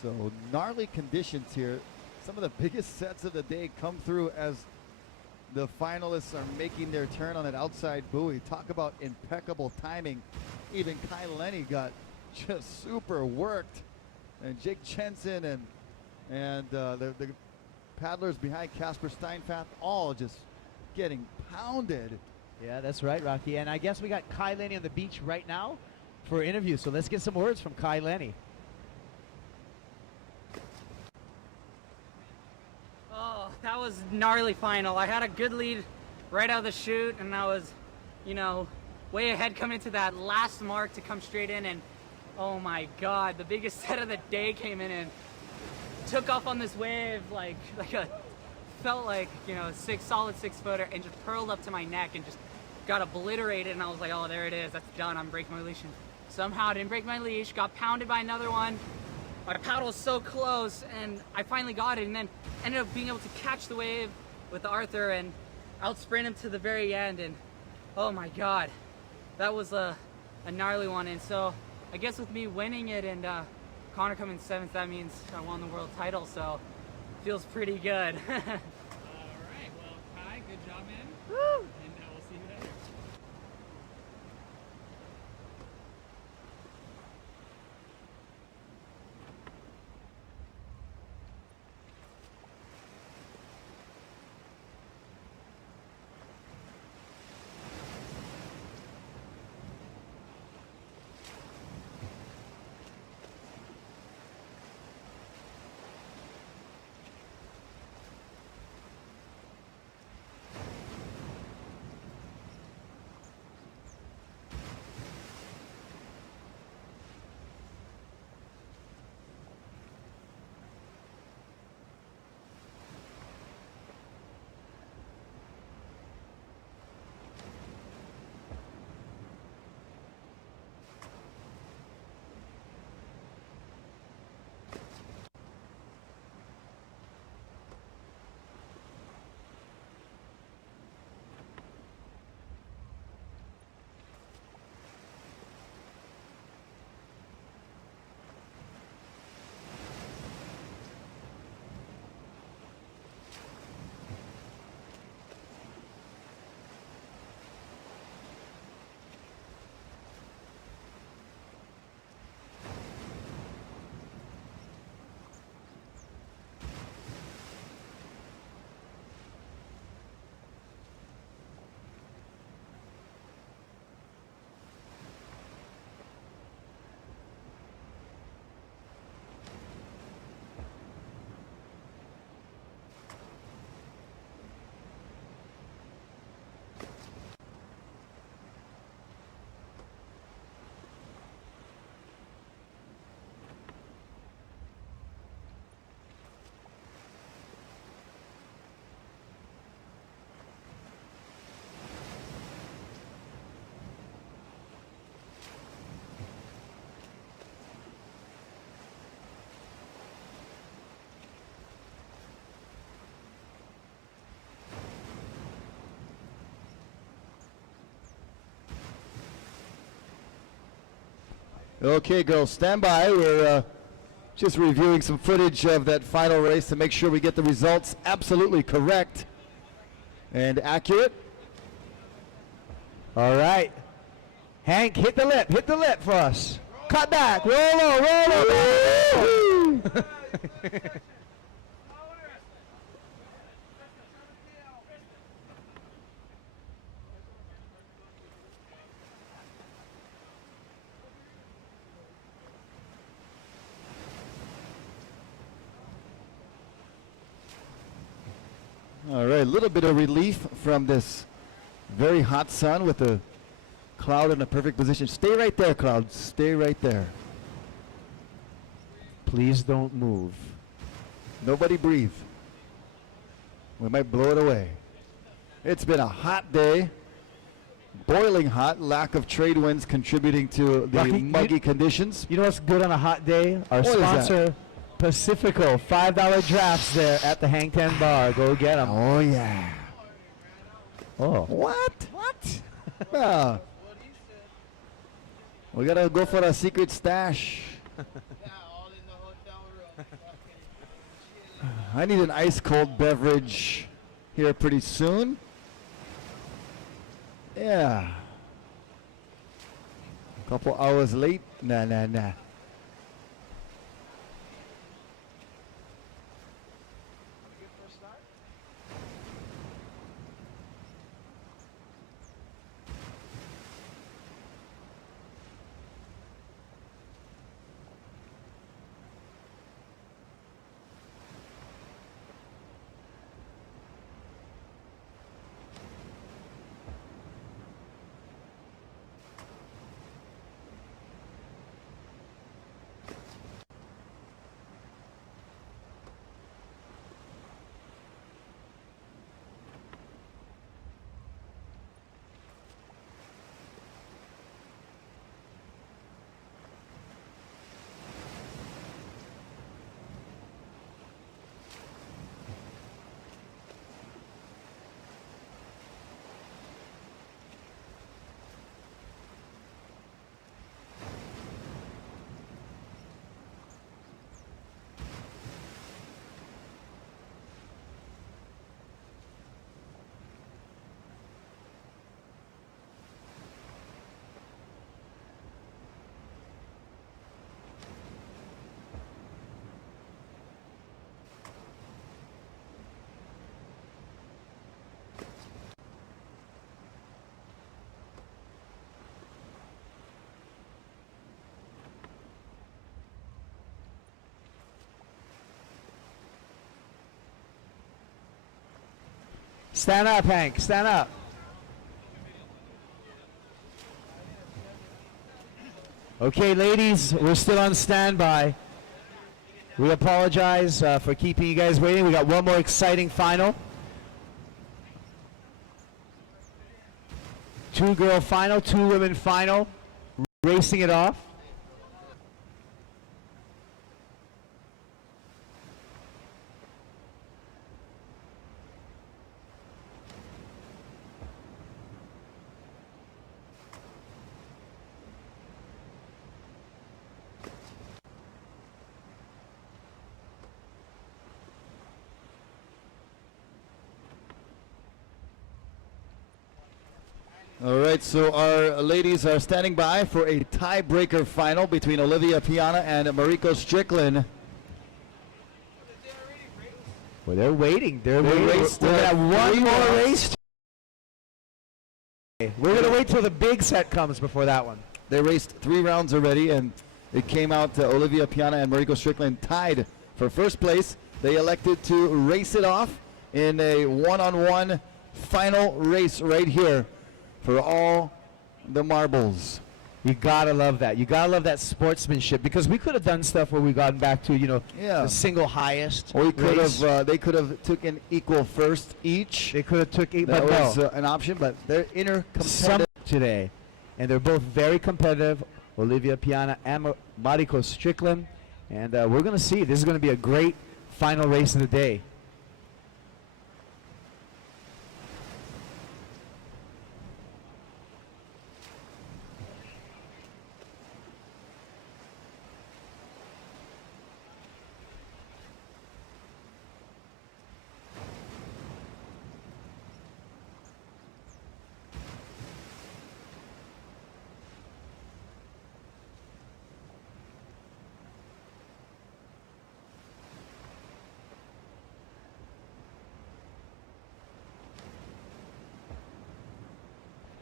So gnarly conditions here. Some of the biggest sets of the day come through as the finalists are making their turn on that outside buoy. Talk about impeccable timing. Even Kai Lenny got just super worked. And Jake Jensen and the paddlers behind Casper Steinfath all just getting pounded. Yeah, that's right, Rocky. And I guess we got Kai Lenny on the beach right now for an interview. So let's get some words from Kai Lenny. Oh, that was gnarly final. I had a good lead right out of the chute, and I was, you know, way ahead coming into that last mark to come straight in. And oh my God, the biggest set of the day came in and took off on this wave felt like, you know, solid 6-footer and just purled up to my neck and just got obliterated. And I was like, oh, there it is. That's done. I'm breaking my leash. And somehow I didn't break my leash. Got pounded by another one. My paddle was so close, and I finally got it, and then ended up being able to catch the wave with Arthur and outsprint him to the very end. And oh my God, that was a gnarly one. And so I guess with me winning it and Connor coming 7th, that means I won the world title. So feels pretty good. All right, well, Kai, good job, man. Woo! And we'll see you later. Okay, girls, stand by. We're just reviewing some footage of that final race to make sure we get the results absolutely correct and accurate. All right. Hank, hit the lip for us. Cut back, roll over. All right, a little bit of relief from this very hot sun with the cloud in a perfect position. Stay right there, cloud. Stay right there. Please don't move. Nobody breathe. We might blow it away. It's been a hot day. Boiling hot. Lack of trade winds contributing to the Lucky, muggy conditions. You know what's good on a hot day? Our What is that? sponsor, Pacifico. $5 drafts there at the Hang Ten Bar. Go get them. Oh, yeah. Oh. What? What? Yeah. We gotta go for a secret stash. I need an ice cold beverage here pretty soon. Yeah. A couple hours late. Nah. Stand up, Hank. Stand up. Okay, ladies, we're still on standby. We apologize for keeping you guys waiting. We got one more exciting final. 2-girl final, 2-women final. Racing it off. All right, so our ladies are standing by for a tiebreaker final between Olivia Piana and Mariko Strickland. Well, they're waiting. They're They waiting. raced, We're gonna have one 3 more rounds. race. We're gonna wait till the big set comes before that one. They raced 3 rounds already, and it came out to Olivia Piana and Mariko Strickland tied for first place. They elected to race it off in a one-on-one final race right here for all the marbles. You gotta love that. You gotta love that sportsmanship, because we could have done stuff where we gotten back to, you know, Yeah. the single highest. Or we could race. have, they could have took an equal first each. They could have took eight, That but was no. an option, but they're Some intercompetitive. today, and they're both very competitive. Olivia Piana and Mariko Strickland, and we're gonna see. This is gonna be a great final race of the day.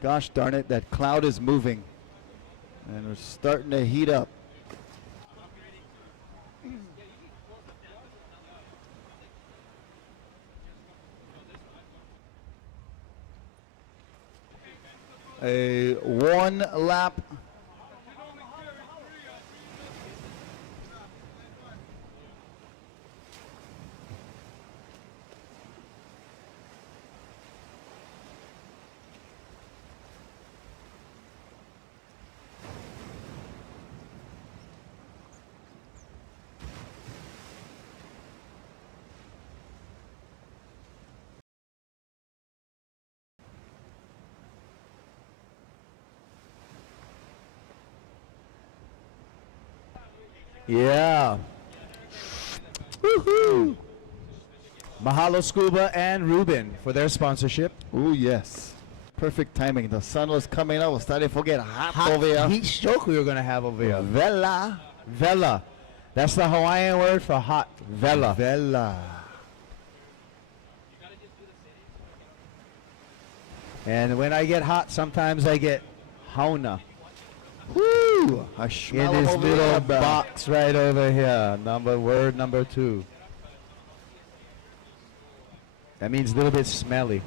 Gosh darn it, that cloud is moving. And we're starting to heat up. A 1 lap. Yeah. Woohoo! Mahalo Scuba and Ruben for their sponsorship. Oh yes. Perfect timing. The sun was coming up. We're starting to get hot over here. Heat stroke we were going to have over here. Vela. Vela. That's the Hawaiian word for hot. Vela. Vela. And when I get hot, sometimes I get hauna. Woo! I smell in this over little there, bro. box right over here. Word number 2. That means a little bit smelly.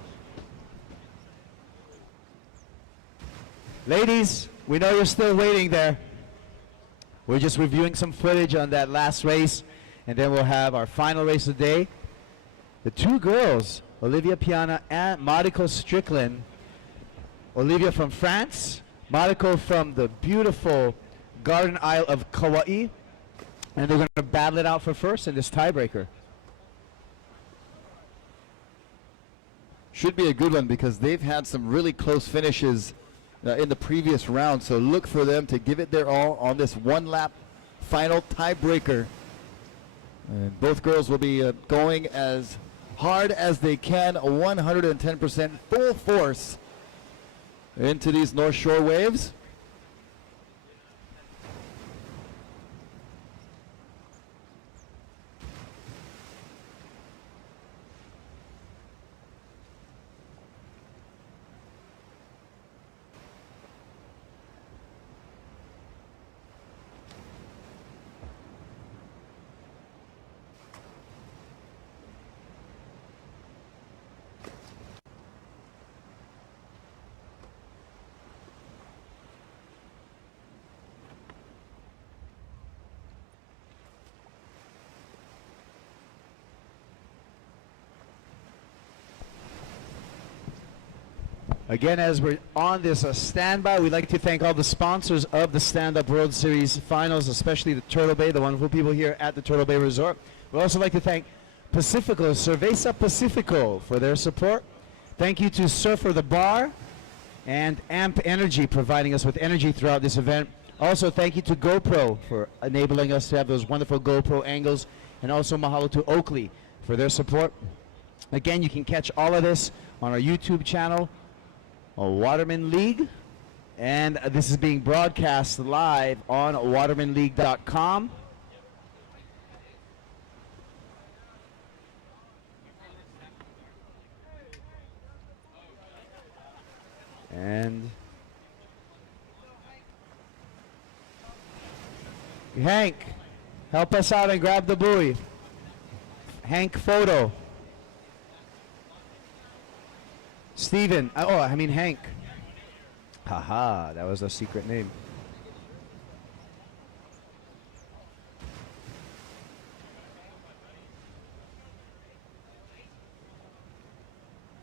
Ladies, we know you're still waiting there. We're just reviewing some footage on that last race, and then we'll have our final race of the day. The 2 girls, Olivia Piana and Mariko Strickland. Olivia from France, Mariko from the beautiful Garden Isle of Kauai, and they're going to battle it out for first in this tiebreaker. Should be a good one because they've had some really close finishes in the previous round. So look for them to give it their all on this 1 lap final tiebreaker. And both girls will be going as hard as they can, 110% full force into these North Shore waves. Again, as we're on this standby, we'd like to thank all the sponsors of the Stand-Up World Series Finals, especially the Turtle Bay, the wonderful people here at the Turtle Bay Resort. We'd also like to thank Pacifico, Cerveza Pacifico, for their support. Thank you to Surfer the Bar and Amp Energy, providing us with energy throughout this event. Also, thank you to GoPro for enabling us to have those wonderful GoPro angles, and also mahalo to Oakley for their support. Again, you can catch all of this on our YouTube channel, Waterman League, and this is being broadcast live on watermanleague.com. And Hank, help us out and grab the buoy. Hank Photo. Steven, Hank. Haha, that was a secret name.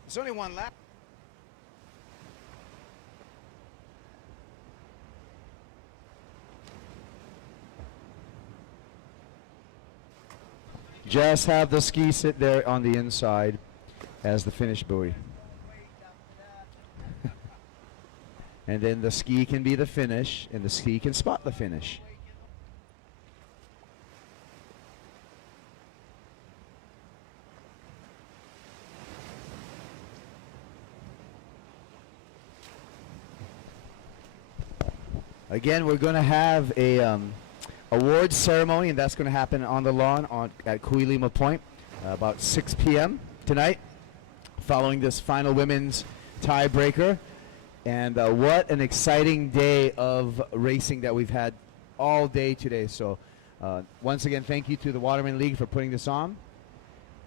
It's only 1 lap. Just have the ski sit there on the inside as the finish buoy. And then the ski can be the finish, and the ski can spot the finish. Again, we're going to have a awards ceremony, and that's going to happen on the lawn at Kuilima Point about 6 p.m. tonight, following this final women's tiebreaker. And what an exciting day of racing that we've had all day today. So once again, thank you to the Waterman League for putting this on.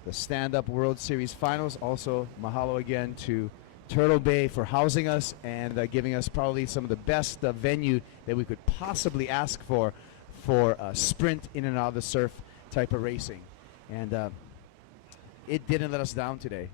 The Stand-Up World Series Finals. Also, mahalo again to Turtle Bay for housing us and giving us probably some of the best venue that we could possibly ask for sprint in and out of the surf type of racing. And it didn't let us down today.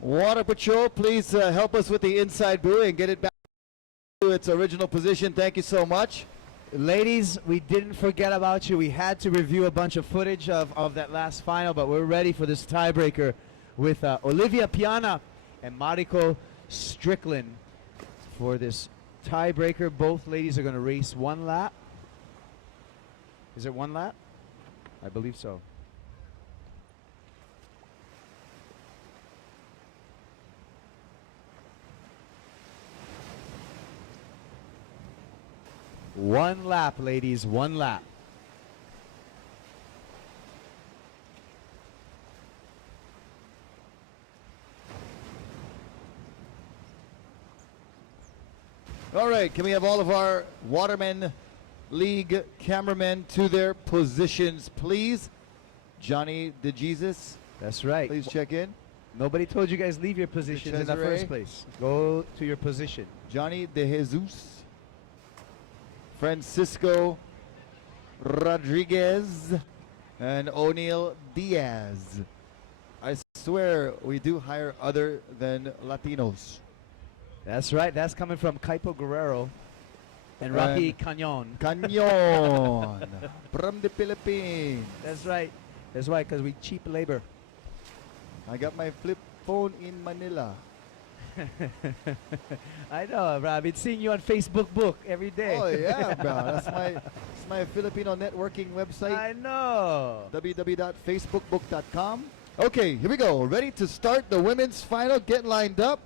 Water Patrol, please help us with the inside buoy and get it back to its original position. Thank you so much. Ladies, we didn't forget about you. We had to review a bunch of footage of that last final, but we're ready for this tiebreaker with Olivia Piana and Mariko Strickland for this tiebreaker. Both ladies are going to race one lap. Is it one lap? I believe so. One lap, ladies, one lap. All right, can we have all of our Waterman League cameramen to their positions, please? Johnny DeJesus. That's right. Please check in. Nobody told you guys leave your positions in the first place. Go to your position. Johnny De Jesus. Francisco Rodriguez and O'Neil Diaz. I swear we do hire other than Latinos. That's right. That's coming from Kaipo Guerrero and Rocky Canyon. Canyon from the Philippines. That's right. That's right, because we cheap labor. I got my flip phone in Manila. I know, bro. I've been seeing you on Facebook book every day. Oh yeah, bro. That's my Filipino networking website. I know. www.facebookbook.com. Okay, here we go. Ready to start the women's final. Get lined up.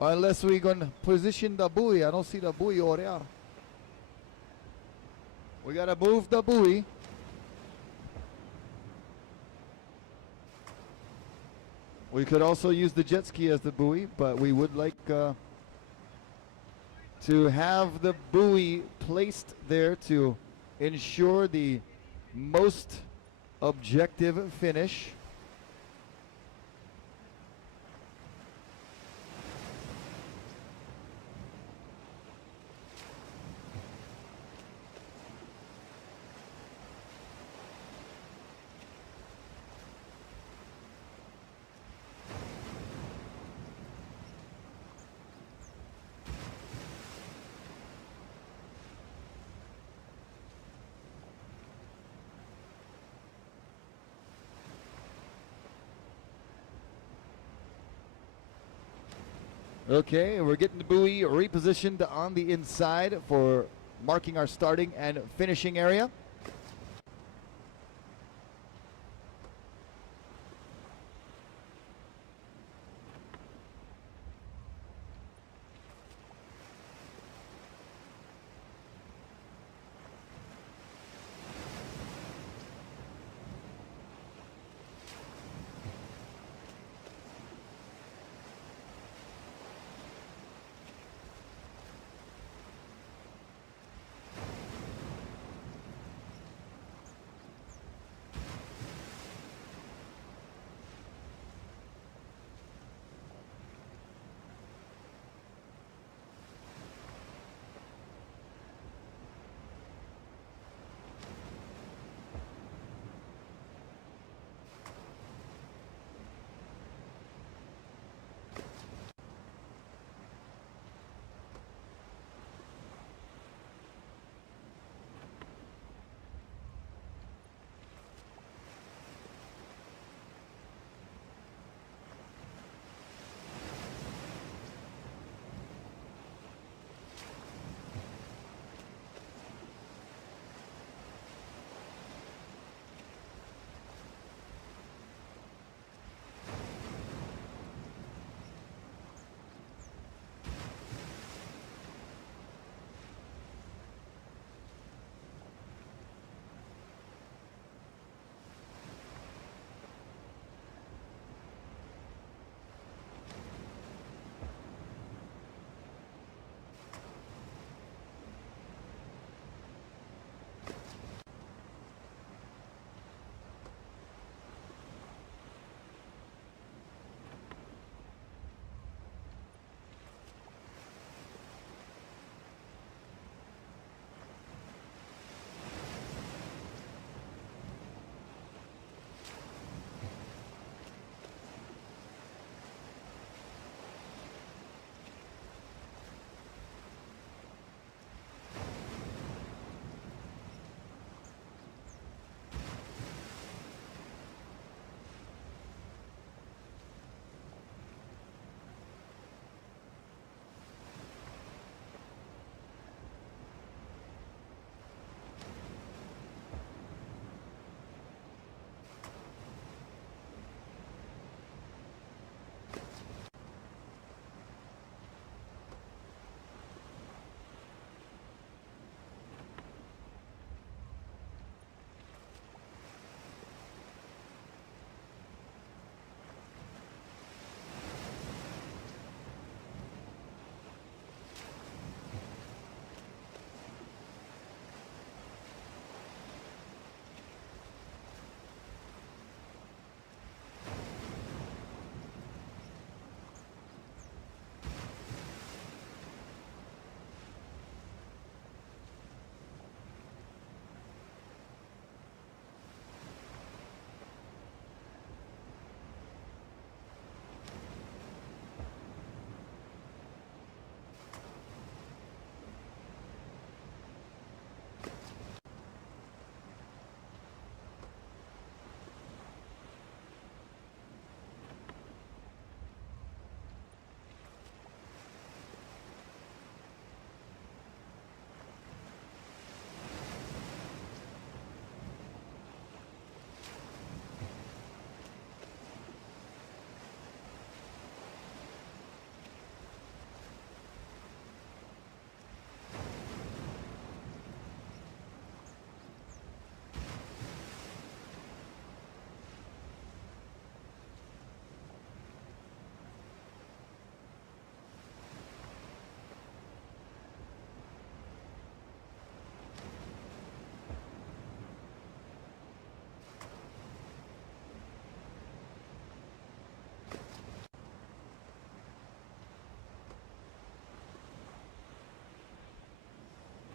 Unless we're gonna position the buoy. I don't see the buoy over there. We gotta move the buoy. We could also use the jet ski as the buoy, but we would like to have the buoy placed there to ensure the most objective finish. Okay, we're getting the buoy repositioned on the inside for marking our starting and finishing area.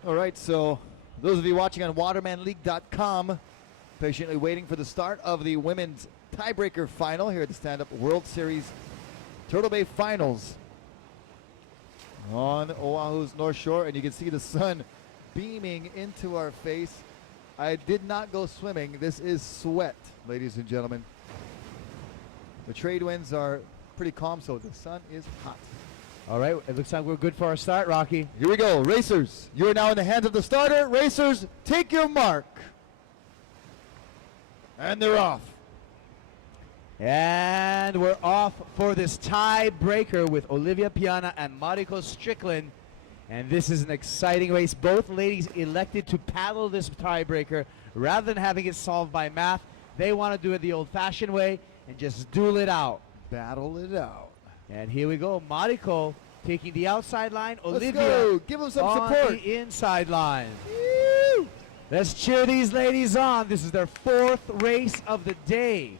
All right, so those of you watching on watermanleague.com, patiently waiting for the start of the women's tiebreaker final here at the Stand-Up World Series Turtle Bay Finals on Oahu's North Shore, and you can see the sun beaming into our face. I did not go swimming. This is sweat, ladies and gentlemen. The trade winds are pretty calm, so the sun is hot. All right, it looks like we're good for our start, Rocky. Here we go. Racers, you are now in the hands of the starter. Racers, take your mark. And they're off. And we're off for this tiebreaker with Olivia Piana and Mariko Strickland. And this is an exciting race. Both ladies elected to paddle this tiebreaker rather than having it solved by math. They want to do it the old-fashioned way and just duel it out. Battle it out. And here we go. Mariko taking the outside line. Let's Olivia go. Give them some on support. the inside line. Woo! Let's cheer these ladies on. This is their 4th race of the day.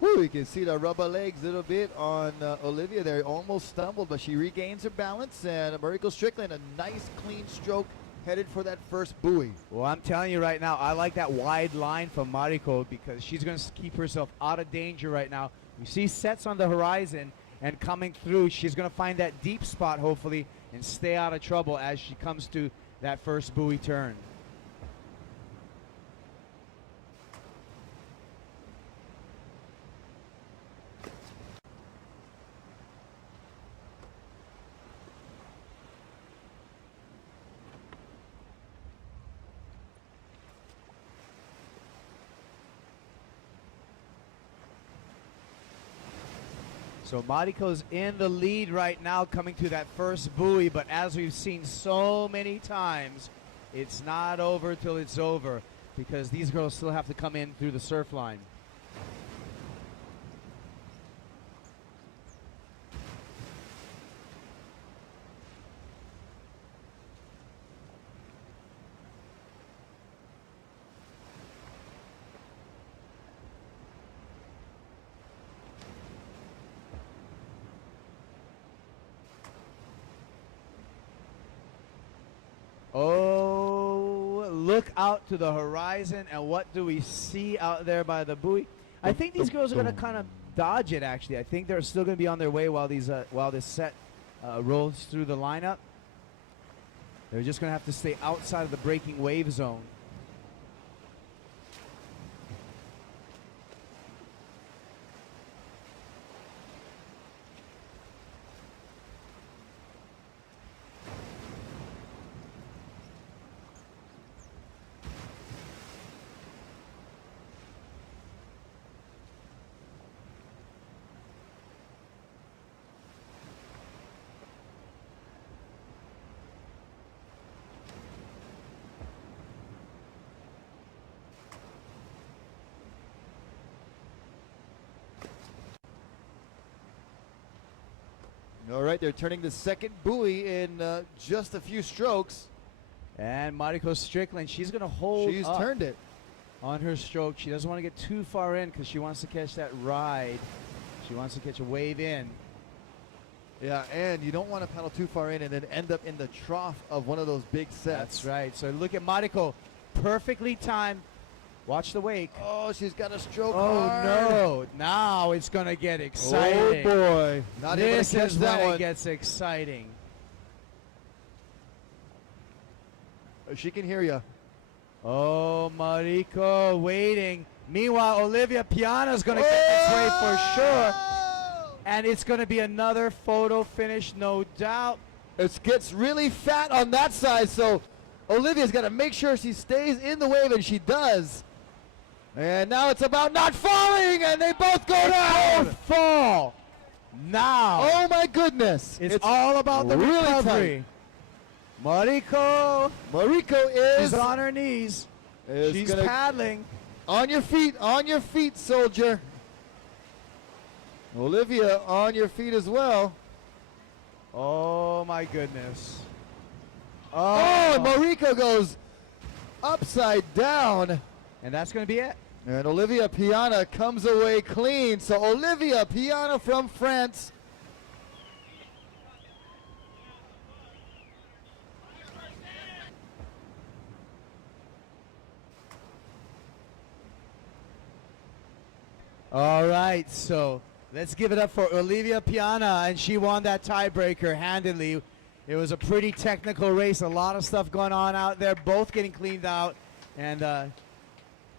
Woo, you can see the rubber legs a little bit on Olivia there. Almost stumbled, but she regains her balance. And Mariko Strickland, a nice clean stroke, headed for that first buoy. Well, I'm telling you right now, I like that wide line from Mariko because she's going to keep herself out of danger right now. We see sets on the horizon, and coming through, she's going to find that deep spot, hopefully, and stay out of trouble as she comes to that first buoy turn. So Mariko's in the lead right now coming to that first buoy, but as we've seen so many times, it's not over till it's over because these girls still have to come in through the surf line. Oh, look out to the horizon, and what do we see out there by the buoy? I think these girls are going to kind of dodge it, actually. I think they're still going to be on their way while this set rolls through the lineup. They're just going to have to stay outside of the breaking wave zone. All right, they're turning the second buoy in just a few strokes. And Mariko Strickland, she's going to hold She's up turned it on her stroke. She doesn't want to get too far in because she wants to catch that ride. She wants to catch a wave in. Yeah, and you don't want to paddle too far in and then end up in the trough of one of those big sets. That's right. So look at Mariko, perfectly timed. Watch the wake. Oh, she's got a stroke. Oh, hard. no. Now it's going to get exciting. Oh, boy. Not able This to catch is that when one. it gets exciting. She can hear you. Oh, Mariko waiting. Meanwhile, Olivia Piana's going to get this way for sure. And it's going to be another photo finish, no doubt. It gets really fat on that side, so Olivia's got to make sure she stays in the wave, and she does. And now it's about not falling, and they both go down. Both fall. Now. Oh, my goodness. It's all about the really recovery. Mariko is she's on her knees. She's gonna- paddling. On your feet, soldier. Olivia, on your feet as well. Oh, my goodness. Oh, and Mariko goes upside down. And that's going to be it. And Olivia Piana comes away clean. So Olivia Piana from France. All right, so let's give it up for Olivia Piana, and she won that tiebreaker handily. It was a pretty technical race, a lot of stuff going on out there, both getting cleaned out, and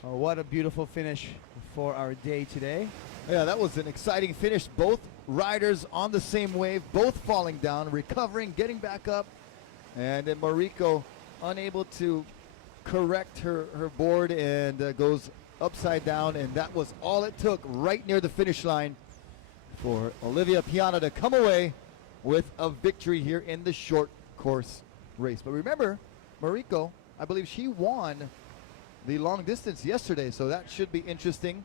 what a beautiful finish for our day today. Yeah, that was an exciting finish. Both riders on the same wave, both falling down, recovering, getting back up, and then Mariko unable to correct her board and goes upside down, and that was all it took right near the finish line for Olivia Piana to come away with a victory here in the short course race. But remember, Mariko, I believe she won the long distance yesterday, so that should be interesting.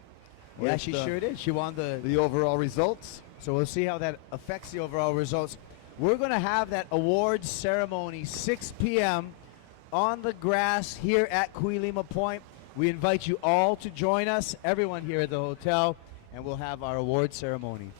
Yeah, with, she sure did. She won the overall results. So we'll see how that affects the overall results. We're going to have that awards ceremony 6 p.m. on the grass here at Kuilima Point. We invite you all to join us, everyone here at the hotel, and we'll have our awards ceremony.